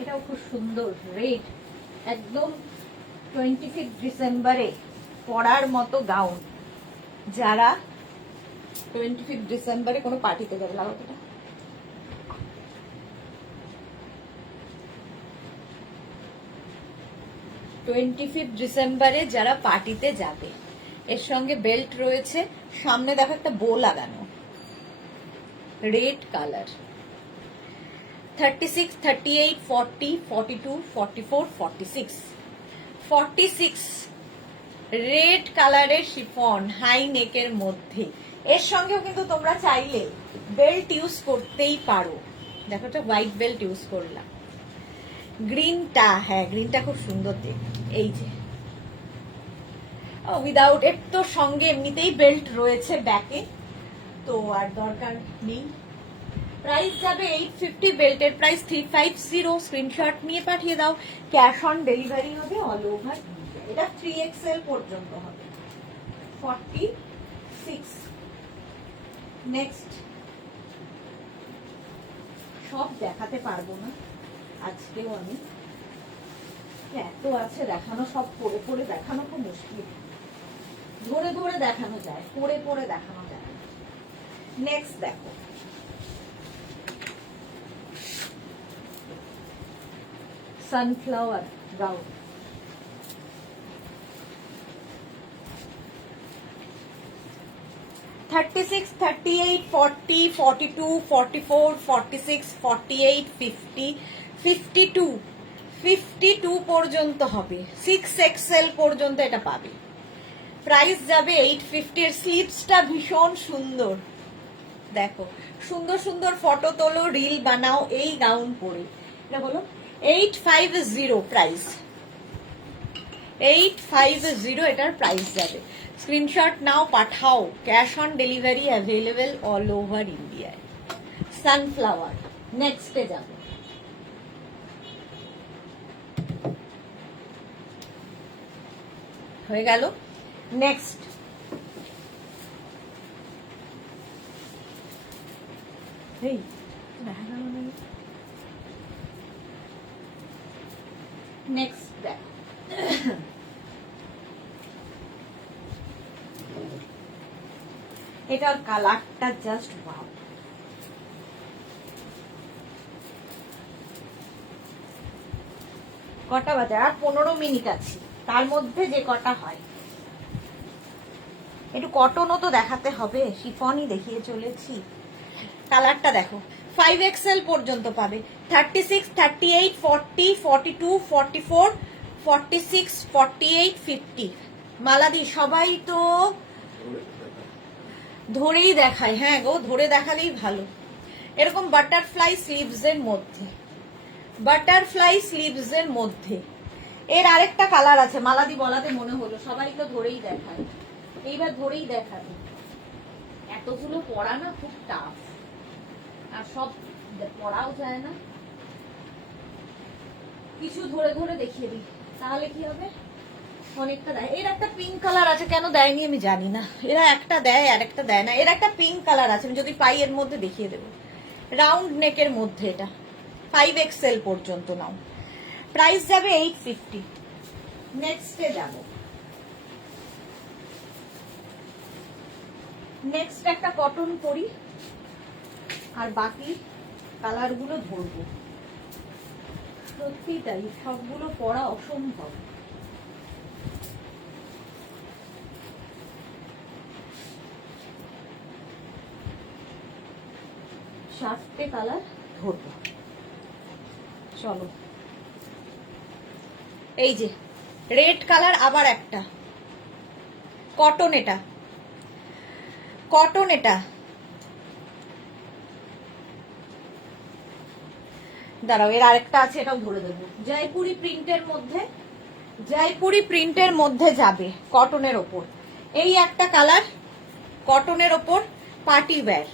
এটাও খুব সুন্দর, রেড, একদম 25 ডিসেম্বরে পরার মতো গাউন। যারা 25 ডিসেম্বরে কোনো পার্টিতে যাবে, লাগাতে 25 ডিসেম্বরে যারা পার্টিতে যাবে, এর সঙ্গে বেল্ট রয়েছে, সামনে দেখো একটা বো লাগানো, রেড কালার। 36, 38, 40, 42, 44, 46, 46 রেড কালারের শিফন, হাই নেকের মধ্যে। এর সঙ্গেও কিন্তু তোমরা চাইলে বেল্ট ইউজ করতেই পারো। দেখো একটা হোয়াইট বেল্ট ইউজ করলাম। গ্রিনটা, হ্যাঁ গ্রিনটা খুব সুন্দর দেখতে। এই যে উইদাউট, এর তো সঙ্গে এমনিতেই বেল্ট রয়েছে ব্যাকে, তো আর দরকার নেই। প্রাইস যাবে 850, বেল্টের প্রাইস 350। স্ক্রিনশট নিয়ে পাঠিয়ে দাও। ক্যাশ অন ডেলিভারি হবে অল ওভার ইন্ডিয়া। এটা 3XL পর্যন্ত হবে, 46 নেক্সট, সব দেখাতে পারবো না আজকেও আমি, এত আছে দেখানো, সব পরে পরে দেখানো খুব মুশকিল, ধরে ধরে দেখানো যায়, পরে পরে দেখানো যায়। নেক্সট দেখো, সানফ্লাওয়ার গাউন, থার্টি সিক্স, 38, 40, 42, 44, 46, 48, 50, 52, 52 পর্যন্ত হবে, 6XL পর্যন্ত এটা পাবে। প্রাইস যাবে 850। এর স্লিভসটা ভীষণ সুন্দর, দেখো সুন্দর সুন্দর ফটো তোলো, রিল বানাও এই গাউন পরে। এটা বলো 850 প্রাইস, 850 এটার প্রাইস যাবে। স্ক্রিনশট নাও, পাঠাও, cash on delivery available all over ইন্ডিয়ায়। সানফ্লাওয়ার। নেক্সটে যাব, হয়ে গেল। নেক্সট, নেক্সট দেখ, এটার কালারটা জাস্ট ওয়াও। কটা বাজে? আর 15 মিনিট আছে, তার মধ্যে যে কটা হয়। একটু কটনও তো দেখাতে হবে, শিফনই দেখিয়ে চলেছি। কালারটা দেখো, 5XL পর্যন্ত পাবে, 36, 38, 40, 42, 44, 46, 48, 50। মালাদি সবাই তো ধরেই দেখায়, হ্যাঁ গো, ধরে দেখালেই ভালো। এরকম বাটারফ্লাই স্লিভস এর মধ্যে, বাটারফ্লাই স্লিভস এর মধ্যে এর আরেকটা কালার আছে, মালাদি বলাতে মনে হলো, সবাই তো ধরেই দেখায়, এইবার ধরেই দেখাবে। এতগুলো পড়া না খুব টাফ, আর সব পড়াও যায় না, কিছু ধরে ধরে দেখিয়ে দিই, তাহলে কি হবে, অনেকটা দেয়। এর একটা পিঙ্ক কালার আছে, কেন দেয়নি আমি জানি না, এরা একটা দেয় আর একটা দেয় না। এর একটা পিঙ্ক কালার আছে, আমি যদি পাই এর মধ্যে দেখিয়ে দেবো, রাউন্ড নেকের মধ্যে, এটা 5XL পর্যন্ত নাও, প্রাইস যাবে 850। নেক্সটে যাব, নেক্সট একটা কটন পরি, আর বাকি কালার গুলো ধরবো। সত্যি তাই, সবগুলো পড়া অসম্ভব। চারটে কালার ধরবো, চলো। এই যে রেড কালার, আবার একটা কটন, এটা কটন, এটা দাঁড়াও, এর আরেকটা আছে, এটাও ধরে দেবো। জয়পুরি প্রিন্টের মধ্যে, জয়পুরি প্রিন্টের মধ্যে যাবে, কটনের ওপর। এই একটা কালার, কটনের ওপর, পার্টি ওয়্যার,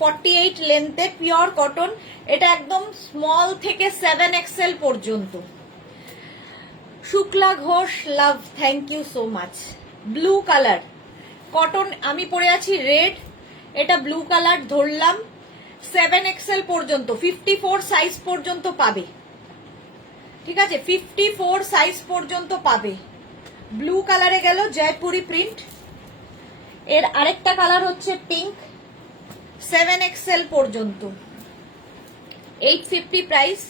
48 লেন্থে, পিওর কটন। এটা একদম স্মল থেকে 7XL পর্যন্ত। Shukla Ghosh love, thank you so much. Blue colour cotton, আমি পরে আছি রেড, এটা ব্লু কালার ধরলাম, 7XL পর্যন্ত, 54 সাইজ পর্যন্ত পাবে, ঠিক আছে, 54 সাইজ পর্যন্ত পাবে। ব্লু কালারে গেল, জয়পুরি প্রিন্ট। এর আরেকটা কালার হচ্ছে পিঙ্ক, 7XL পর্যন্ত, 850 প্রাইস।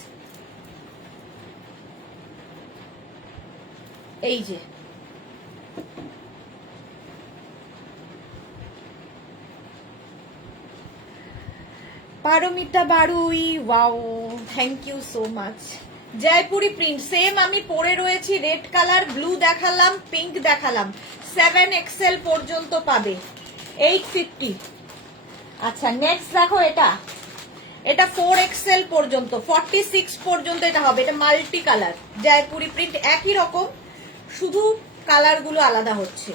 এই যে Paromita Barui, wow, thank you so much. Jaipuri print, same আমি পরে রয়েছি, রেড কালার, ব্লু দেখালাম, পিঙ্ক দেখালাম, 7XL পর্যন্ত পাবে, 850। আচ্ছা নেক্সট দেখো, এটা এটা 4XL পর্যন্ত, 46 পর্যন্ত এটা হবে। এটা মাল্টি কালার জয়পুরি প্রিন্ট, একই রকম, শুধু কালার গুলো আলাদা হচ্ছে।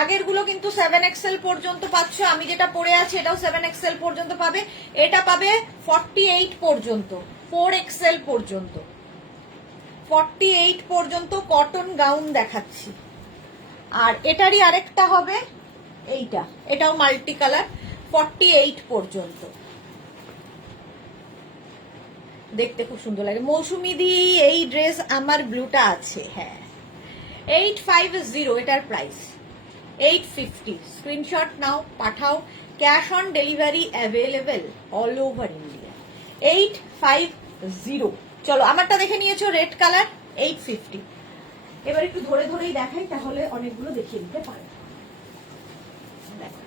আগের গুলো কিন্তু 7XL পর্যন্ত পাচ্ছ, আমি যেটা পরে আছি এটাও 7XL পর্যন্ত পাবে। এটা পাবে 48 পর্যন্ত, 4XL পর্যন্ত, 48 পর্যন্ত কটন গাউন দেখাচ্ছি। আর এটারই আরেকটা হবে এইটা, এটাও মাল্টি কালার, 48 পর্যন্ত। দেখতে খুব সুন্দর লাগে। মৌসুমি দি এই ড্রেস আমার ব্লুটা আছে, হ্যাঁ 850 এটার প্রাইস, 850। স্ক্রিনশট নাও, পাঠাও, cash on delivery available all over India. 850। চলো আমারটা দেখে নিয়েছো, রেড কালার, 850। এবার একটু ধরে ধরেই দেখাই, তাহলে অনেকগুলো দেখিয়ে দিতে পারো। দেখো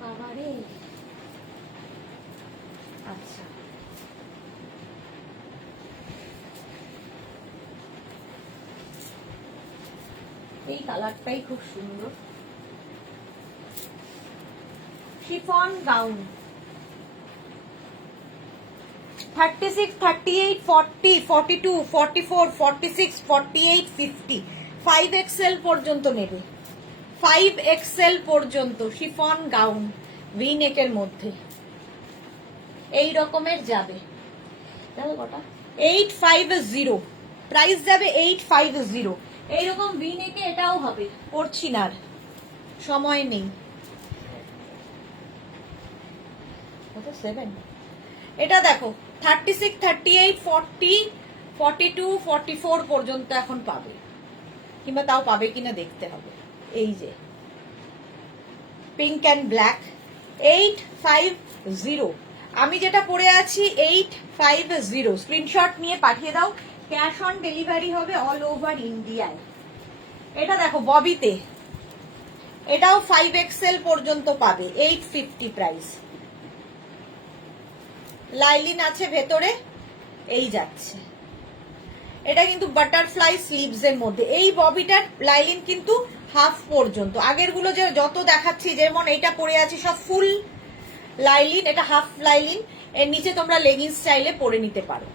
বাবারে, আচ্ছা এই কালারটাই খুব সুন্দর। শিফন গাউন 36, 38, 40, 42, 44, 46, 48, 50, 5XL পর্যন্ত নেবে, 5XL পর্যন্ত শিফন গাউন ভি নেকের মধ্যে এই রকমের যাবে। দেখো কটা, 850 প্রাইস যাবে, 850। এইরকম ভি নেকে এটাও হবে, করছি না আর, সময় নেই। এটা দেখো 36, 38, 40, 42, 44 পর্যন্ত এখন পাবে, কিংবা তাও পাবে কিনা দেখতে হবে। এই যে পিঙ্ক অ্যান্ড ব্ল্যাক, 850। আমি যেটা পরে আছি 850। স্ক্রিনশট নিয়ে পাঠিয়ে দাও, ক্যাশ অন ডেলিভারি হবে অল ওভার ইন্ডিয়ায়। এটা দেখো ববিতে, এটাও 5XL পর্যন্ত পাবে, 850 প্রাইস। লাইলিন আছে ভেতরে, এই যাচ্ছে। এটা কিন্তু বাটারফ্লাই স্লিভস এর মধ্যে, এই ববিটার লাইলিন কিন্তু হাফ পর্যন্ত। আগের গুলো যে যত দেখাচ্ছি, যেমন এইটা পরে আছে সব ফুল লাইলিন, এটা হাফ লাইলিন। এর নিচে তোমরা লেগিংস চাইলে পরে নিতে পারো।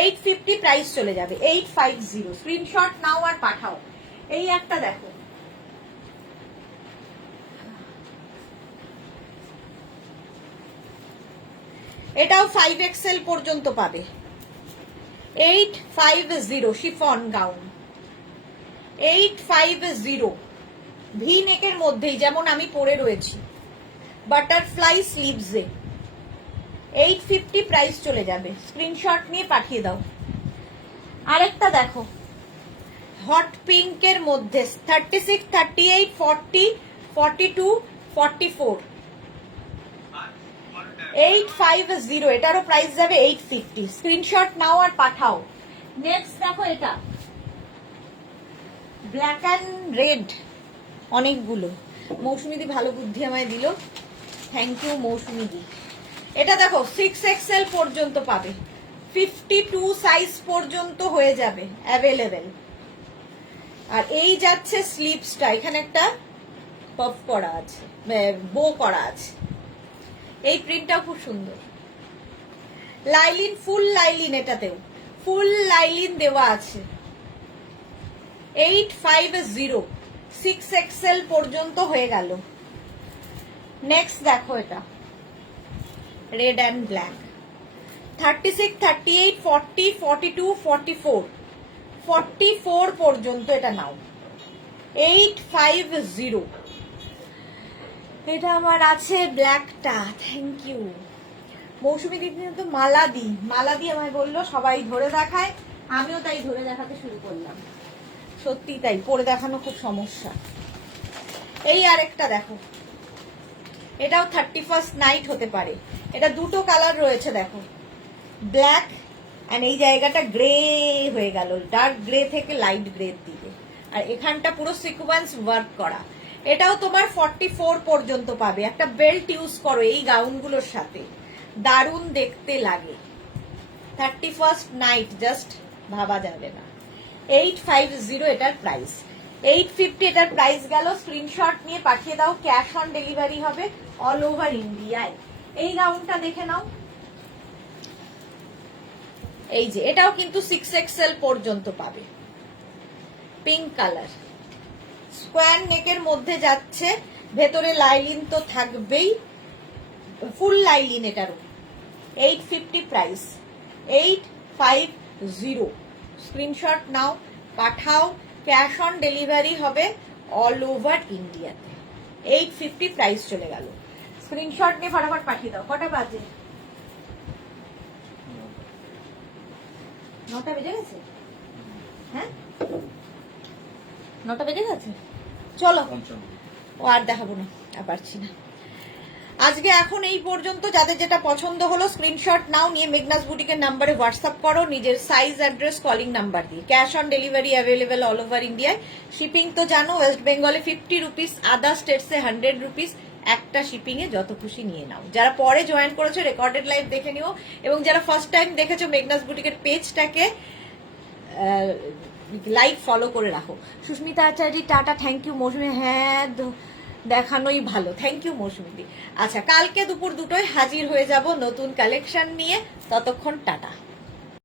850 প্রাইস চলে যাবে, 850। স্ক্রিনশট নাও আর পাঠাও। এই একটা দেখো, এটাও 5XL পর্যন্ত পাবে, 850 শিফন গাউন, 850 ভি নেকের মধ্যেই, যেমন আমি পরে রয়েছি, বাটারফ্লাই স্লিভসে 850 প্রাইস চলে যাবে। স্ক্রিনশট নিয়ে পাঠিয়ে দাও। আরেকটা দেখো হট পিঙ্কের মধ্যে, 36, 38, 40, 42, 44, 850। এটারও প্রাইস যাবে 850। স্ক্রিনশট নাও আর পাঠাও। নেক্সট দেখো এটা ব্ল্যাক অ্যান্ড রেড, অনেকগুলো। মৌসুমিদি ভালো বুদ্ধি আমায় দিল, থ্যাংক ইউ মৌসুমিদি। এটা দেখো 6XL পর্যন্ত পাবে, 52 সাইজ পর্যন্ত হয়ে যাবে অ্যাভেলেবেল। আর এই যাচ্ছে স্লিভসটা, এখানে একটা পফ করা আছে, বো করা আছে। এই প্রিন্টটাও খুব সুন্দর। লাইলিন, ফুল লাইলিন, এটাতেও ফুল লাইলিন দেওয়া আছে। 850 6XL পর্যন্ত হয়ে গেল। নেক্সট দেখো এটা রেড অ্যান্ড ব্ল্যাক, 36, 38, 40, 42, 44, 44 পর্যন্ত এটা নাও, 850। এটা আমার আছে ব্ল্যাকটা, থ্যাংক ইউ মৌসুমি দিদি। তো মালাদি আমায় বললো সবাই ধরে দেখায়, আমিও তাই ধরে দেখাতে শুরু করলাম। সত্যি তাই, পরে দেখানো খুব সমস্যা। এই আরেকটা দেখো, এটাও 31st নাইট হতে পারে। এটা দুটো কালার রয়েছে দেখো, ব্ল্যাক অ্যান্ড এই জায়গাটা গ্রে হয়ে গেল, ডার্ক গ্রে থেকে লাইট গ্রের দিকে, আর এখানটা পুরো সিকোয়েন্স ওয়ার্ক করা। এটাও তোমার 44 পর্যন্ত পাবে। একটা বেল্ট ইউজ করো এই গাউনগুলোর সাথে, দারুণ দেখতে লাগে। 31st নাইট জাস্ট ভাবা যাবে না। 850 এটার প্রাইস, 850 এটার প্রাইস গেল। স্ক্রিনশট নিয়ে পাঠিয়ে দাও, ক্যাশ অন ডেলিভারি হবে অল ওভার ইন্ডিয়ায়। এই গাউনটা দেখে নাও, এই যে এটাও কিন্তু 6XL পর্যন্ত পাবে, পিঙ্ক কালার, স্কোয়ার নেকের মধ্যে যাচ্ছে, ভেতরে লাইলিন তো থাকবেই, ফুল লাইলিন। এটারও 850 প্রাইস, 850। স্ক্রিনশট নাও, পাঠাও, ক্যাশ অন ডেলিভারি হবে অল ওভার ইন্ডিয়াতে। 850 প্রাইস চলে গেল। স্ক্রিনশট নিয়ে ফটাফট পাঠিয়ে দাও। কটা বাজে? 9টা বেজে গেছে। হ্যাঁ 9টা বেজে গেছে। চলো ও আর দেখাবো না, আর পারছি না আজকে। এখন এই পর্যন্ত। যাদের যেটা পছন্দ হলো স্ক্রিনশট নাও, নিয়ে মেঘনাস বুটিকের নাম্বারে হোয়াটসঅ্যাপ করো নিজের সাইজ, অ্যাড্রেস, কলিং নাম্বার দিয়ে। Cash on delivery available all over ইন্ডিয়ায়। শিপিং তো জানো, ওয়েস্ট বেঙ্গলে 50 রুপিস, আদার স্টেটসে 100 রুপিস। একটা শিপিং এ যত খুশি নিয়ে নাও। যারা পরে জয়েন করেছো রেকর্ডেড লাইভ দেখে নিও, এবং যারা ফার্স্ট টাইম দেখেছো মেঘনাস বুটিকের পেজটাকে লাইক ফলো করে রাখো। সুস্মিতা আচার্য টাটা, থ্যাংক ইউ মৌসুমি। হ্যাঁ দেখানোই ভালো, থ্যাংক ইউ মৌসুমিদি। আচ্ছা, কালকে দুপুর 2টোয় হাজির হয়ে যাব নতুন কালেকশন নিয়ে। ততক্ষণ টাটা।